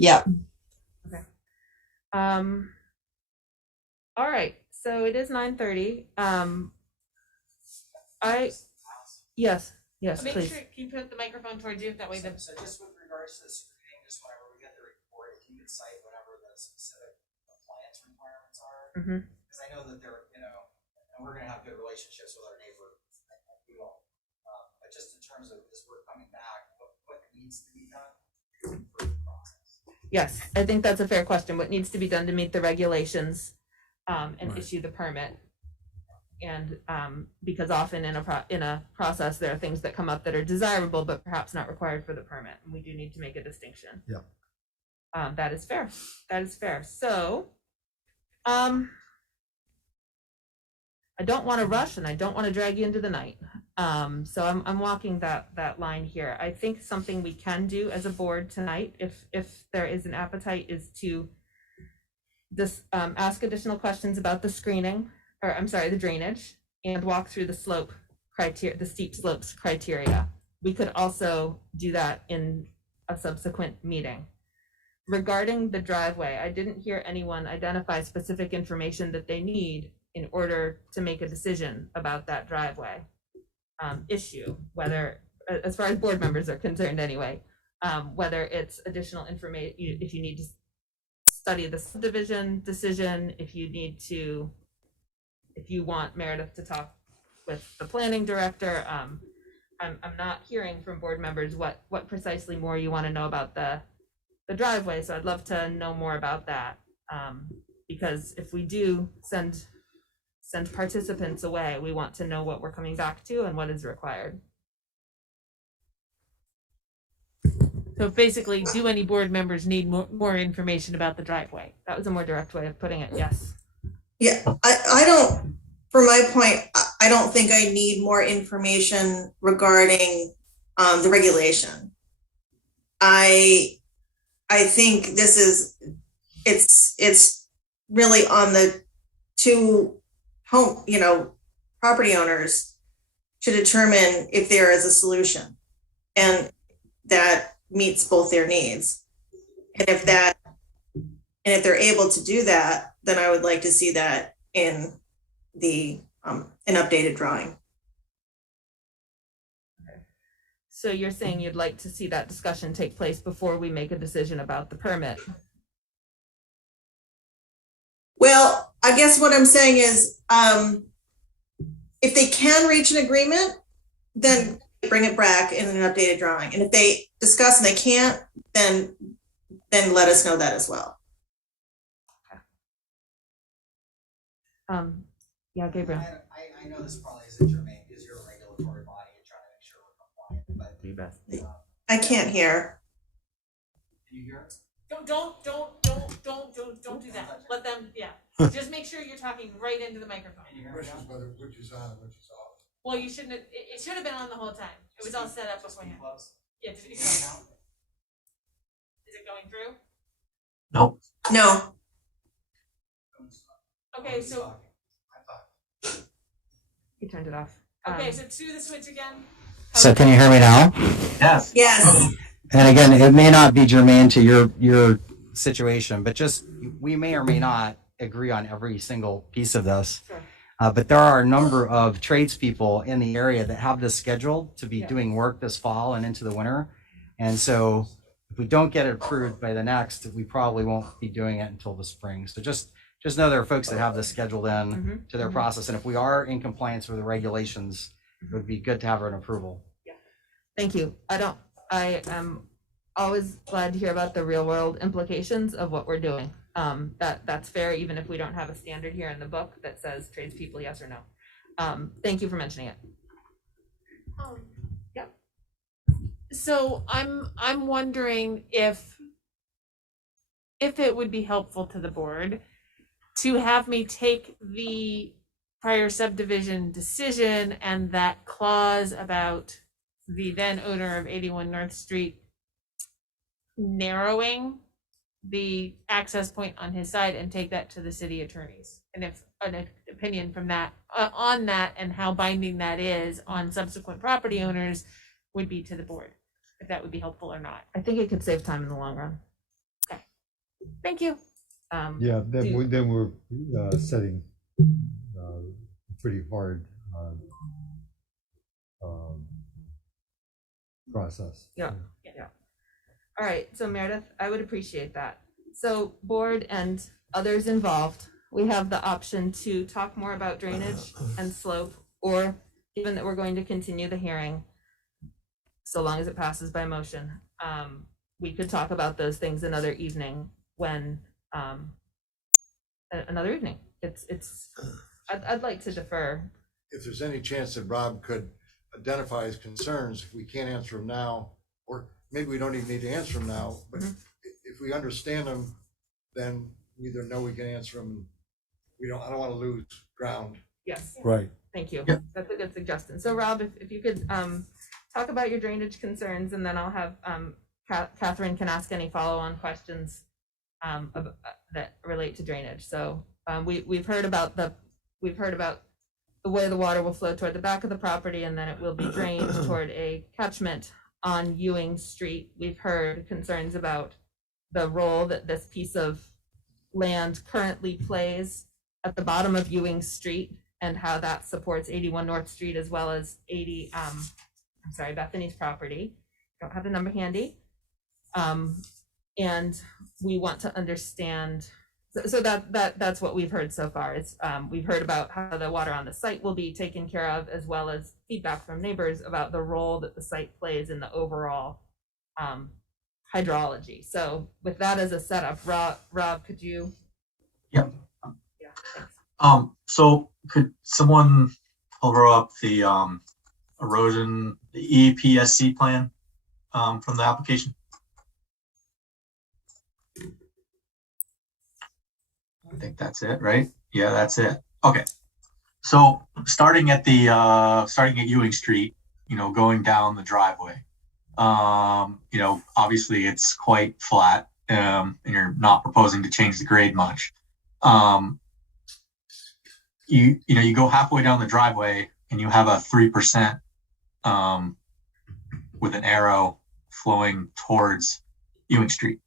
Okay. All right, so it is 9:30. Yes, Make please. sure you put the microphone towards you, that way the. So just with regards to the screening, just whenever we get the report, if you could cite whatever the specific compliance requirements are. Because I know that they're, and we're gonna have good relationships with our neighbor, we all. But just in terms of this work coming back, what needs to be done for the process? Yes, I think that's a fair question. What needs to be done to meet the regulations and issue the permit? And because often in a process, there are things that come up that are desirable, but perhaps not required for the permit. And we do need to make a distinction. Yeah. That is fair. That is fair. So I don't want to rush and I don't want to drag you into the night. So I'm walking that line here. I think something we can do as a board tonight, if there is an appetite, is to just ask additional questions about the screening, or I'm sorry, the drainage, and walk through the slope criteria, the steep slopes criteria. We could also do that in a subsequent meeting. Regarding the driveway, I didn't hear anyone identify specific information that they need in order to make a decision about that driveway issue, whether, as far as board members are concerned anyway, whether it's additional information, if you need to study the subdivision decision, if you want Meredith to talk with the planning director. I'm not hearing from board members what precisely more you want to know about the driveway, so I'd love to know more about that, because if we do send participants away, we want to know what we're coming back to and what is required. So basically, do any board members need more information about the driveway? That was a more direct way of putting it. Yes. Yeah, I don't, for my point, I don't think I need more information regarding the regulation. I think this is, it's really on the two property owners to determine if there is a solution and that meets both their needs. And if they're able to do that, then I would like to see that in the an updated drawing. So you're saying you'd like to see that discussion take place before we make a decision about the permit? Well, I guess what I'm saying is, if they can reach an agreement, then bring it back in an updated drawing. And if they discuss and they can't, then let us know that as well. Yeah, Gabriel. I know this probably isn't germane because you're a regulatory body and trying to make sure we're compliant, but you best. I can't hear. Can you hear it? Don't do that. Let them, just make sure you're talking right into the microphone. Which is on, which is off. Well, you shouldn't have, it should have been on the whole time. It was all set up beforehand. Yeah, did it come out? Is it going through? No. No. Okay, so, You turned it off. okay, so do the switch again. So can you hear me now? Yes. Yes. And again, it may not be germane to your situation, but just we may or may not agree on every single piece of this. Sure. But there are a number of tradespeople in the area that have this scheduled to be doing work this fall and into the winter. And so if we don't get it approved by the next, we probably won't be doing it until the spring. So just know there are folks that have this scheduled in to their process. And if we are in compliance with the regulations, it would be good to have an approval. Thank you. I am always glad to hear about the real world implications of what we're doing. That's fair, even if we don't have a standard here in the book that says tradespeople, yes or no. Thank you for mentioning it. Yeah. So I'm wondering if it would be helpful to the board to have me take the prior subdivision decision and that clause about the then owner of 81 North Street narrowing the access point on his side and take that to the city attorneys. And if an opinion from that on that and how binding that is on subsequent property owners would be to the board, if that would be helpful or not. I think it could save time in the long run. Okay, thank you. Yeah, then we're setting pretty hard process. Yeah. All right, so Meredith, I would appreciate that. So board and others involved, we have the option to talk more about drainage and slope, or given that we're going to continue the hearing, so long as it passes by motion, we could talk about those things another evening when, another evening. I'd like to defer. If there's any chance that Rob could identify his concerns, if we can't answer them now, or maybe we don't even need to answer them now, but if we understand them, then we either know we can answer them. I don't want to lose ground. Yes. Right. Thank you. Yep. That's a good suggestion. So Rob, if you could talk about your drainage concerns, and then I'll have Catherine can ask any follow-on questions that relate to drainage. So we've heard about the way the water will flow toward the back of the property, and then it will be drained toward a catchment on Ewing Street. We've heard concerns about the role that this piece of land currently plays at the bottom of Ewing Street and how that supports 81 North Street as well as Bethany's property. Don't have the number handy. And we want to understand, so that's what we've heard so far. Is we've heard about how the water on the site will be taken care of, as well as feedback from neighbors about the role that the site plays in the overall hydrology. So with that as a setup, Rob, could you? Yep. Yeah, thanks. So could someone pull up the erosion, the EPSC plan from the application? I think that's it, right? Yeah, that's it. Okay. So starting at Ewing Street, going down the driveway, obviously it's quite flat, and you're not proposing to change the grade much. You go halfway down the driveway and you have a 3% with an arrow flowing towards Ewing Street.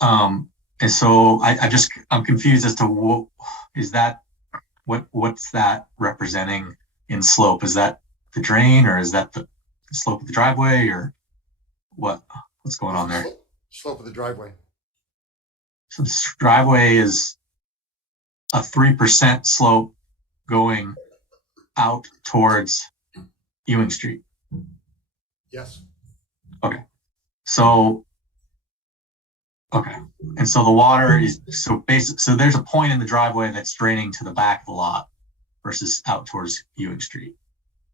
And so I'm confused as to what's that representing in slope? Is that the drain, or is that the slope of the driveway, or what's going on there? Slope of the driveway. So this driveway is a 3% slope going out towards Ewing Street. Yes. Okay. And so the water is so there's a point in the driveway that's draining to the back of the lot versus out towards Ewing Street,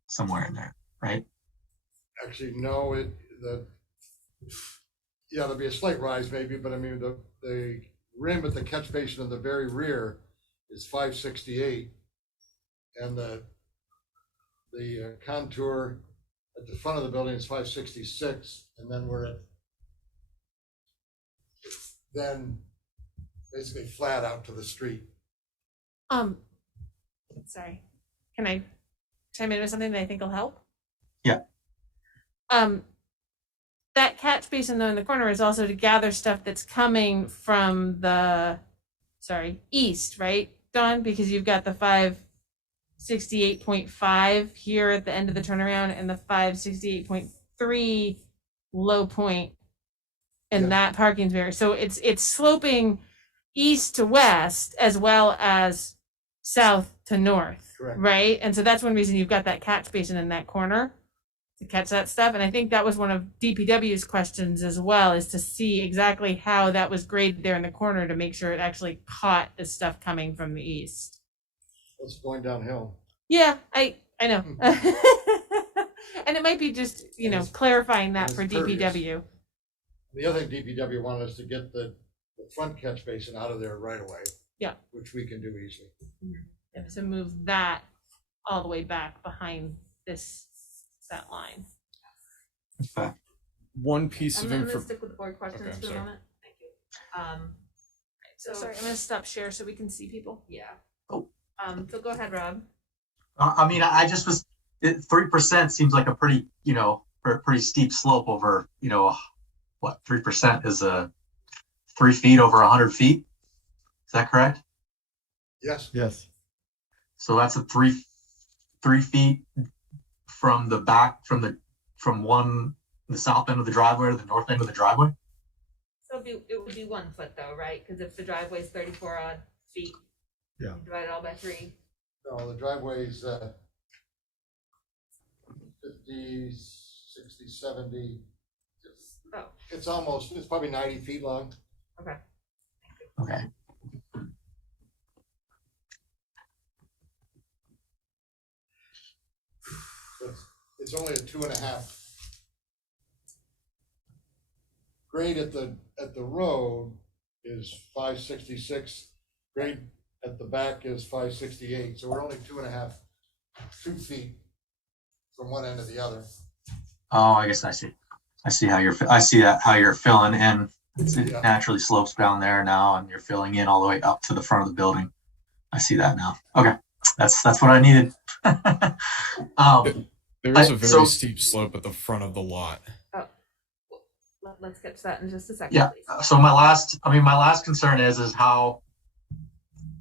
somewhere in there, right? Actually, no, there'll be a slight rise maybe, but I mean, the rim at the catch basin in the very rear is 568, and the contour at the front of the building is 566, and then we're at basically flat out to the street. Sorry, can I chime in with something that I think will help? Yeah. That catch basin though in the corner is also to gather stuff that's coming from the east, right, Dawn? Because you've got the 568.5 here at the end of the turnaround and the 568.3 low point in that parking area. So it's sloping east to west as well as south to north. Correct. Right? And so that's one reason you've got that catch basin in that corner to catch that stuff. And I think that was one of DPW's questions as well, is to see exactly how that was graded there in the corner to make sure it actually caught the stuff coming from the east. It's going downhill. Yeah, I know. And it might be just, clarifying that for DPW. The other thing DPW wanted us to get the front catch basin out of there right away. Yeah. Which we can do easily. Yeah, so move that all the way back behind that line. One piece I'm of gonna info. stick with the board questions Okay, I'm for a sorry. moment. Thank you. So sorry, I'm gonna stop share so we can see people. Yeah. Oh. So go ahead, Rob. I mean, I just was 3% seems like a pretty, pretty steep slope over, what 3% is 3 feet over 100 feet. Is that correct? Yes. Yes. So that's a 3 feet from the back, from the south end of the driveway to the north end of the driveway. So it would be 1 foot though, right? Because if the driveway is 34 odd feet, Yeah. you divide it all by 3. No, the driveway's 50, 60, 70. Oh. It's probably 90 feet long. Okay. Okay. It's only a 2.5. Grade at the road is 566. Grade at the back is 568. So we're only 2 feet from one end to the other. Oh, I guess I see. I see how you're filling in. It Yeah. naturally slopes down there now, and you're filling in all the way up to the front of the building. I see that now. Okay, that's what I needed. There is a very steep slope at the front of the lot. Oh, let's get to that in just a second. Yeah. Please. So my last concern is how,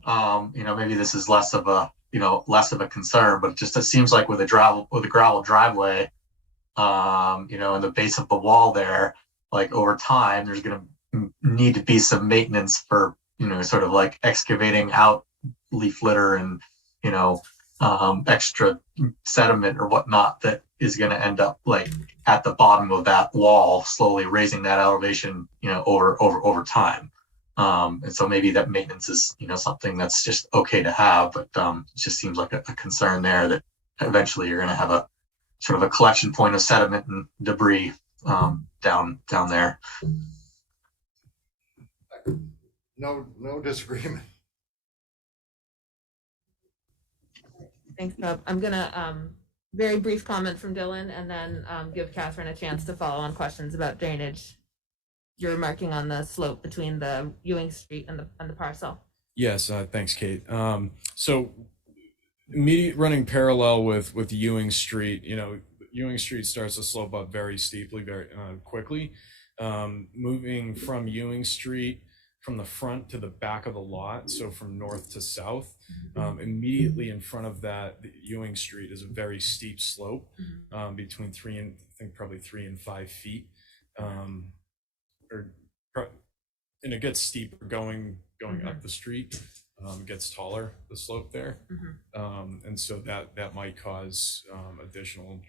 maybe this is less of a concern, but it seems like with a gravel driveway, in the base of the wall there, like over time, there's going to need to be some maintenance for, sort of like excavating out leaf litter and, extra sediment or whatnot that is going to end up like at the bottom of that wall, slowly raising that elevation, over time. And so maybe that maintenance is, something that's just okay to have, but it just seems like a concern there that eventually you're going to have a sort of a collection point of sediment and debris down there. No disagreement. Thanks, Bob. I'm gonna very brief comment from Dylan and then give Catherine a chance to follow on questions about drainage. You're marking on the slope between the Ewing Street and the parcel. Yes, thanks, Kate. So running parallel with Ewing Street, Ewing Street starts to slope up very steeply, very quickly. Moving from Ewing Street from the front to the back of the lot, so from north to south, immediately in front of that, Ewing Street is a very steep slope, between 3 and 5 feet, and it gets steeper going up the street. It gets taller, the slope there, and so that might cause additional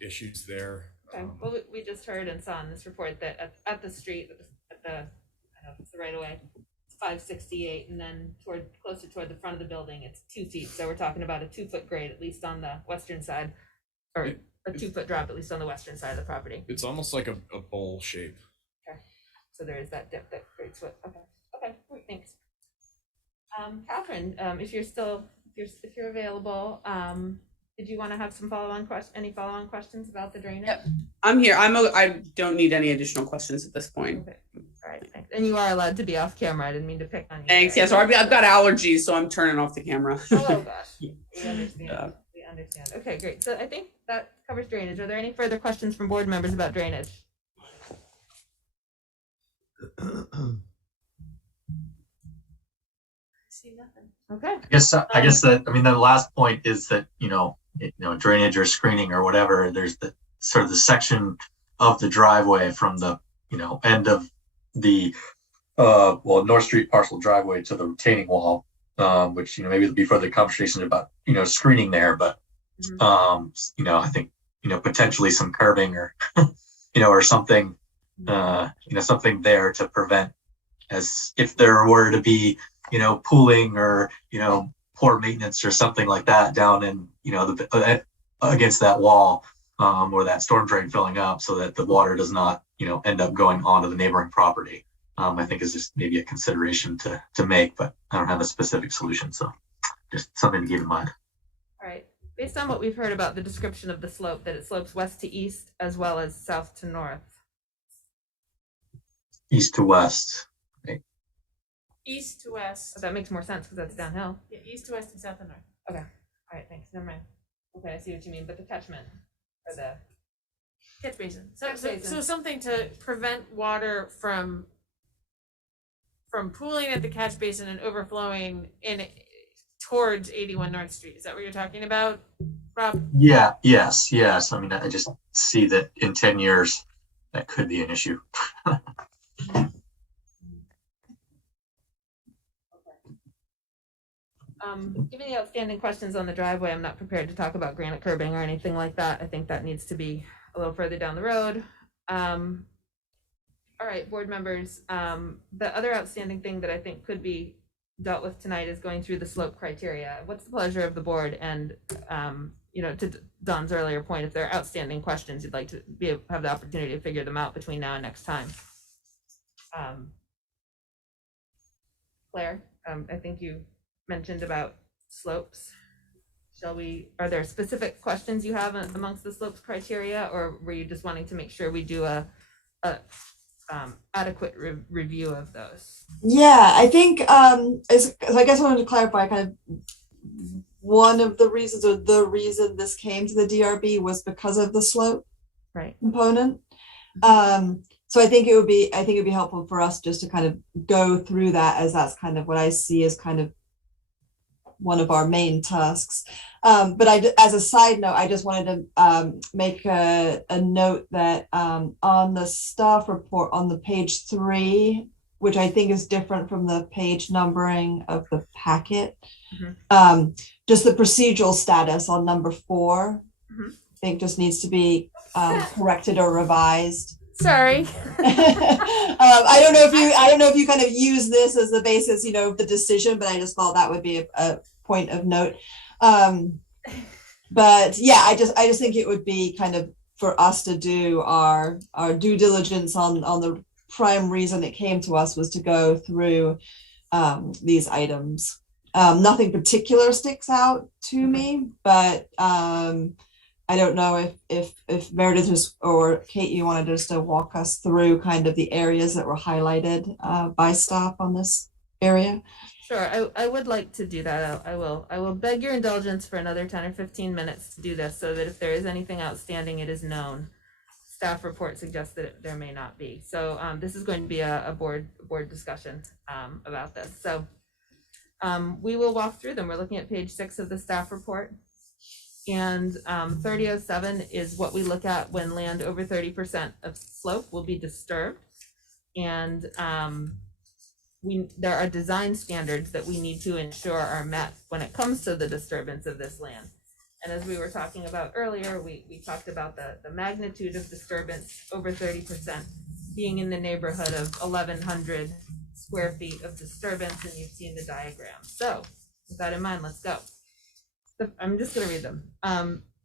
issues there. Okay. Well, we just heard and saw in this report that at the street, at the I don't know if it's the right away, it's 568, and then closer toward the front of the building, it's 2 feet. So we're talking about a 2 foot grade, at least on the western side, or a 2 foot drop, at least on the western side of the property. It's almost like a bowl shape. Okay. So there is that dip that creates what. Okay. Great, thanks. Catherine, if you're available, did you want to have some any follow-on questions about the drainage? Yep. I'm here. I don't need any additional questions at this point. Okay. All right, thanks. And you are allowed to be off camera. I didn't mean to pick on you. Thanks. there. Yeah, so I've got allergies, so I'm turning off the camera. Oh gosh, we understand. We understand. Okay, great. So I think that covers drainage. Are there any further questions from board members about drainage? See nothing. Okay. I guess that the last point is that drainage or screening or whatever. There's the sort of the section of the driveway from the end of the North Street parcel driveway to the retaining wall, which maybe there'll be further conversations about screening there, but I think potentially some curbing or or something something there to prevent, as if there were to be pooling or poor maintenance or something like that down in against that wall, or that storm drain filling up, so that the water does not end up going onto the neighboring property. I think is just maybe a consideration to make, but I don't have a specific solution. So just something to keep in mind. All right. Based on what we've heard about the description of the slope, that it slopes west to east as well as south to north. East to west. Right? East to west. Oh, that makes more sense because that's downhill. Yeah, east to west and south and north. Okay. All right. Thanks. Never mind. Okay, I see what you mean. But the catchment or the Catch basin. Catch basin. So something to prevent water from pooling at the catch basin and overflowing towards 81 North Street. Is that what you're talking about, Rob? Yeah. Yes. I mean, I just see that in 10 years that could be an issue. Given the outstanding questions on the driveway, I'm not prepared to talk about granite curbing or anything like that. I think that needs to be a little further down the road. All right, board members, the other outstanding thing that I think could be dealt with tonight is going through the slope criteria. What's the pleasure of the board? And, to Don's earlier point, if there are outstanding questions, you'd like to have the opportunity to figure them out between now and next time. Claire, I think you mentioned about slopes. Are there specific questions you have amongst the slopes criteria, or were you just wanting to make sure we do a adequate review of those? Yeah, I think so I guess I wanted to clarify kind of one of the reasons, or the reason this came to the DRB was because of the slope component. So I think it would be helpful for us just to kind of go through that, as that's kind of what I see as kind of one of our main tasks. But as a side note, I just wanted to make a note that on the staff report on the page 3, which I think is different from the page numbering of the packet, just the procedural status on number 4, I think just needs to be corrected or revised. Sorry. I don't know if you kind of use this as the basis, of the decision, but I just thought that would be a point of note. But yeah, I just think it would be kind of for us to do our due diligence on the prime reason it came to us was to go through these items. Nothing particular sticks out to me, but I don't know if Meredith or Kate, you wanted just to walk us through kind of the areas that were highlighted by staff on this area. Sure, I would like to do that. I will beg your indulgence for another 10 or 15 minutes to do this, so that if there is anything outstanding, it is known. Staff report suggests that there may not be. So this is going to be a board discussion about this. So we will walk through them. We're looking at page 6 of the staff report. And 3007 is what we look at when land over 30% of slope will be disturbed. And there are design standards that we need to ensure are met when it comes to the disturbance of this land. And as we were talking about earlier, we talked about the magnitude of disturbance over 30% being in the neighborhood of 1,100 square feet of disturbance, and you've seen the diagram. So with that in mind, let's go. I'm just going to read them.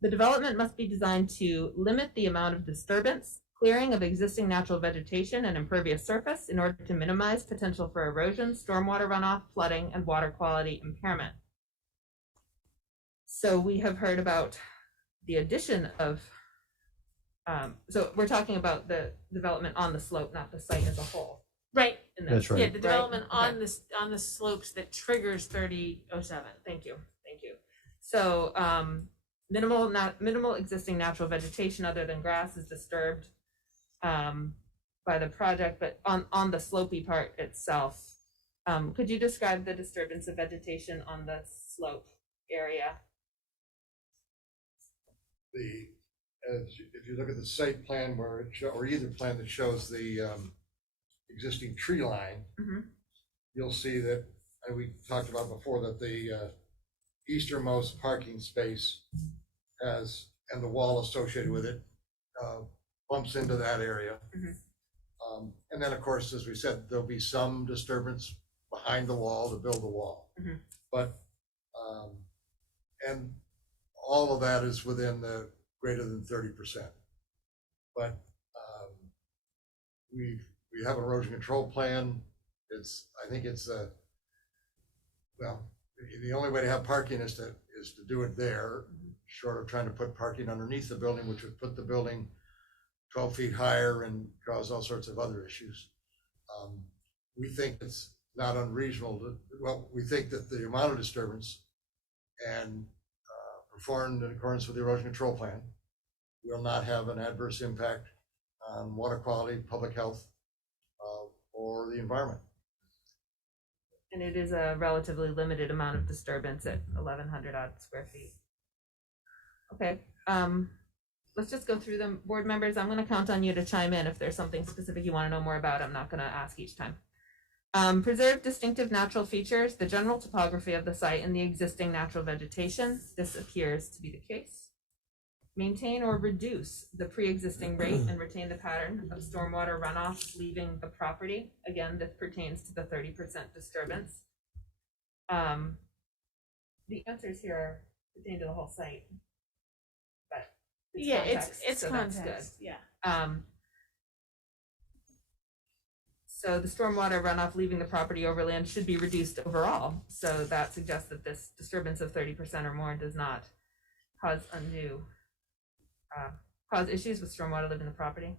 The development must be designed to limit the amount of disturbance, clearing of existing natural vegetation and impervious surface in order to minimize potential for erosion, stormwater runoff, flooding, and water quality impairment. So we have heard about the addition of, so we're talking about the development on the slope, not the site as a whole. Right. That's right. Yeah, the development Right. on this on the slopes that triggers 3007. Thank you. So minimal existing natural vegetation other than grass is disturbed by the project, but on the slopey part itself, could you describe the disturbance of vegetation on the slope area? If you look at the site plan or either plan that shows the existing tree line, you'll see that, and we talked about before, that the easternmost parking space and the wall associated with it bumps into that area. And then, of course, as we said, there'll be some disturbance behind the wall to build the wall. But and all of that is within the greater than 30%. But we've we have an erosion control plan. I think it's well, the only way to have parking is to do it there, short of trying to put parking underneath the building, which would put the building 12 feet higher and cause all sorts of other issues. We think it's not unreasonable we think that the amount of disturbance and performed in accordance with the erosion control plan will not have an adverse impact on water quality, public health, or the environment. And it is a relatively limited amount of disturbance at 1,100 odd square feet. Okay, let's just go through them. Board members, I'm going to count on you to chime in if there's something specific you want to know more about. I'm not going to ask each time. Preserve distinctive natural features, the general topography of the site, and the existing natural vegetation. This appears to be the case. Maintain or reduce the pre-existing rate and retain the pattern of stormwater runoff leaving the property. Again, this pertains to the 30% disturbance. The answers here are pertain to the whole site, but Yeah, context, it's so that's context. Yeah. So the stormwater runoff leaving the property overland should be reduced overall. So that suggests that this disturbance of 30% or more does not cause cause issues with stormwater leaving the property.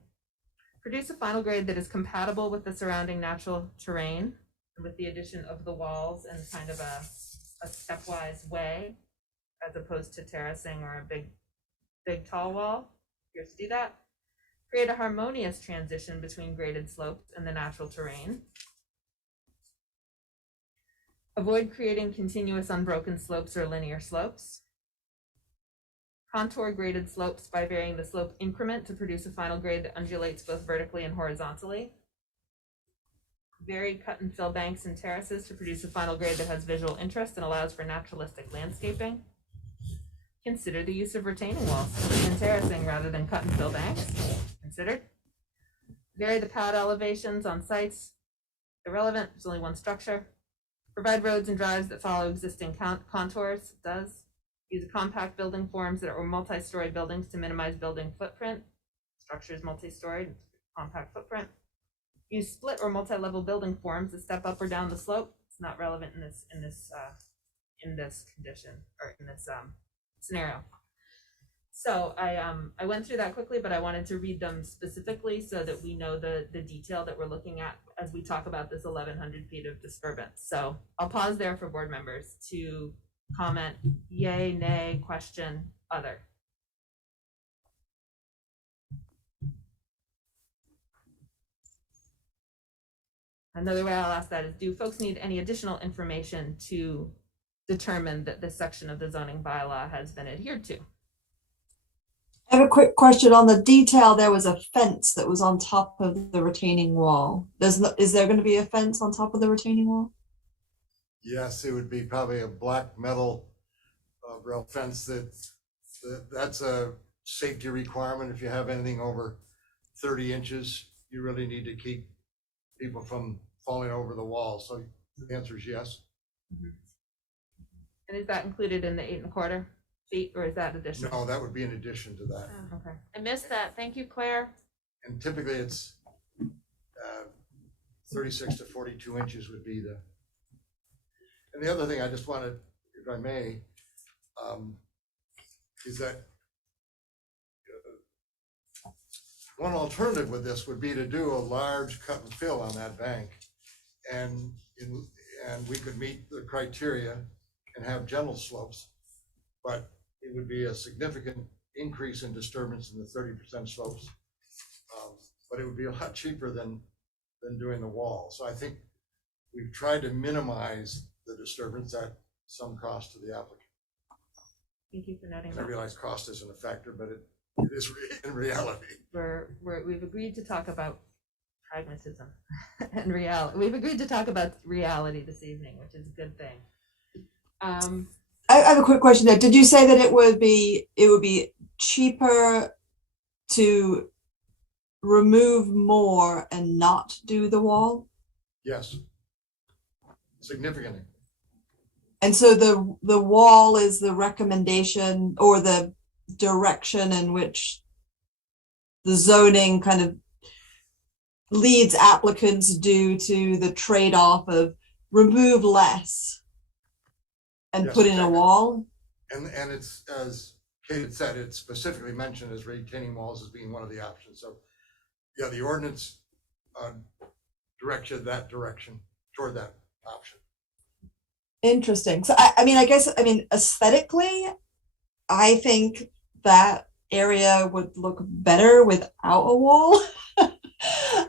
Produce a final grade that is compatible with the surrounding natural terrain with the addition of the walls and kind of a stepwise way, as opposed to terracing or a big tall wall. Here's to do that. Create a harmonious transition between graded slopes and the natural terrain. Avoid creating continuous unbroken slopes or linear slopes. Contour graded slopes by varying the slope increment to produce a final grade that undulates both vertically and horizontally. Vary cut and fill banks and terraces to produce a final grade that has visual interest and allows for naturalistic landscaping. Consider the use of retaining walls and terracing rather than cut and fill banks. Considered. Vary the pad elevations on sites. Irrelevant, there's only one structure. Provide roads and drives that follow existing contours. It does. Use compact building forms that are multi-story buildings to minimize building footprint. Structure is multi-storied, compact footprint. Use split or multi-level building forms that step up or down the slope. It's not relevant in this condition or in this scenario. So I went through that quickly, but I wanted to read them specifically so that we know the detail that we're looking at as we talk about this 1,100 feet of disturbance. So I'll pause there for board members to comment, yay, nay, question, other. Another way I'll ask that is, do folks need any additional information to determine that this section of the zoning bylaw has been adhered to? I have a quick question on the detail. There was a fence that was on top of the retaining wall. Is there going to be a fence on top of the retaining wall? Yes, it would be probably a black metal rail fence that's a safety requirement. If you have anything over 30 inches, you really need to keep people from falling over the wall. So the answer is yes. Mm-hmm. And is that included in the 8¼ feet, or is that additional? No, that would be in addition to that. Oh, okay, I missed that. Thank you, Claire. And typically it's 36 to 42 inches would be the. And the other thing I just wanted, if I may, is that one alternative with this would be to do a large cut and fill on that bank, and we could meet the criteria and have gentle slopes, but it would be a significant increase in disturbance in the 30% slopes, but it would be a lot cheaper than doing the wall. So I think we've tried to minimize the disturbance at some cost to the applicant. Thank you for noting I that. realize cost isn't a factor, but it is in reality. We've agreed to talk about pragmatism and reality. We've agreed to talk about reality this evening, which is a good thing. I have a quick question there. Did you say that it would be cheaper to remove more and not do the wall? Yes, significantly. And so the wall is the recommendation or the direction in which the zoning kind of leads applicants do to the trade-off of remove less and Yes, put in a exactly. wall. And it's, as Kate had said, it's specifically mentioned as retaining walls as being one of the options. So, yeah, the ordinance directs you that direction toward that option. Interesting. So I mean, aesthetically, I think that area would look better without a wall.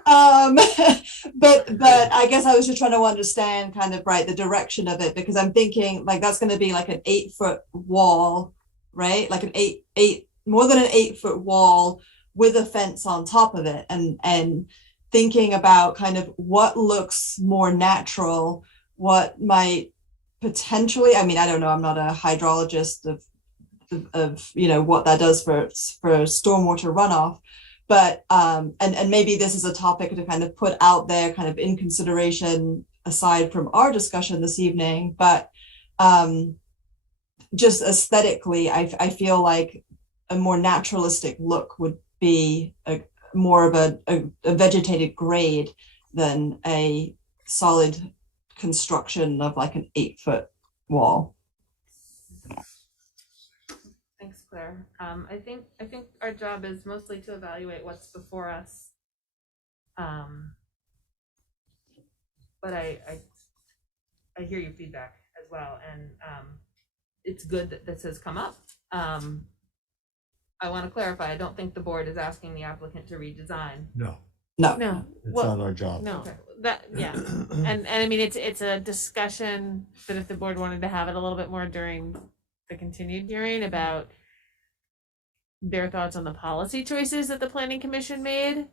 But I guess I was just trying to understand kind of the direction of it, because I'm thinking like that's going to be like an 8-foot wall, right? Like more than an 8-foot wall with a fence on top of it, and thinking about kind of what looks more natural, what might potentially, I mean, I don't know, I'm not a hydrologist of what that does for stormwater runoff, but and maybe this is a topic to kind of put out there kind of in consideration aside from our discussion this evening, but just aesthetically, I feel like a more naturalistic look would be more of a vegetated grade than a solid construction of like an 8-foot wall. Thanks, Claire. I think our job is mostly to evaluate what's before us. But I hear your feedback as well, and it's good that this has come up. I want to clarify, I don't think the board is asking the applicant to redesign. No, No. it's Well, not our job. no, that, yeah. And I mean, it's a discussion that if the board wanted to have it a little bit more during the continued hearing about their thoughts on the policy choices that the planning commission made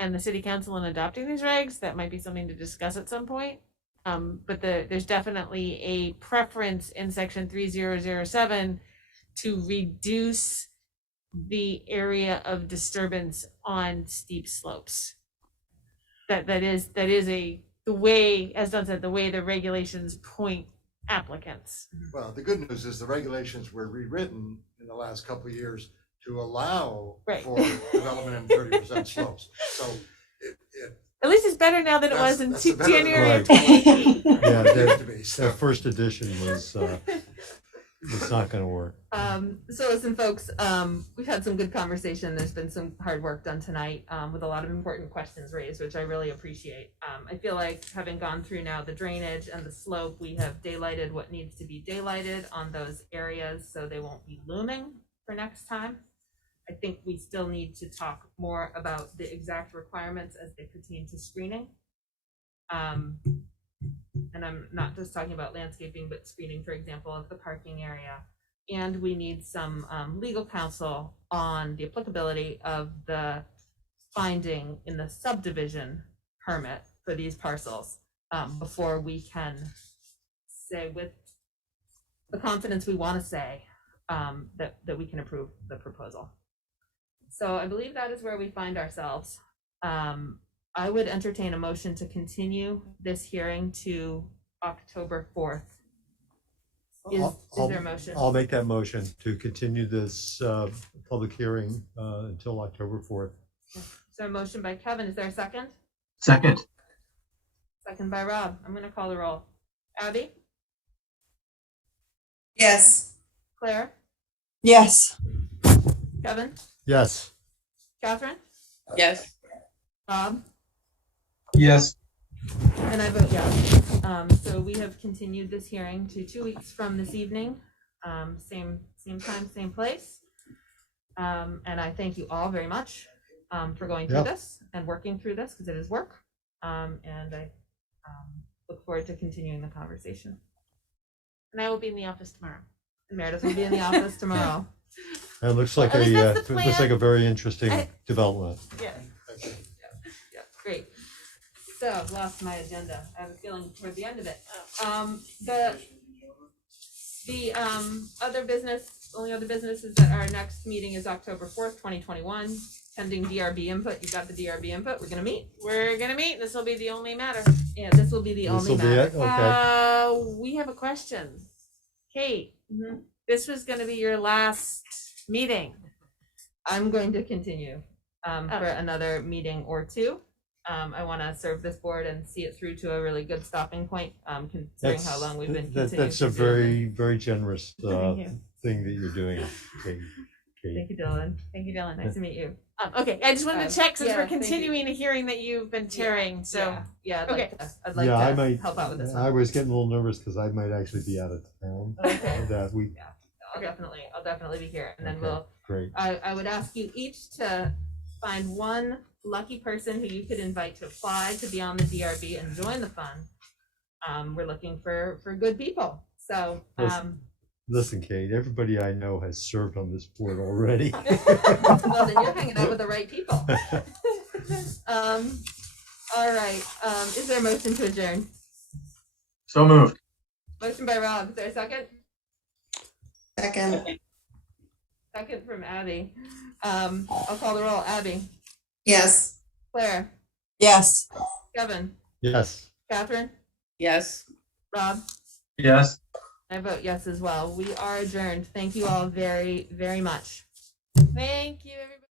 and the city council in adopting these regs, that might be something to discuss at some point. But there's definitely a preference in section 3007 to reduce the area of disturbance on steep slopes. That is the way, as Don said, the way the regulations point applicants. Well, the good news is the regulations were rewritten in the last couple of years to allow for development in 30% slopes. So At least it's better now than it was in January of Right. 2018. Yeah, that first edition was it's not going to work. So listen, folks, we've had some good conversation. There's been some hard work done tonight with a lot of important questions raised, which I really appreciate. I feel like having gone through now the drainage and the slope, we have daylighted what needs to be daylighted on those areas so they won't be looming for next time. I think we still need to talk more about the exact requirements as they pertain to screening. And I'm not just talking about landscaping, but screening, for example, of the parking area. And we need some legal counsel on the applicability of the finding in the subdivision permit for these parcels before we can say with the confidence we want to say that we can approve the proposal. So I believe that is where we find ourselves. I would entertain a motion to continue this hearing to October 4th. Is there a motion? I'll make that motion to continue this public hearing until October 4th. Is there a motion by Kevin? Is there a second? Second. Second by Rob. I'm going to call the roll. Abby? Yes. Claire? Yes. Kevin? Yes. Catherine? Yes. Bob? Yes. And I vote yes. So we have continued this hearing to 2 weeks from this evening. Same time, same place. And I thank you all very much for going through this and working through this, because it is work. And I look forward to continuing the conversation. And I will be in the office tomorrow. And Meredith will be in the office tomorrow. It looks like Well, at least that's the looks like a very interesting development. Yeah. Yeah, great. So I've lost my agenda. I have a feeling toward the end of it. The other business, only other business is that our next meeting is October 4th, 2021. Pending DRB input. You got the DRB input. We're gonna meet. This will be the only matter. Yeah, this will be the only matter. It? Okay. We have a question. Kate, this was going to be your last meeting. I'm going to continue for another meeting or two. I want to serve this board and see it through to a really good stopping point, considering how long we've been continuing That's a to Zoom. very generous Thank you. thing that you're doing, Kate. Thank you, Dylan. Thank you, Dylan. Nice to meet you. Okay, I just wanted to check since yeah, we're thank you. continuing a hearing that you've been chairing, so. Yeah, I'd Okay. like to, I'd like Yeah, to I might, help out with this I one. was getting a little nervous because I might actually be out of town Okay. that week. Yeah, I'll definitely be here, and then Okay, we'll. Great. I would ask you each to find one lucky person who you could invite to apply to be on the DRB and join the fund. We're looking for good people, so. Listen, Kate, everybody I know has served on this board already. Well, then you're hanging out with the right people. All right, is there a motion to adjourn? So moved. Motion by Rob, is there a second? Second. Second from Abby. I'll call the roll. Abby, Yes. Claire, Yes. Kevin, Yes. Catherine, Yes. Rob. Yes. I vote yes as well. We are adjourned. Thank you all very, very much. Thank you, everybody.